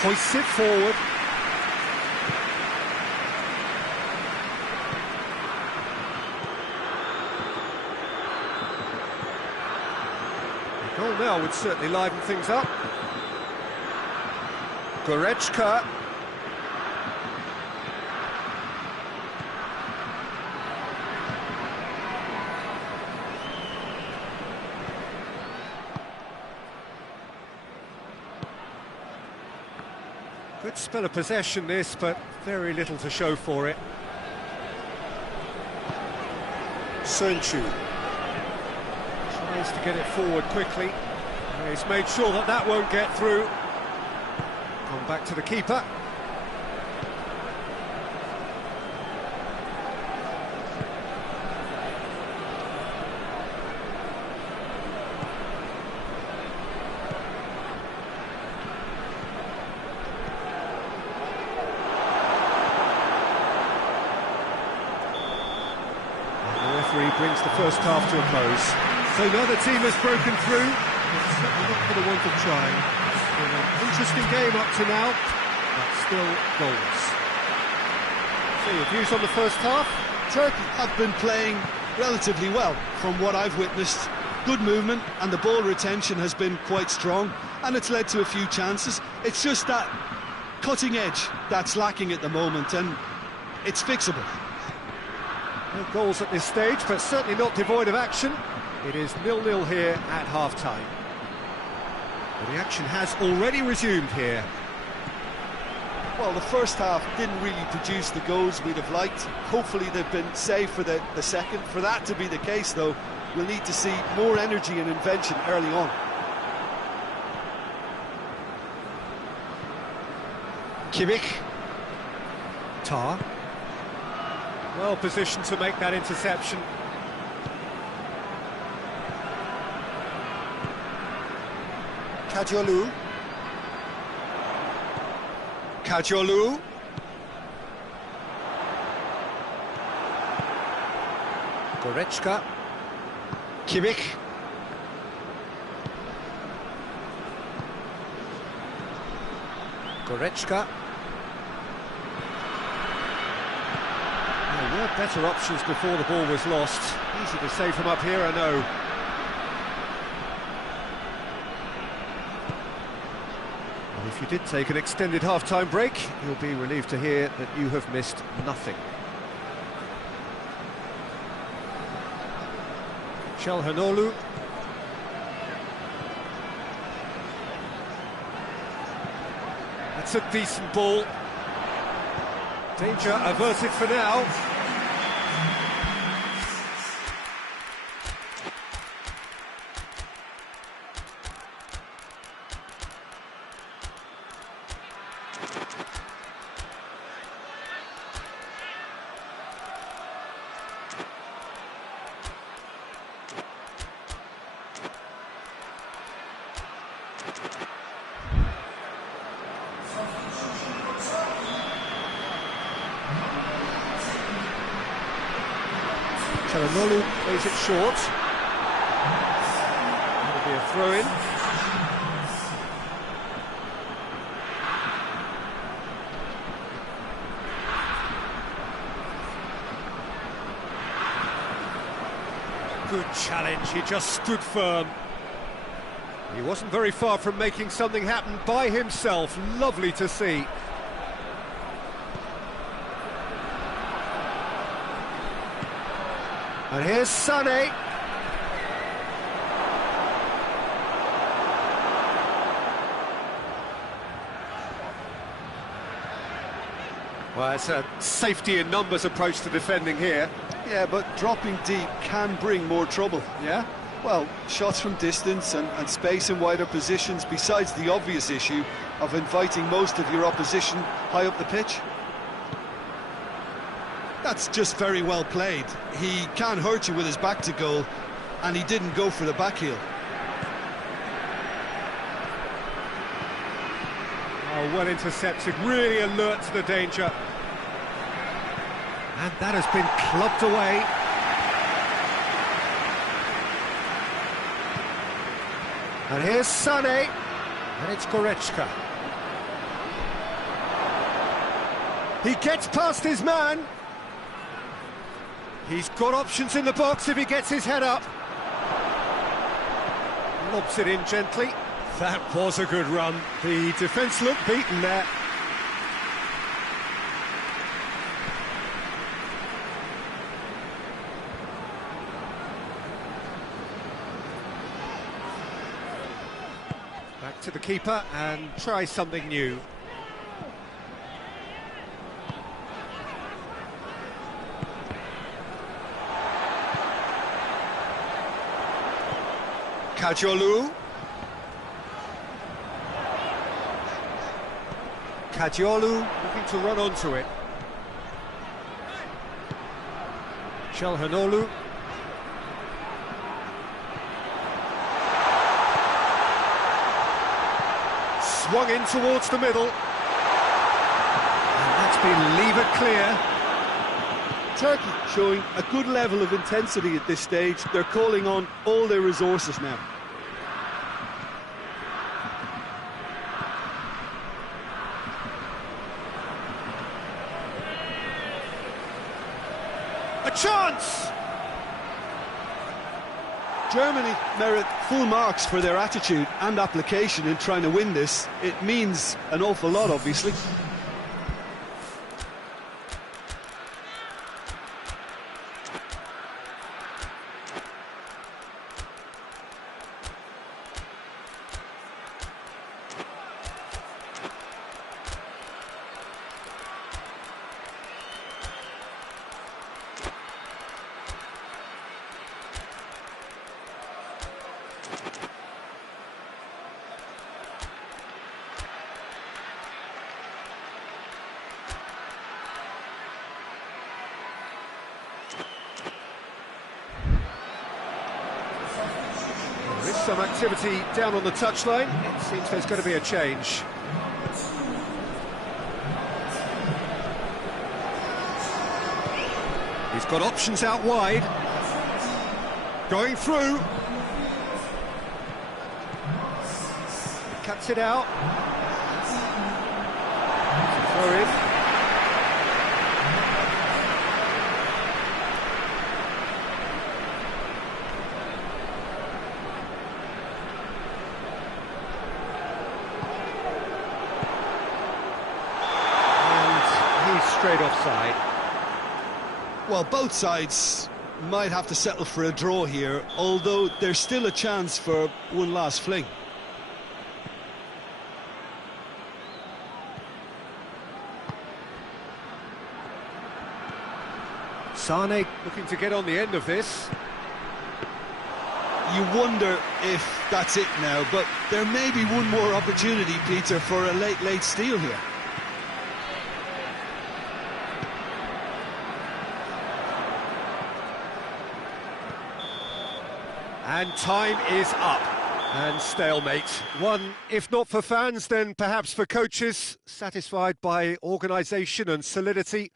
Hoists it forward. The goal now would certainly liven things up. Goretzka. Good spell of possession this, but very little to show for it. Sönchu. Tries to get it forward quickly. He's made sure that that won't get through. Gone back to the keeper. Brings the first half to a close. So neither team has broken through. It's certainly not for the want of trying. It's been an interesting game up to now, but still goals. So your views on the first half? Turkey have been playing relatively well from what I've witnessed. Good movement, and the ball retention has been quite strong, and it's led to a few chances. It's just that cutting edge that's lacking at the moment, and it's fixable. No goals at this stage, but certainly not devoid of action. It is 0-0 here at half-time. But the action has already resumed here. Well, the first half didn't really produce the goals we'd have liked. Hopefully they've been saved for the second. For that to be the case, though, we'll need to see more energy and invention early on. Kimmich. Tar. Well positioned to make that interception. Kadiolu. Kadiolu. Goretzka. Kimmich. Goretzka. There were better options before the ball was lost. Easy to save from up here, I know. And if you did take an extended half-time break, you'll be relieved to hear that you have missed nothing. Calhanoglu. That's a decent ball. Danger averted for now. Calhanoglu plays it short. That'll be a throw-in. Good challenge, he just stood firm. He wasn't very far from making something happen by himself. Lovely to see. And here's Sané. Well, it's a safety in numbers approach to defending here. Yeah, but dropping deep can bring more trouble. Yeah? Well, shots from distance and space in wider positions, besides the obvious issue of inviting most of your opposition high up the pitch. That's just very well played. He can't hurt you with his back to goal, and he didn't go for the back heel. Oh, well intercepted, really alert to the danger. And that has been clubbed away. And here's Sané. And it's Goretzka. He gets past his man. He's got options in the box if he gets his head up. Lobs it in gently. That was a good run. The defence looked beaten there. Back to the keeper and try something new. Calhanoglu. Calhanoglu looking to run onto it. Calhanoglu. Swung in towards the middle. And that's been levered clear. Turkey showing a good level of intensity at this stage. They're calling on all their resources now. A chance! Germany merit full marks for their attitude and application in trying to win this. It means an awful lot, obviously. There is some activity down on the touchline. It seems there's going to be a change. He's got options out wide. Going through. Cuts it out. Throw in. And he's straight offside. Well, both sides might have to settle for a draw here, although there's still a chance for one last fling. Sane looking to get on the end of this. You wonder if that's it now, but there may be one more opportunity, Peter, for a late steal here. And time is up. And stalemate. One, if not for fans, then perhaps for coaches, satisfied by organisation and solidity.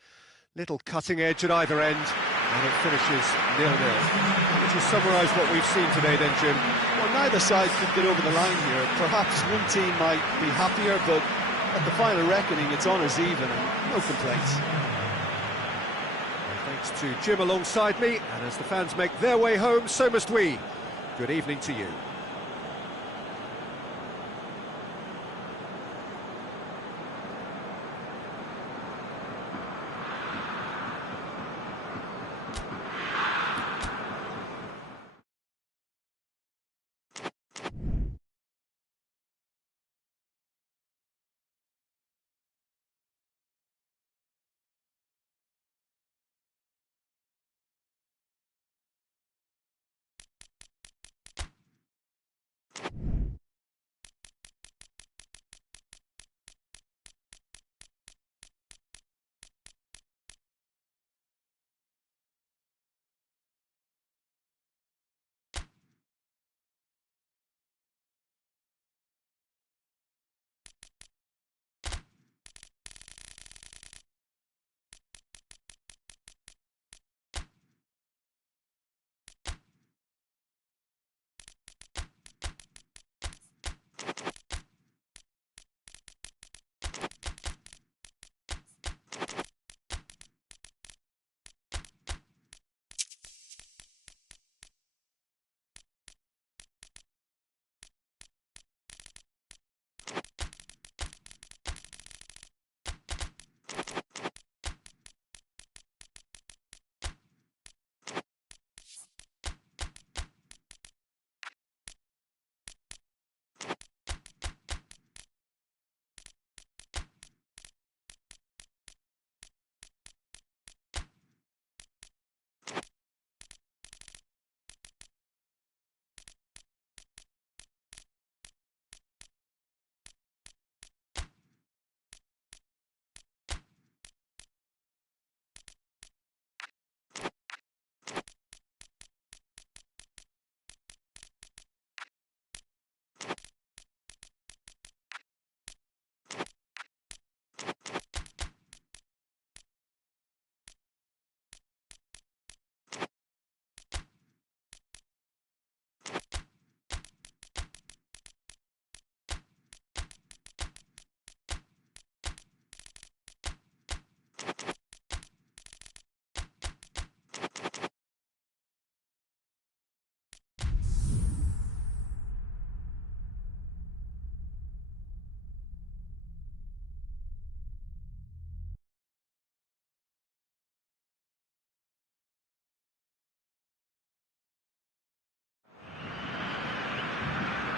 Little cutting edge at either end, and it finishes 0-0. Would you summarise what we've seen today then, Jim? Well, neither side could get over the line here. Perhaps one team might be happier, but at the final reckoning, it's honours even and no complaints. And thanks to Jim alongside me, and as the fans make their way home, so must we. Good evening to you.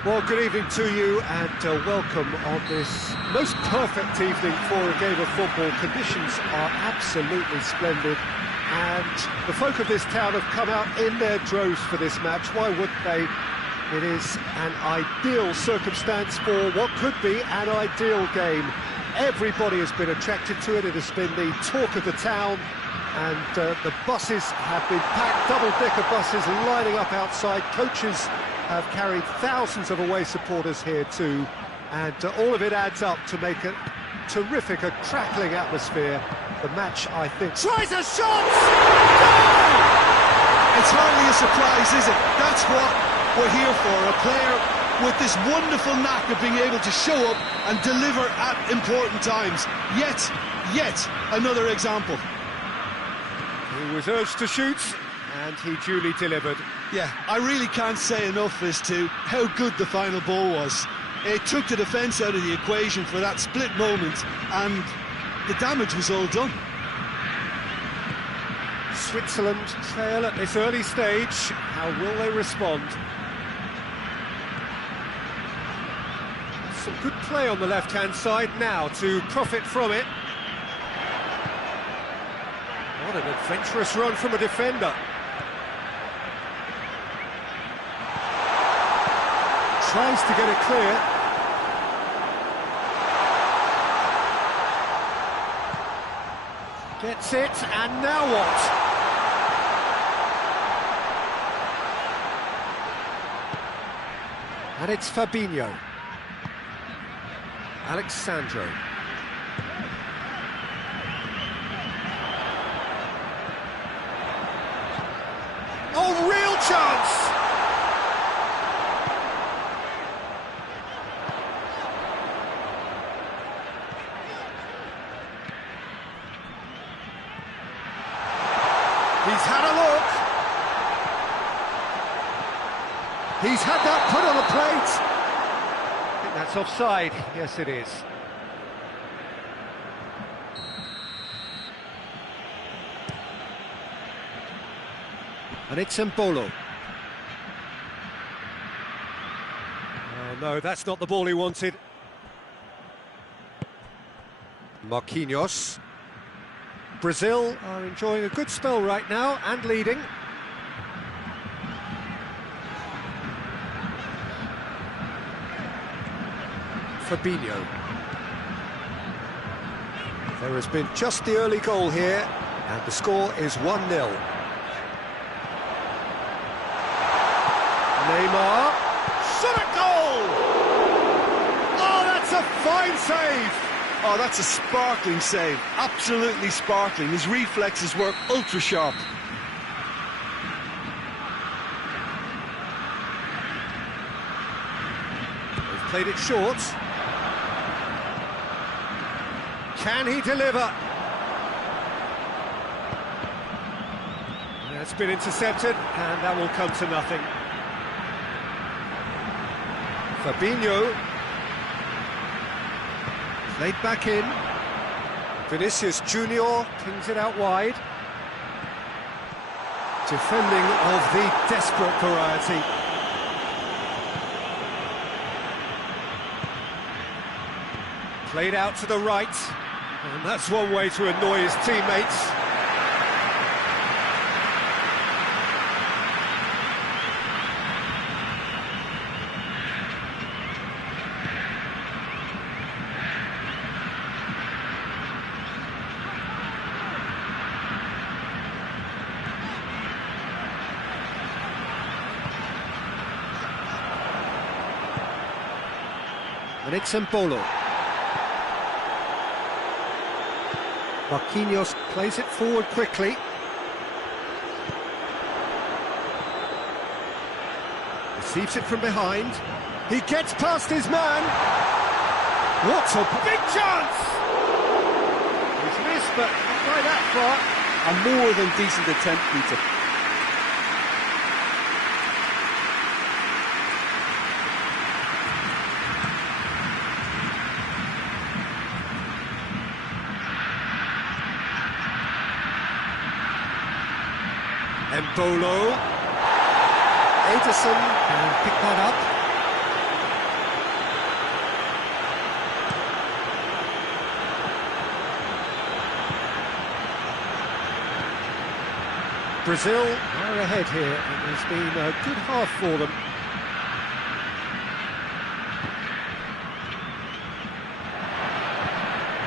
Well, good evening to you and welcome on this most perfect evening for a game of football. Conditions are absolutely splendid and the folk of this town have come out in their droves for this match. Why wouldn't they? It is an ideal circumstance for what could be an ideal game. Everybody has been attracted to it. It has been the talk of the town and the buses have been packed, double-decker buses lining up outside. Coaches have carried thousands of away supporters here too, and all of it adds up to make a terrific, a crackling atmosphere. The match, I think, tries a shot! It's hardly a surprise, is it? That's what we're here for, a player with this wonderful knack of being able to show up and deliver at important times. Yet another example. He was urged to shoot, and he duly delivered. Yeah, I really can't say enough as to how good the final ball was. It took the defence out of the equation for that split moment, and the damage was all done. Switzerland trail at this early stage. How will they respond? Some good play on the left-hand side now to profit from it. What an adventurous run from a defender. Tries to get it clear. Gets it, and now what? And it's Fabinho. Alexandro. Oh, real chance! He's had a look. He's had that put on a plate. I think that's offside. Yes, it is. And it's Mbolo. Oh, no, that's not the ball he wanted. Marquinhos. Brazil are enjoying a good spell right now and leading. Fabinho. There has been just the early goal here, and the score is 1-0. Neymar. Shot a goal! Oh, that's a fine save! Oh, that's a sparkling save. Absolutely sparkling. His reflexes work ultra sharp. They've played it short. Can he deliver? It's been intercepted, and that will come to nothing. Fabinho. Played back in. Vinicius Junior pings it out wide. Defending of the desperate variety. Played out to the right, and that's one way to annoy his teammates. And it's Mbolo. Marquinhos plays it forward quickly. Receives it from behind. He gets past his man. What a big chance! He's missed, but not by that far. A more than decent attempt, Peter. Mbolo. Ederson can pick that up. Brazil are ahead here, and it's been a good half for them.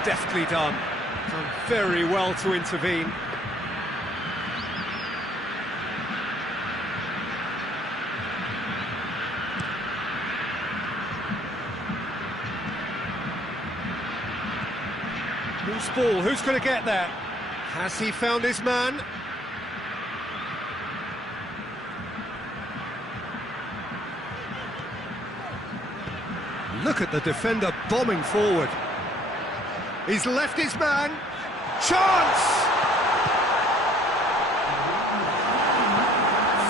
Deftly done. Done very well to intervene. Loose ball, who's going to get that? Has he found his man? Look at the defender bombing forward. He's left his man. Chance!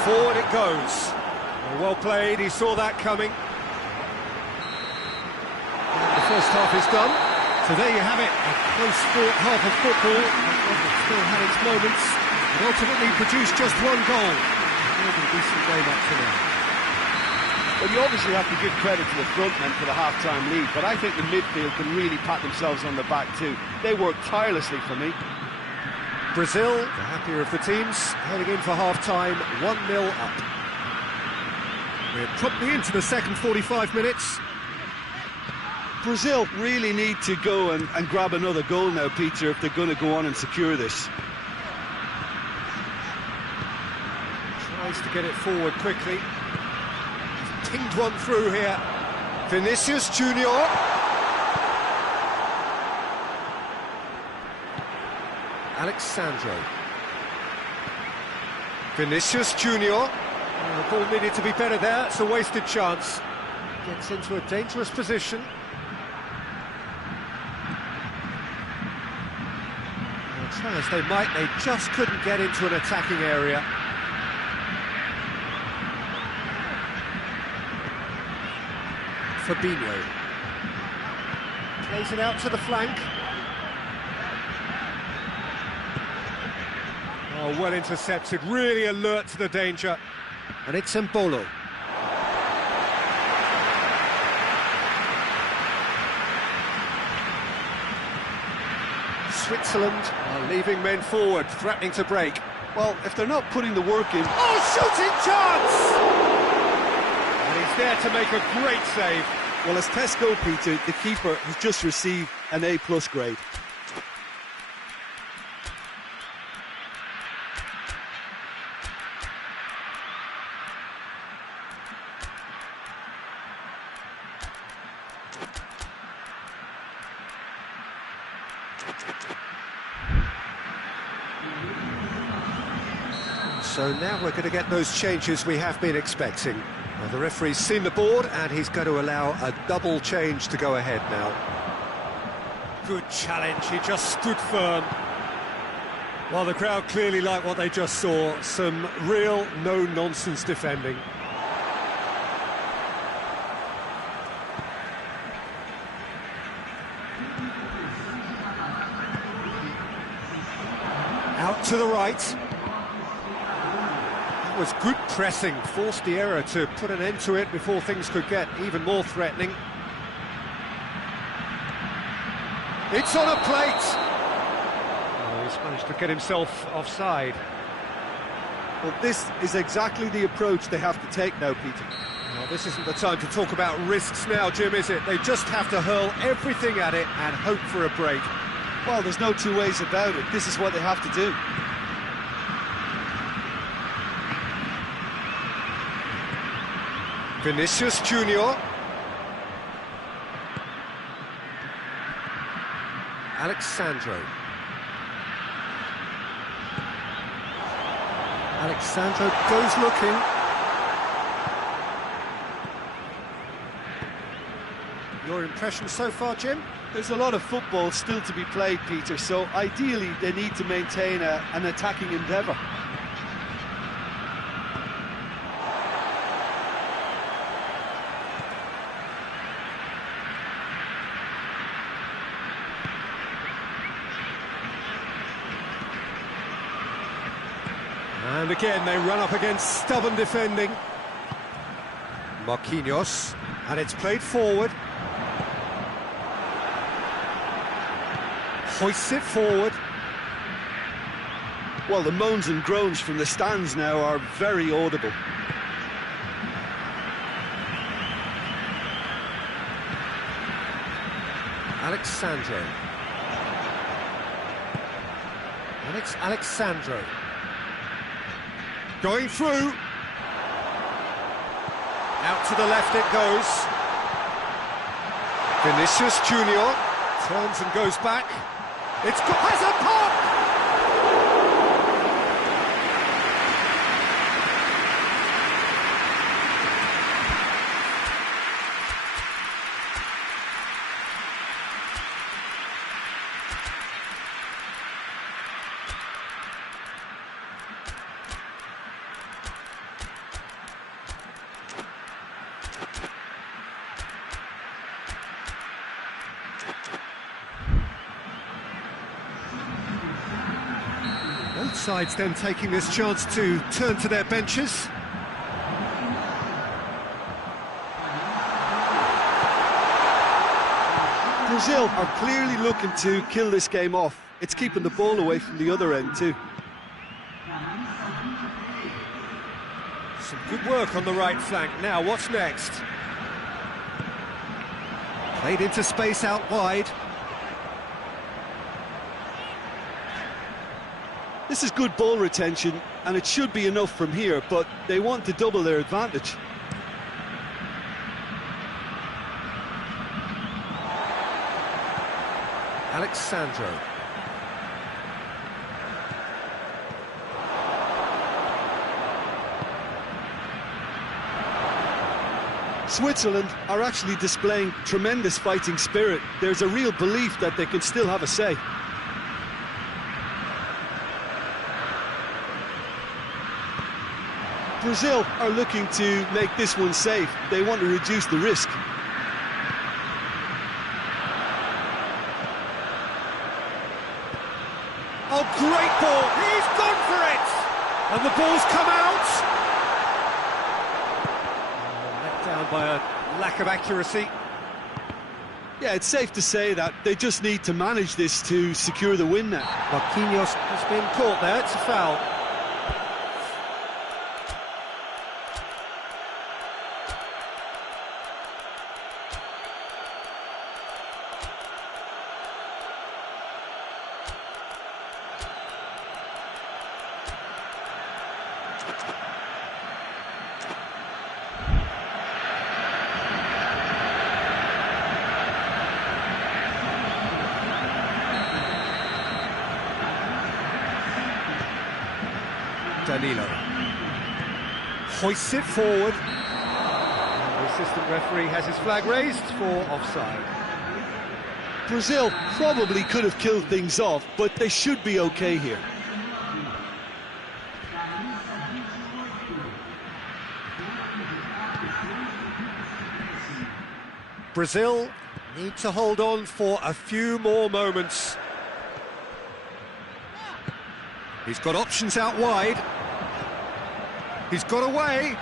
Forward it goes. Well played, he saw that coming. And the first half is done. So there you have it, a close-fought half of football, but it still had its moments. It ultimately produced just one goal. More than a decent game up to now. Well, you obviously have to give credit to the front men for the half-time lead, but I think the midfield can really pat themselves on the back too. They worked tirelessly for me. Brazil, the happier of the teams, heading in for half-time, 1-0 up. We're promptly into the second 45 minutes. Brazil really need to go and grab another goal now, Peter, if they're going to go on and secure this. Tries to get it forward quickly. He's pinged one through here. Vinicius Junior. Alexandro. Vinicius Junior. The ball needed to be better there. It's a wasted chance. Gets into a dangerous position. Try as they might, they just couldn't get into an attacking area. Fabinho plays it out to the flank. Oh, well intercepted, really alert to the danger. And it's Mbolo. Switzerland are leaving men forward, threatening to break. Well, if they're not putting the work in... Oh, shooting chance! And he's there to make a great save. Well, as tests go, Peter, the keeper has just received an A+ grade. So now we're going to get those changes we have been expecting. Well, the referee's seen the board and he's going to allow a double change to go ahead now. Good challenge, he just stood firm. Well, the crowd clearly like what they just saw. Some real no-nonsense defending. Out to the right. Was good pressing, forced the error to put an end to it before things could get even more threatening. It's on a plate! Oh, he's managed to get himself offside. Well, this is exactly the approach they have to take now, Peter. Well, this isn't the time to talk about risks now, Jim, is it? They just have to hurl everything at it and hope for a break. Well, there's no two ways about it. This is what they have to do. Vinicius Junior. Alexandro. Alexandro goes looking. Your impression so far, Jim? There's a lot of football still to be played, Peter, so ideally they need to maintain an attacking endeavour. And again, they run up against stubborn defending. Marquinhos, and it's played forward. Hoists it forward. Well, the moans and groans from the stands now are very audible. Alexandro. And it's Alexandro. Going through. Out to the left it goes. Vinicius Junior turns and goes back. Has a pop! sides then taking this chance to turn to their benches. Brazil are clearly looking to kill this game off. It's keeping the ball away from the other end too. Some good work on the right flank. Now, what's next? Played into space out wide. This is good ball retention, and it should be enough from here, but they want to double their advantage. Alexandro. Switzerland are actually displaying tremendous fighting spirit. There's a real belief that they can still have a say. Brazil are looking to make this one safe. They want to reduce the risk. Oh, great ball! He's gone for it! And the ball's come out! Let down by a lack of accuracy. Yeah, it's safe to say that they just need to manage this to secure the win now. Marquinhos has been caught there, it's a foul. Danilo hoists it forward. And the assistant referee has his flag raised for offside. Brazil probably could have killed things off, but they should be okay here. Brazil need to hold on for a few more moments. He's got options out wide. He's got away.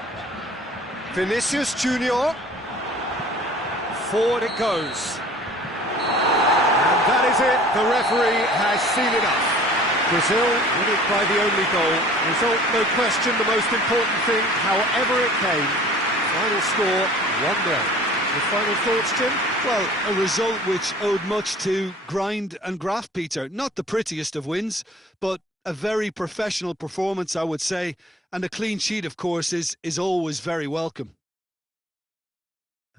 Vinicius Junior. Forward it goes. And that is it. The referee has seen enough. Brazil win it by the only goal. Result, no question, the most important thing, however it came. Final score, 1-0. The final thoughts, Jim? Well, a result which owed much to grind and graft, Peter. Not the prettiest of wins, but a very professional performance, I would say. And a clean sheet, of course, is always very welcome.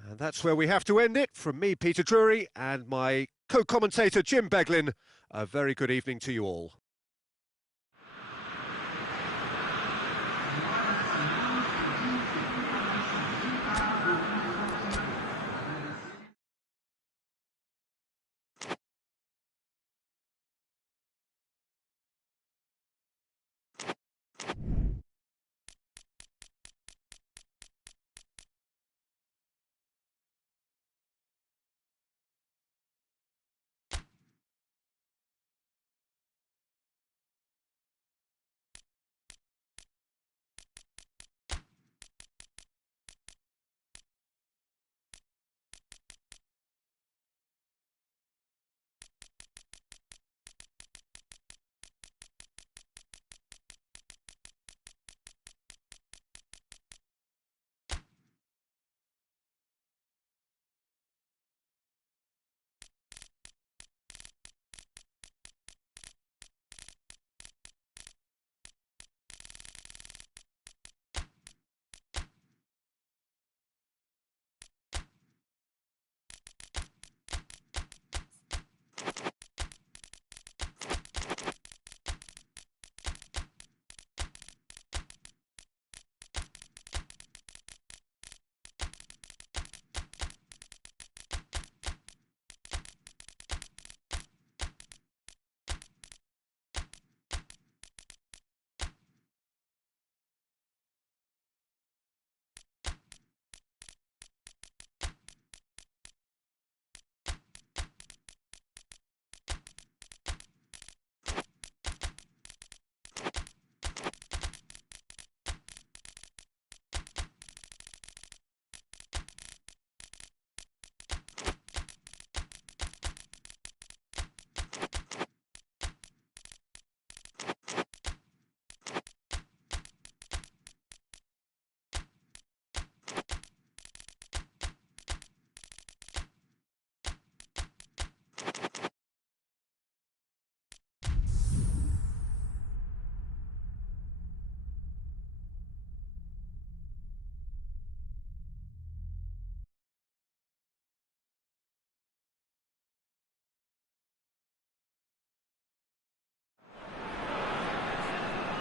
And that's where we have to end it. From me, Peter Drury, and my co-commentator, Jim Beglin. A very good evening to you all.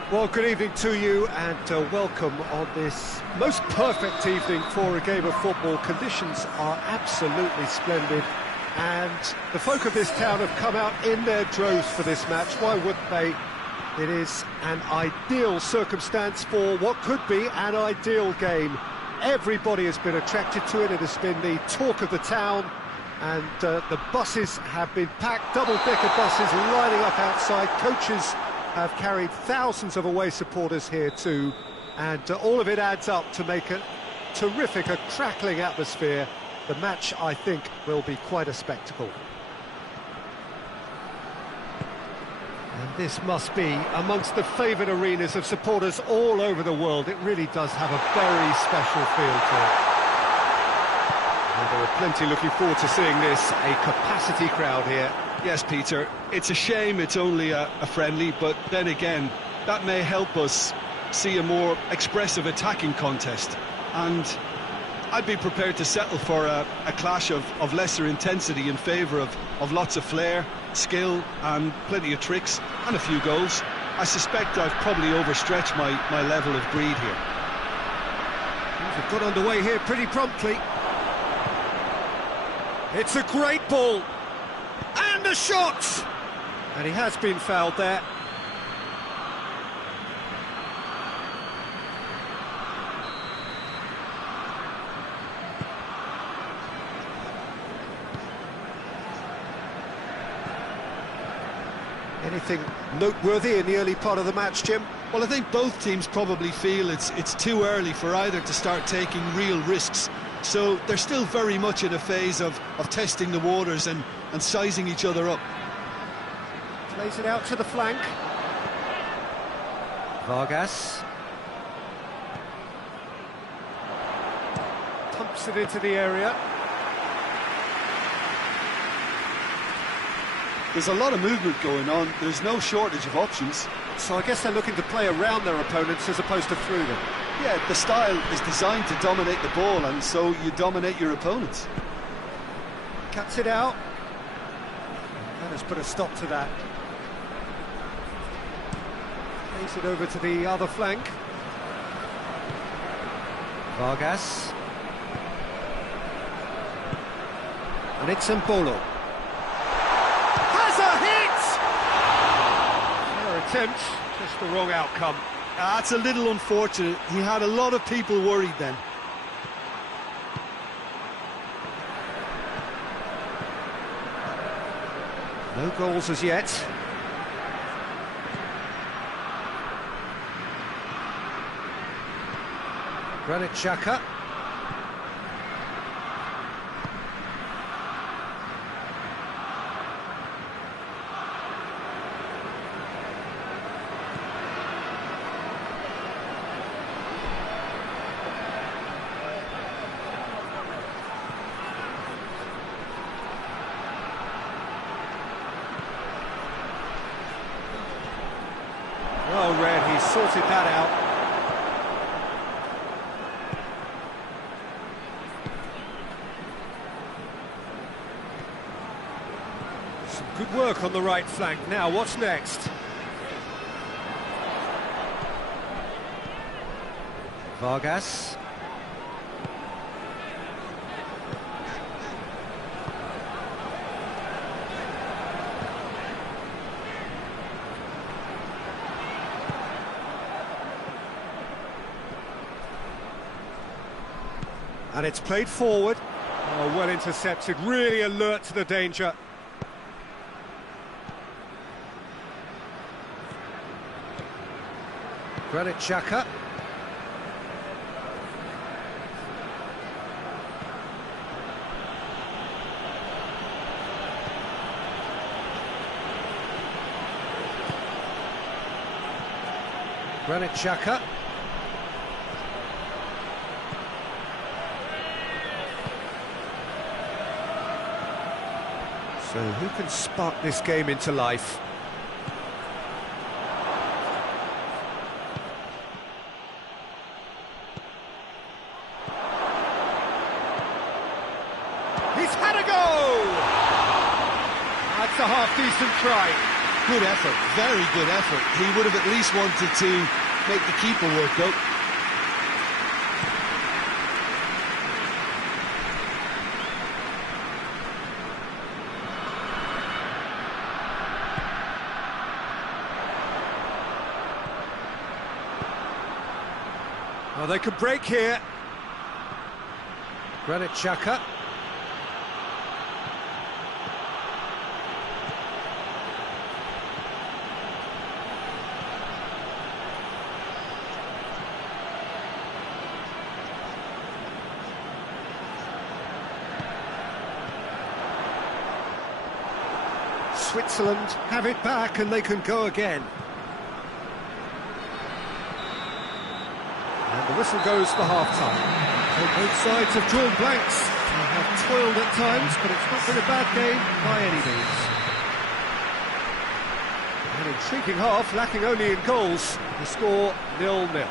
Well, good evening to you and welcome on this most perfect evening for a game of football. Conditions are absolutely splendid and the folk of this town have come out in their droves for this match. Why wouldn't they? It is an ideal circumstance for what could be an ideal game. Everybody has been attracted to it. It has been the talk of the town, and the buses have been packed, double-decker buses lining up outside. Coaches have carried thousands of away supporters here too, and all of it adds up to make a terrific, a crackling atmosphere. The match, I think, will be quite a spectacle. And this must be amongst the favoured arenas of supporters all over the world. It really does have a very special feel to it. And there are plenty looking forward to seeing this, a capacity crowd here. Yes, Peter, it's a shame it's only a friendly, but then again, that may help us see a more expressive attacking contest. And I'd be prepared to settle for a clash of lesser intensity in favour of lots of flair, skill and plenty of tricks and a few goals. I suspect I've probably overstretched my level of greed here. Things have got underway here pretty promptly. It's a great ball. And a shot! And he has been fouled there. Anything noteworthy in the early part of the match, Jim? Well, I think both teams probably feel it's too early for either to start taking real risks. So they're still very much in a phase of testing the waters and sizing each other up. Plays it out to the flank. Vargas. Pumps it into the area. There's a lot of movement going on. There's no shortage of options. So I guess they're looking to play around their opponents as opposed to through them. Yeah, the style is designed to dominate the ball, and so you dominate your opponents. Cuts it out. That has put a stop to that. Plays it over to the other flank. Vargas. And it's Mbolo. Has a hit! Fair attempt, just the wrong outcome. That's a little unfortunate. He had a lot of people worried then. No goals as yet. Granit Xhaka. Well read, he sorted that out. Some good work on the right flank. Now, what's next? Vargas. And it's played forward. Oh, well intercepted, really alert to the danger. Granit Xhaka. Granit Xhaka. So who can spark this game into life? He's had a go! That's a half-decent try. Good effort, very good effort. He would have at least wanted to make the keeper work, though. Well, they could break here. Granit Xhaka. Switzerland have it back and they can go again. And the whistle goes for half-time. So both sides have drawn blanks. They have toiled at times, but it's not been a bad game by any means. An intriguing half, lacking only in goals. The score 0-0.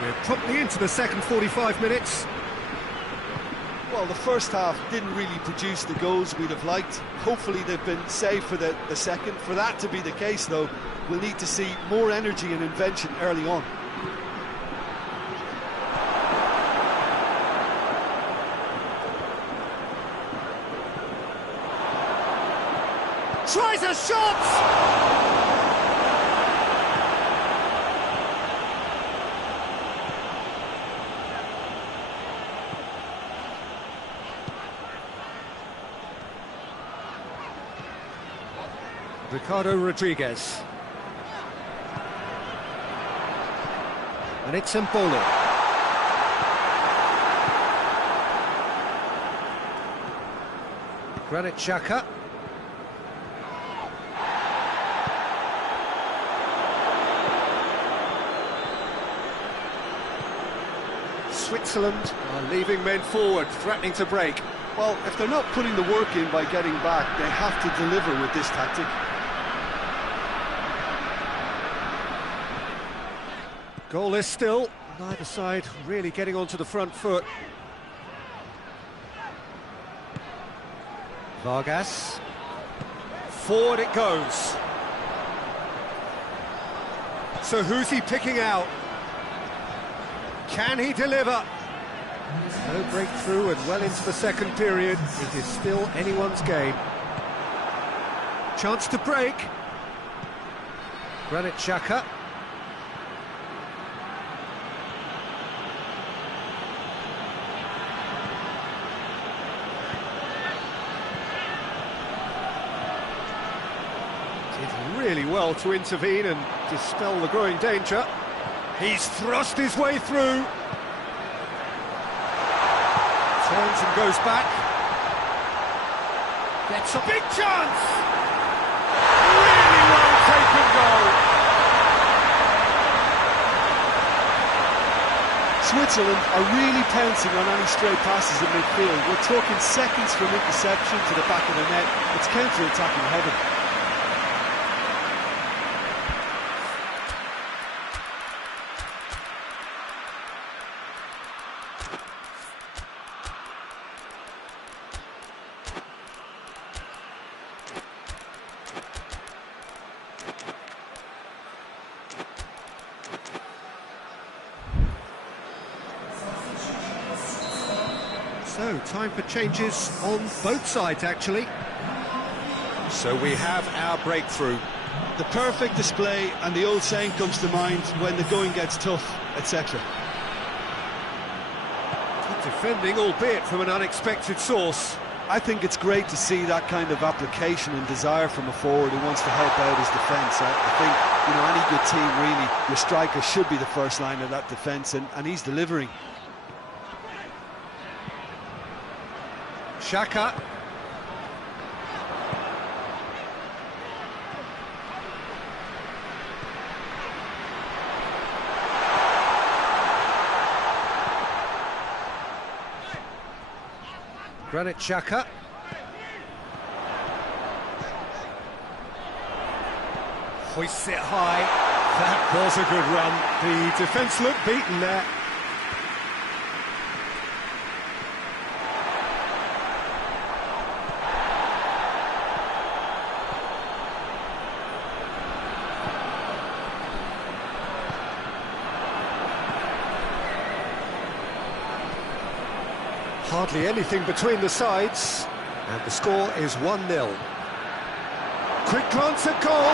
We're promptly into the second 45 minutes. Well, the first half didn't really produce the goals we'd have liked. Hopefully they've been saved for the second. For that to be the case, though, we'll need to see more energy and invention early on. Tries a shot! Ricardo Rodriguez. And it's Mbolo. Granit Xhaka. Switzerland are leaving men forward, threatening to break. Well, if they're not putting the work in by getting back, they have to deliver with this tactic. Goalless still, neither side really getting onto the front foot. Vargas. Forward it goes. So who's he picking out? Can he deliver? No breakthrough and well into the second period. It is still anyone's game. Chance to break. Granit Xhaka. Did really well to intervene and dispel the growing danger. He's thrust his way through. Turns and goes back. Gets a big chance! Really well taken goal. Switzerland are really pouncing on any stray passes in midfield. We're talking seconds from interception to the back of the net. It's counter-attacking heaven. So, time for changes on both sides, actually. So we have our breakthrough. The perfect display, and the old saying comes to mind, when the going gets tough, etc. Good defending, albeit from an unexpected source. I think it's great to see that kind of application and desire from a forward who wants to help out his defence. I think, you know, any good team, really, your striker should be the first line of that defence, and he's delivering. Xhaka. Granit Xhaka. Hoists it high. That was a good run. The defence looked beaten there. Hardly anything between the sides, and the score is 1-0. Quick glance at goal.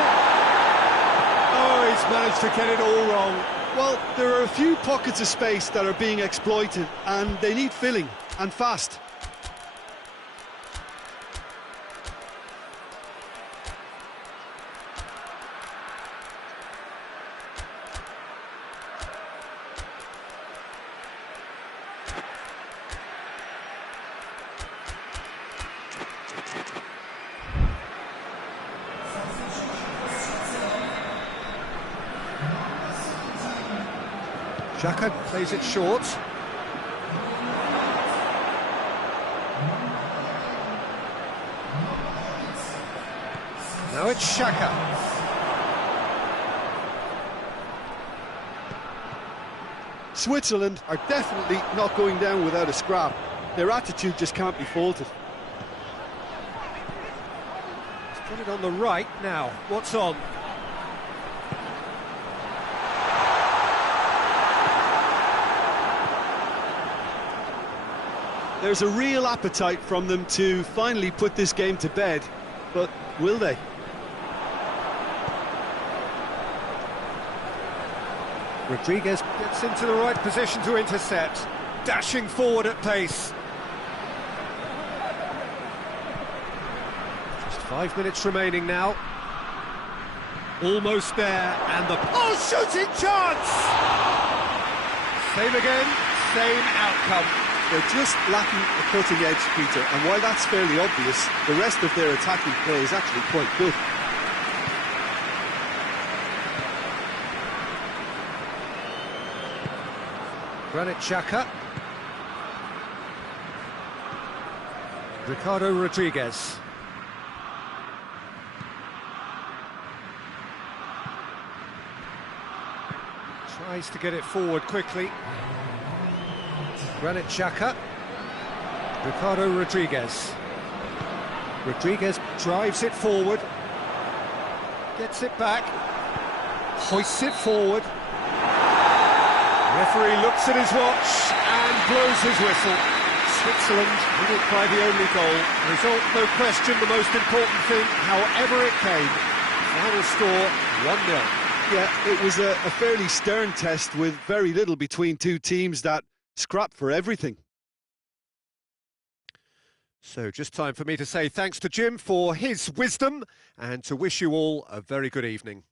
Oh, he's managed to get it all wrong. Well, there are a few pockets of space that are being exploited, and they need filling, and fast. Xhaka plays it short. Now it's Xhaka. Switzerland are definitely not going down without a scrap. Their attitude just can't be faulted. He's got it on the right now. What's on? There's a real appetite from them to finally put this game to bed, but will they? Rodriguez gets into the right position to intercept, dashing forward at pace. Just 5 minutes remaining now. Almost there, and the... Oh, shooting chance! Same again, same outcome. They're just lacking a cutting edge, Peter, and while that's fairly obvious, the rest of their attacking play is actually quite good. Granit Xhaka. Ricardo Rodriguez. Tries to get it forward quickly. Granit Xhaka. Ricardo Rodriguez. Rodriguez drives it forward. Gets it back. Hoists it forward. Referee looks at his watch and blows his whistle. Switzerland win it by the only goal. Result, no question, the most important thing, however it came. Final score, 1-0. Yeah, it was a fairly stern test with very little between two teams that scrap for everything. So just time for me to say thanks to Jim for his wisdom and to wish you all a very good evening.